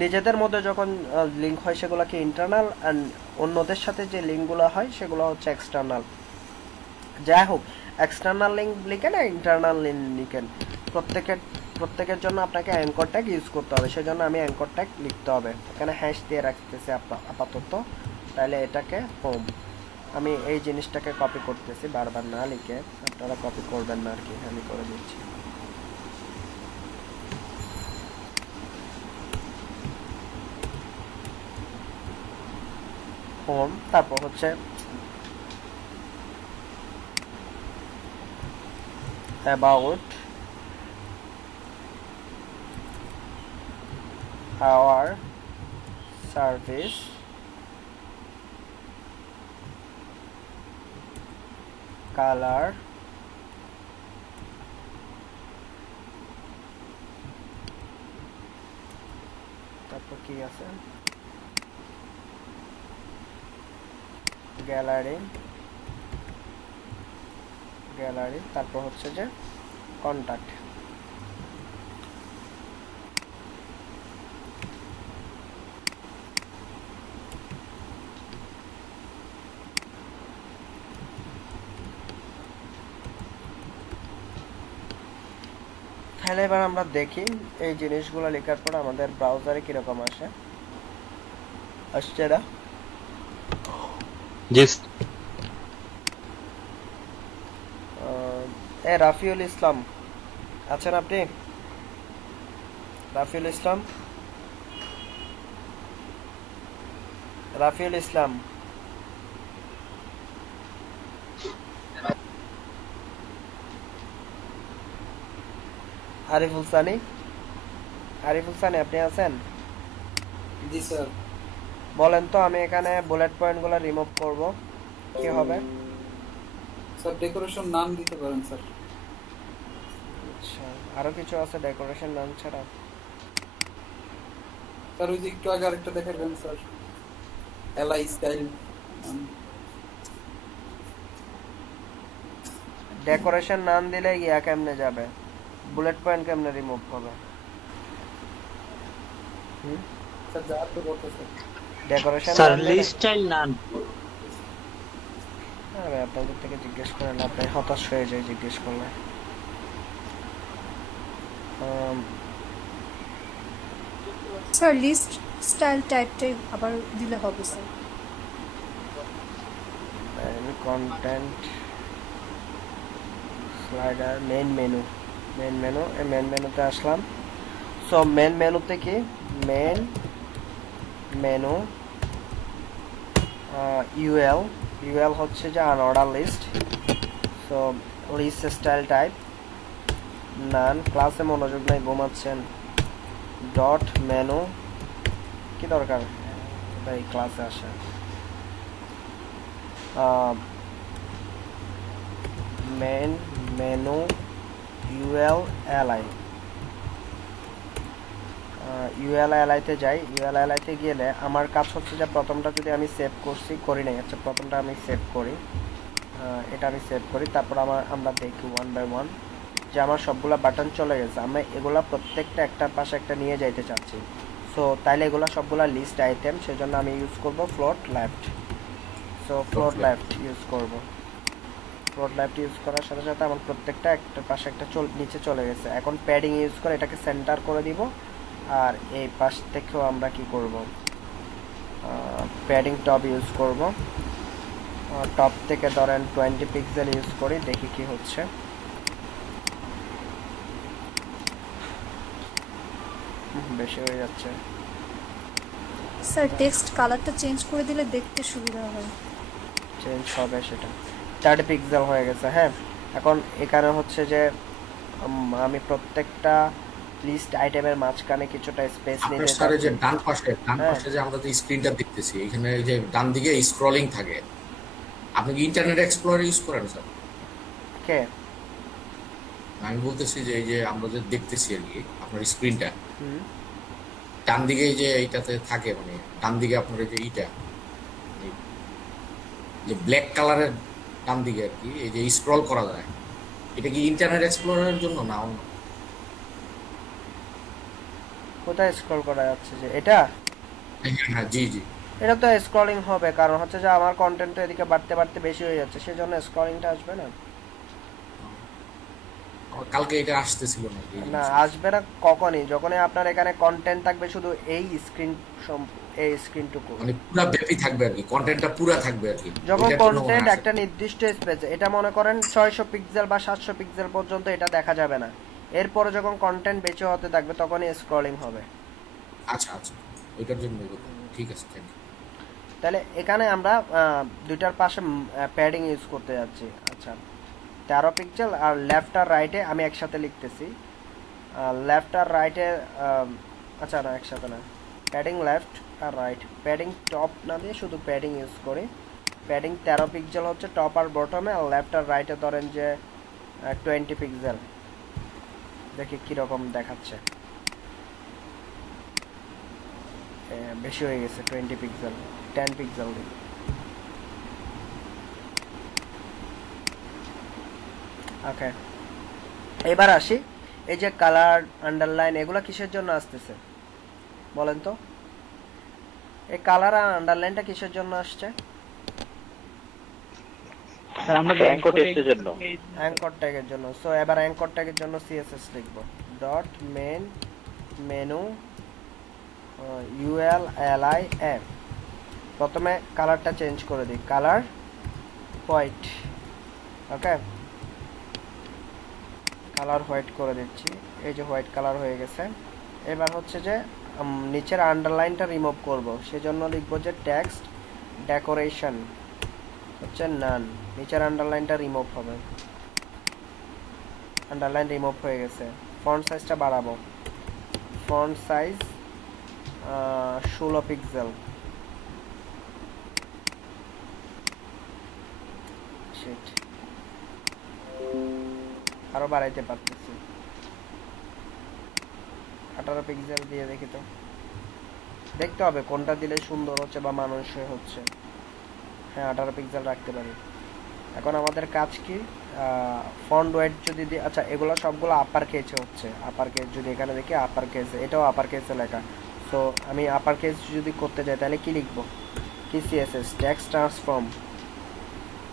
নিজেদের মধ্যে যখন লিঙ্ক হয় সেগুলোকে ইন্টারনাল, আর অন্যদের সাথে যে লিঙ্কগুলো হয় সেগুলো হচ্ছে এক্সটার্নাল। যাই হোক এক্সটার্নাল লিঙ্ক লিখেন না ইন্টারনাল লিঙ্ক লিখেন, প্রত্যেকের প্রত্যেকের জন্য আপনাকে অ্যাঙ্কর ট্যাগ ইউজ করতে হবে, সেজন্য আমি অ্যাঙ্কর ট্যাগ লিখতে হবে, এখানে হ্যাশ দিয়ে রাখতেছি আপাতত। তাহলে এটাকে হোম, আমি এই জিনিসটাকে কপি করতেছি বারবার না লিখে, আপনারা কপি করবেন না আর কি, আমি করে দিচ্ছি। হোম, তারপর হচ্ছে about our service, color, তারপর কি আছে, গ্যালারি, তারপর হচ্ছে যে কন্টাক্ট। তাহলে এবার আমরা দেখি এই জিনিসগুলো লেখার পর আমাদের ব্রাউজারে কিরকম আসে, আসছে না? রাফিউল ইসলাম আছেন আপনি? রাফিউল ইসলাম, রাফিউল ইসলাম, আরিফুল সানি, আরিফুল সানি আপনি আছেন? জি স্যার। বলেন তো, আমি এখানে বুলেট পয়েন্টগুলো রিমুভ করব, কি হবে? স্যার ডেকোরেশন নাম দিতে পারেন স্যার। আচ্ছা, আরো কিছু আছে ডেকোরেশন নাম ছাড়া? স্যার ওই যে একটু আগে আরেকটা দেখাবেন স্যার, এলআই স্টাইল। ডেকোরেশন নাম দিলে ইয়া কেমনে যাবে, বুলেট পয়েন্ট কেমনে রিমুভ হবে? স্যার যা তো বলতে sir decoration sir list style none. আরে আপনাদের থেকে জিজ্ঞেস করেন, আপনি হতাশ হয়ে যায় জিজ্ঞেস করলে। স্যার লিস্ট স্টাইল টাইপটাই আবার দিলে হবে sir. Content slider, main menu, এই মেইন মেনুতে আসলাম। সো মেইন মেনুতে কি, মেইন মেনু ইউএল হচ্ছে যে unordered list. So list style type none, ক্লাসে মনোযোগ নাই ঘুমাচ্ছেন, ডট মেনু, কি দরকার তাই ক্লাসে আসে, মেইন মেনু ইউএলএলআইতে যাই। ইউএলএলআইতে গেলে আমার কাজ হচ্ছে যে প্রথমটা যদি আমি সেভ করি নাই, আচ্ছা প্রথমটা আমি সেভ করি, এটা আমি সেভ করি, তারপর আমরা দেখি ওয়ান বাই ওয়ান যে আমার সবগুলা বাটন চলে গেছে। আমরা এগুলা প্রত্যেকটা একটার পাশে একটা নিয়ে যাইতে চাচ্ছি। সো তাইলে এগুলা সবগুলা লিস্ট আইটেম, সেজন্য আমি ইউজ করব float left. So float left use করব। ফ্লোট লেফট ইউজ করার সাথে সাথে আমার প্রত্যেকটা একটা পাশে একটা নিচে চলে গেছে। এখন প্যাডিং ইউজ করে এটাকে সেন্টার করে দিব, আর এই পাশ থেকেও আমরা কি করব, প্যাডিং টপ ইউজ করব। টপ থেকে ধরেন 20 পিক্সেল ইউজ করি, দেখি কি হচ্ছে। বেশি হয়ে যাচ্ছে স্যার। টেক্সট কালারটা চেঞ্জ করে দিলে দেখতে সুবিধা হয়। চেঞ্জ হবে সেটা, 30 পিক্সেল হয়ে গেছে। হ্যাঁ, এখন এখানে হচ্ছে যে আমি প্রত্যেকটা লিস্ট আইটেমের মাঝখানে কিছুটা স্পেস নিতে চাই। স্যার যে ডান পাশে যে আমরা যে স্ক্রিনটা দেখতেছি, এখানে যে ডান দিকে স্ক্রলিং থাকে, আপনি কি ইন্টারনেট এক্সপ্লোরার ইউজ করেন স্যার? কে? আমি বলতেছি যে এই যে আমরা যে দেখতেছি আর কি আপনার স্ক্রিনটা, ডান দিকে যে এইটাতে থাকে, মানে ডান দিকে আপনার এই যে এইটা যে ব্ল্যাক কালারের ডান দিকে আর কি, এই যে স্ক্রল করা যায়, এটা কি ইন্টারনেট এক্সপ্লোরারের জন্য না অন্য? কোথায় স্ক্রল করা যাচ্ছে যে এটা? হ্যাঁ জি জি, এটা তো স্ক্রলিং হবে, কারণ হচ্ছে যে আমার কন্টেন্ট তো এদিকে বাড়তে বাড়তে বেশি হয়ে যাচ্ছে, সেজন্য স্ক্রলিংটা আসবে না। কালকে এটা আসতেছিল না এই না জিনিসটা। আসবে না কখনই, যখনই আপনার এখানে কন্টেন্ট থাকবে শুধু এই স্ক্রিন, এই স্ক্রিনটুকু, মানে পুরা ব্যাপী থাকবে আর কি, কন্টেন্টটা পুরা থাকবে আর কি। যখন ওইটার জন্য মনে কন্টেন্ট হয় একটা নির্দিষ্ট স্পেস, এটা মনে করেন 600 পিক্সেল বা 700 পিক্সেল পর্যন্ত এটা দেখা যাবে না, এরপরে যখন কন্টেন্ট বেঁচে হতে থাকবে তখনই স্ক্রলিং হবে। আচ্ছা আচ্ছা, ওইটার জন্য ঠিক আছে, থ্যাংক ইউ। তাহলে এখানে আমরা দুইটার পাশে প্যাডিং ইউজ করতে যাচ্ছি। আচ্ছা 13 পিক্সেল আর লেফট আর রাইটে আমি একসাথে লিখতেছি, লেফট আর রাইটে, আচ্ছা না একসাথে না, প্যাডিং লেফট আর রাইট, প্যাডিং টপ না দিয়ে শুধু প্যাডিং ইউজ করি। প্যাডিং 13 পিক্সেল হচ্ছে টপ আর বটমে, আর লেফট আর রাইটে ধরেন যে 20 পিক্সেল। দেখি কীরকম দেখাচ্ছে, বেশি হয়ে গেছে 20 পিক্সেল, 10 পিক্সেল দিই। ওকে এবার আসি, এই যে কালার আন্ডারলাইন এগুলো কিসের জন্য আসতেছে বলেন তো? এই কালার আর আন্ডারলাইনটা কিসের জন্য আসছে? স্যার আমরা অ্যাঙ্কর টেস্টের জন্য, অ্যাঙ্কর ট্যাগের জন্য। সো এবার অ্যাঙ্কর ট্যাগের জন্য সিএসএস লিখব, ডট মেন মেনু ULLIN। প্রথমে কালারটা চেঞ্জ করে দিই, colour white. Okay colour white করে দিচ্ছি, এই যে হোয়াইট কালার হয়ে গেছে। এবার হচ্ছে যে নিচের আন্ডারলাইনটা রিমুভ করব, সেজন্য লিখব যে টেক্সট ডেকোরেশন হচ্ছে নান, নিচের আন্ডারলাইনটা রিমুভ হবে, আন্ডারলাইন রিমুভ হয়ে গেছে। ফন্ট সাইজটা বাড়াবো, ফন্ট সাইজ 16 পিক্সেল, আরো বাড়াইতে পারতেছি, 18 পিক্সেল দিয়ে দেখি তো, দেখতে হবে কোনটা দিলে সুন্দর হচ্ছে বা মানানসই হচ্ছে। হ্যাঁ 18 পিক্সেল রাখতে পারি। এখন আমাদের কাজ কি, ফন্ট ওয়েট যদি দিই, আচ্ছা এগুলো সবগুলো আপার কেসে হচ্ছে, আপার কেস যদি এখানে দেখি আপার কেসে, এটাও আপার কেসে লেখা। সো আমি আপার কেস যদি করতে চাই তাহলে কি লিখবো, কি সিএসএস টেক্সট ট্রান্সফর্ম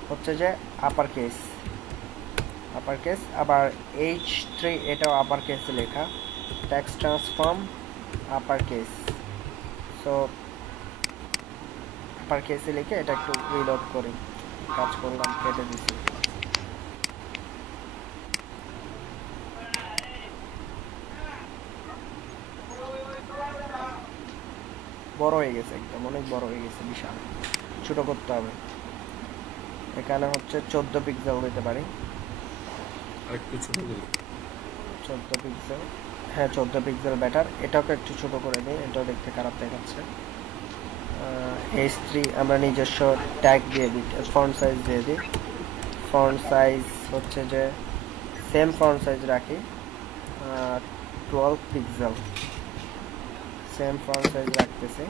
হচ্ছে যে আপার কেস, আপার কেস, আবার H3 এটাও আপার কেসে লেখা, text transform upper case. So upper কেসে লিখে এটা একটু রিলোড করি, কাজ করলাম, কেটে দিচ্ছি। বড় হয়ে গেছে, একদম অনেক বড় হয়ে গেছে, বিশাল, ছোট করতে হবে। এখানে হচ্ছে 14 পিক্সেল দিতে পারি, আরেকটু ছোট করে 14 পিক্সেল, হ্যাঁ 14 পিক্সেল বেটার। এটাকে একটু ছোট করে দিই, এটাও দেখতে খারাপ দেখাচ্ছে। H3 আমরা নিজস্ব ট্যাগ দিয়ে দিই, ফন্ট সাইজ দিয়ে দিই, ফন্ট সাইজ হচ্ছে যে সেম ফন্ট সাইজ রাখি, 12 পিক্সেল, সেম ফন্ট সাইজ রাখতেছি।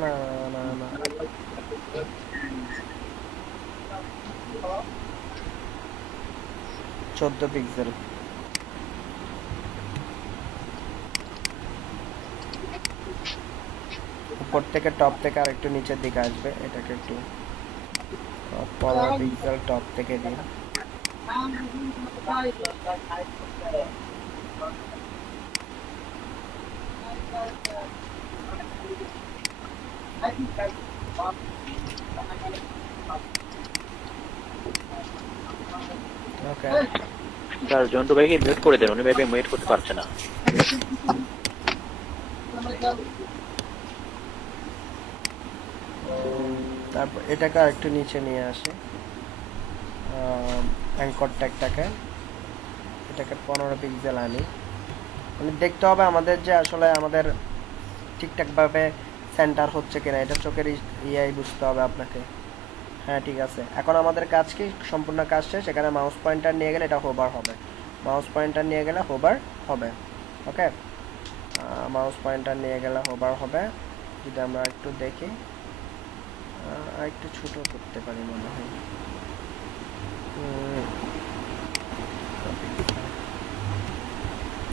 না না না 14 পিক্সেল। উপর থেকে টপ থেকে আর একটু নিচের দিকে আসবে, এটাকে একটু 15 পিক্সেল টপ থেকে দিই। ওকে স্যার জন্টু ভাইকে মিউট করে দেন, উনি ভাই মিউট করতে পারছে না। তারপর এটাকে একটু নিচে নিয়ে আসি, অ্যাঙ্কর ট্যাগটাকে, এটাকে 15 পিক্সেল আনি। মানে দেখতে হবে আমাদের যে আসলে আমাদের ঠিকঠাকভাবে সেন্টার হচ্ছে কিনা, এটা চোখের ইয়াই বুঝতে হবে আপনাকে। হ্যাঁ ঠিক আছে, এখন আমাদের কাজ কি, সম্পূর্ণ কাজ শেষ। এখানে মাউস পয়েন্টার নিয়ে গেলে এটা হোভার হবে, মাউস পয়েন্টার নিয়ে গেলে হোভার হবে। ওকে মাউস পয়েন্টার নিয়ে গেলে হোভার হবে। যদি আমরা একটু দেখি, একটু ছোট করতে পারি মনে হয়,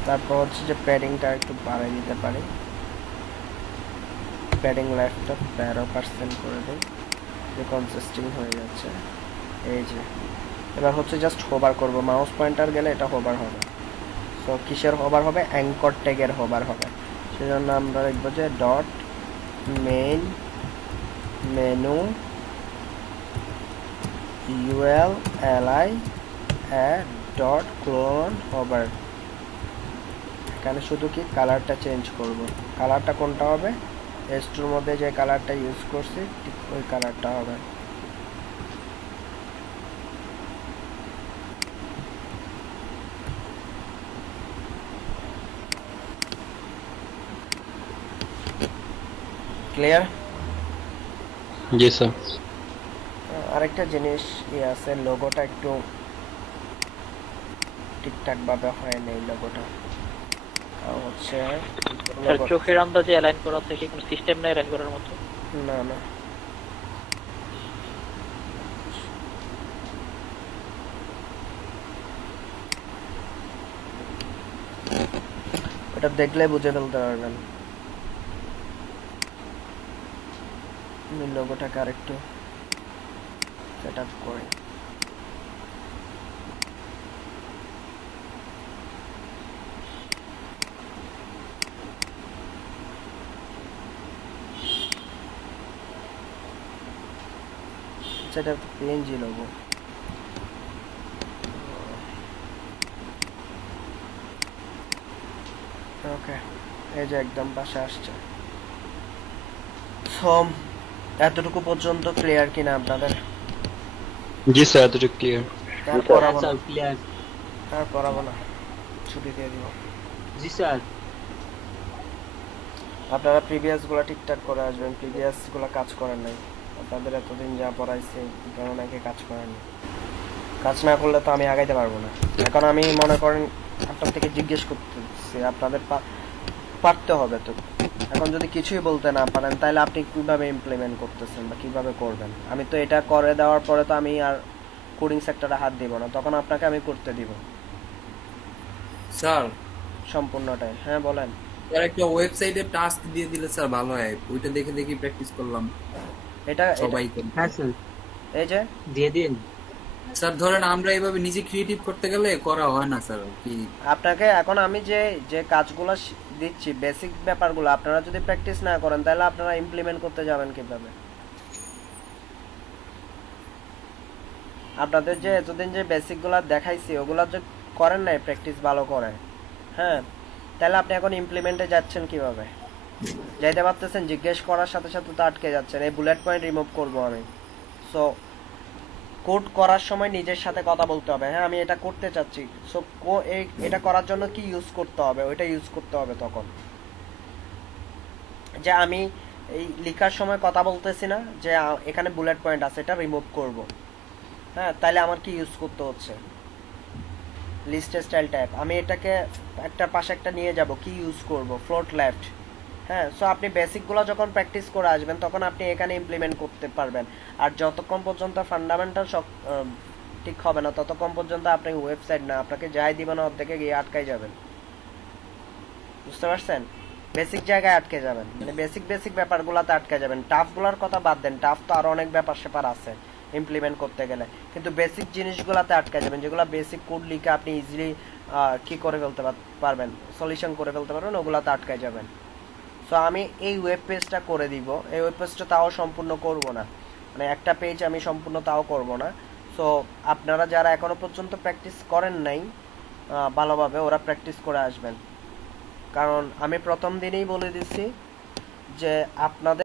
তারপর হচ্ছে যে প্যাডিংটা একটু বাড়াই দিতে পারি, প্যাডিং লেফটটা 13% করে দিই, যে কনসিস্টিং হয়ে যাচ্ছে। এই যে এবার হচ্ছে জাস্ট হোভার করব, মাউস পয়েন্টার গেলে এটা হোভার হবে। সো কিসের হোভার হবে? অ্যাঙ্কর ট্যাগের হোভার হবে। সেজন্য আমরা লিখব যে dot main menu ULLI dot colon hover. এখানে শুধু কি কালারটা চেঞ্জ করব। কালারটা কোনটা হবে? S2 এর মধ্যে যে কালারটা ইউজ করছি ঠিক ওই কালারটা হবে। ক্লিয়ার? জি স্যার। আরেকটা জিনিস আছে, লোগোটা একটু ঠিকঠাক ভাবে হয় না। এই লোগোটা হচ্ছে স্যার চোখের আন্দাজে অ্যালাইন করা থেকে কোনো সিস্টেম নাই অ্যালাইন করার মতো? না না, ওটা দেখলে বুঝে ফেলতে পারবেন। আমি লোগোটাকে আরেকটু সেট আপ করি। সেটা পিএনজি লোগো। ওকে, এই যে একদম পাশে আসছে। সো এতটুকু পর্যন্ত ক্লিয়ার কিনা আপনাদের? জি স্যার, এতটুকু ক্লিয়ার। তার পড়াবো না, ছুটি দিয়ে দিব। জি স্যার। আপনারা প্রিভিয়াস গুলা ঠিকঠাক করে আসবেন। প্রিভিয়াস গুলা কাজ করেন নাই, আপনাদের এতদিন যা পড়াইছি কেন নাকি কাজ করেন না। কাজ না করলে তো আমি আগাইতে পারবো না। এখন আমি মনে করেন আপনার থেকে জিজ্ঞেস করতেছি, আপনাদের পারতে হবে তো। এখন যদি কিছুই বলতে না পারেন তাহলে আপনি কিভাবে ইমপ্লিমেন্ট করতেছেন বা কিভাবে করবেন? আমি তো এটা করে দেওয়ার পরে তো আমি আর কোডিং সেক্টরে হাত দিব না, তখন আপনাকে আমি করতে দিব স্যার সম্পূর্ণটাই। হ্যাঁ বলেন। স্যার একটা ওয়েবসাইটে টাস্ক দিয়ে দিলে স্যার ভালো হয়, ওইটা দেখে দেখে প্র্যাকটিস করলাম। এটা সবাই হ্যাঁ স্যার, এই যে দিয়ে দিন। স্যার ধরেন আমরা এইভাবে নিজে ক্রিয়েটিভ করতে গেলে করা হয় না স্যার। কি আপনাকে এখন আমি যে যে কাজগুলো দিচ্ছি, বেসিক ব্যাপারগুলো আপনারা যদি প্র্যাকটিস না করেন তাহলে আপনারা ইমপ্লিমেন্ট করতে যাবেন কিভাবে? আপনাদের যে এতদিন যে বেসিকগুলো দেখাইছি ওগুলো যে করেন নাই প্র্যাকটিস ভালো করে, হ্যাঁ, তাহলে আপনি এখন ইমপ্লিমেন্টে যাচ্ছেন কিভাবে? যাইতে পারতেছেন? জিজ্ঞেস করার সাথে সাথে তো আটকে যাচ্ছেন। এই বুলেট পয়েন্ট রিমুভ করব আমি। সো কোড করার সময় নিজের সাথে কথা বলতে হবে, হ্যাঁ আমি এটা করতে চাচ্ছি, সো এটা করার জন্য কি ইউজ করতে হবে ওইটা ইউজ করতে হবে। তখন যে আমি এই লেখার সময় কথা বলতেছি না যে এখানে বুলেট পয়েন্ট আছে এটা রিমুভ করব, হ্যাঁ, তাহলে আমার কি ইউজ করতে হচ্ছে? List style type. আমি এটাকে একটা পাশে একটা নিয়ে যাব, কি ইউজ করব? Float left. হ্যাঁ, সো আপনি বেসিকগুলো যখন প্র্যাকটিস করে আসবেন তখন আপনি এখানে ইমপ্লিমেন্ট করতে পারবেন। আর যতক্ষণ পর্যন্ত ফান্ডামেন্টাল ঠিক হবে না ততক্ষণ পর্যন্ত আপনি ওয়েবসাইট না, আপনাকে যাই দিবেন অর্ধেকে গিয়ে আটকাই যাবেন। বুঝতে পারছেন? বেসিক জায়গায় আটকে যাবেন, মানে বেসিক ব্যাপারগুলোতে আটকে যাবেন। টাফগুলোর কথা বাদ দেন, টাফ তো আরো অনেক ব্যাপার স্যাপার আছে ইমপ্লিমেন্ট করতে গেলে, কিন্তু বেসিক জিনিসগুলোতে আটকে যাবেন, যেগুলো বেসিক কোড লিখে আপনি ইজিলি কি করে ফেলতে পারবেন, সলিউশন করে ফেলতে পারবেন, ওগুলোতে আটকে যাবেন। সো আমি এই ওয়েব পেজটা করে দিব। এই ওয়েব পেজটা তাও সম্পূর্ণ করব না, মানে একটা পেজ আমি সম্পূর্ণ তাও করব না। সো আপনারা যারা এখনো পর্যন্ত প্র্যাকটিস করেন নাই ভালোভাবে, ওরা প্র্যাকটিস করে আসবেন। কারণ আমি প্রথম দিনেই বলে দিচ্ছি যে আপনাদের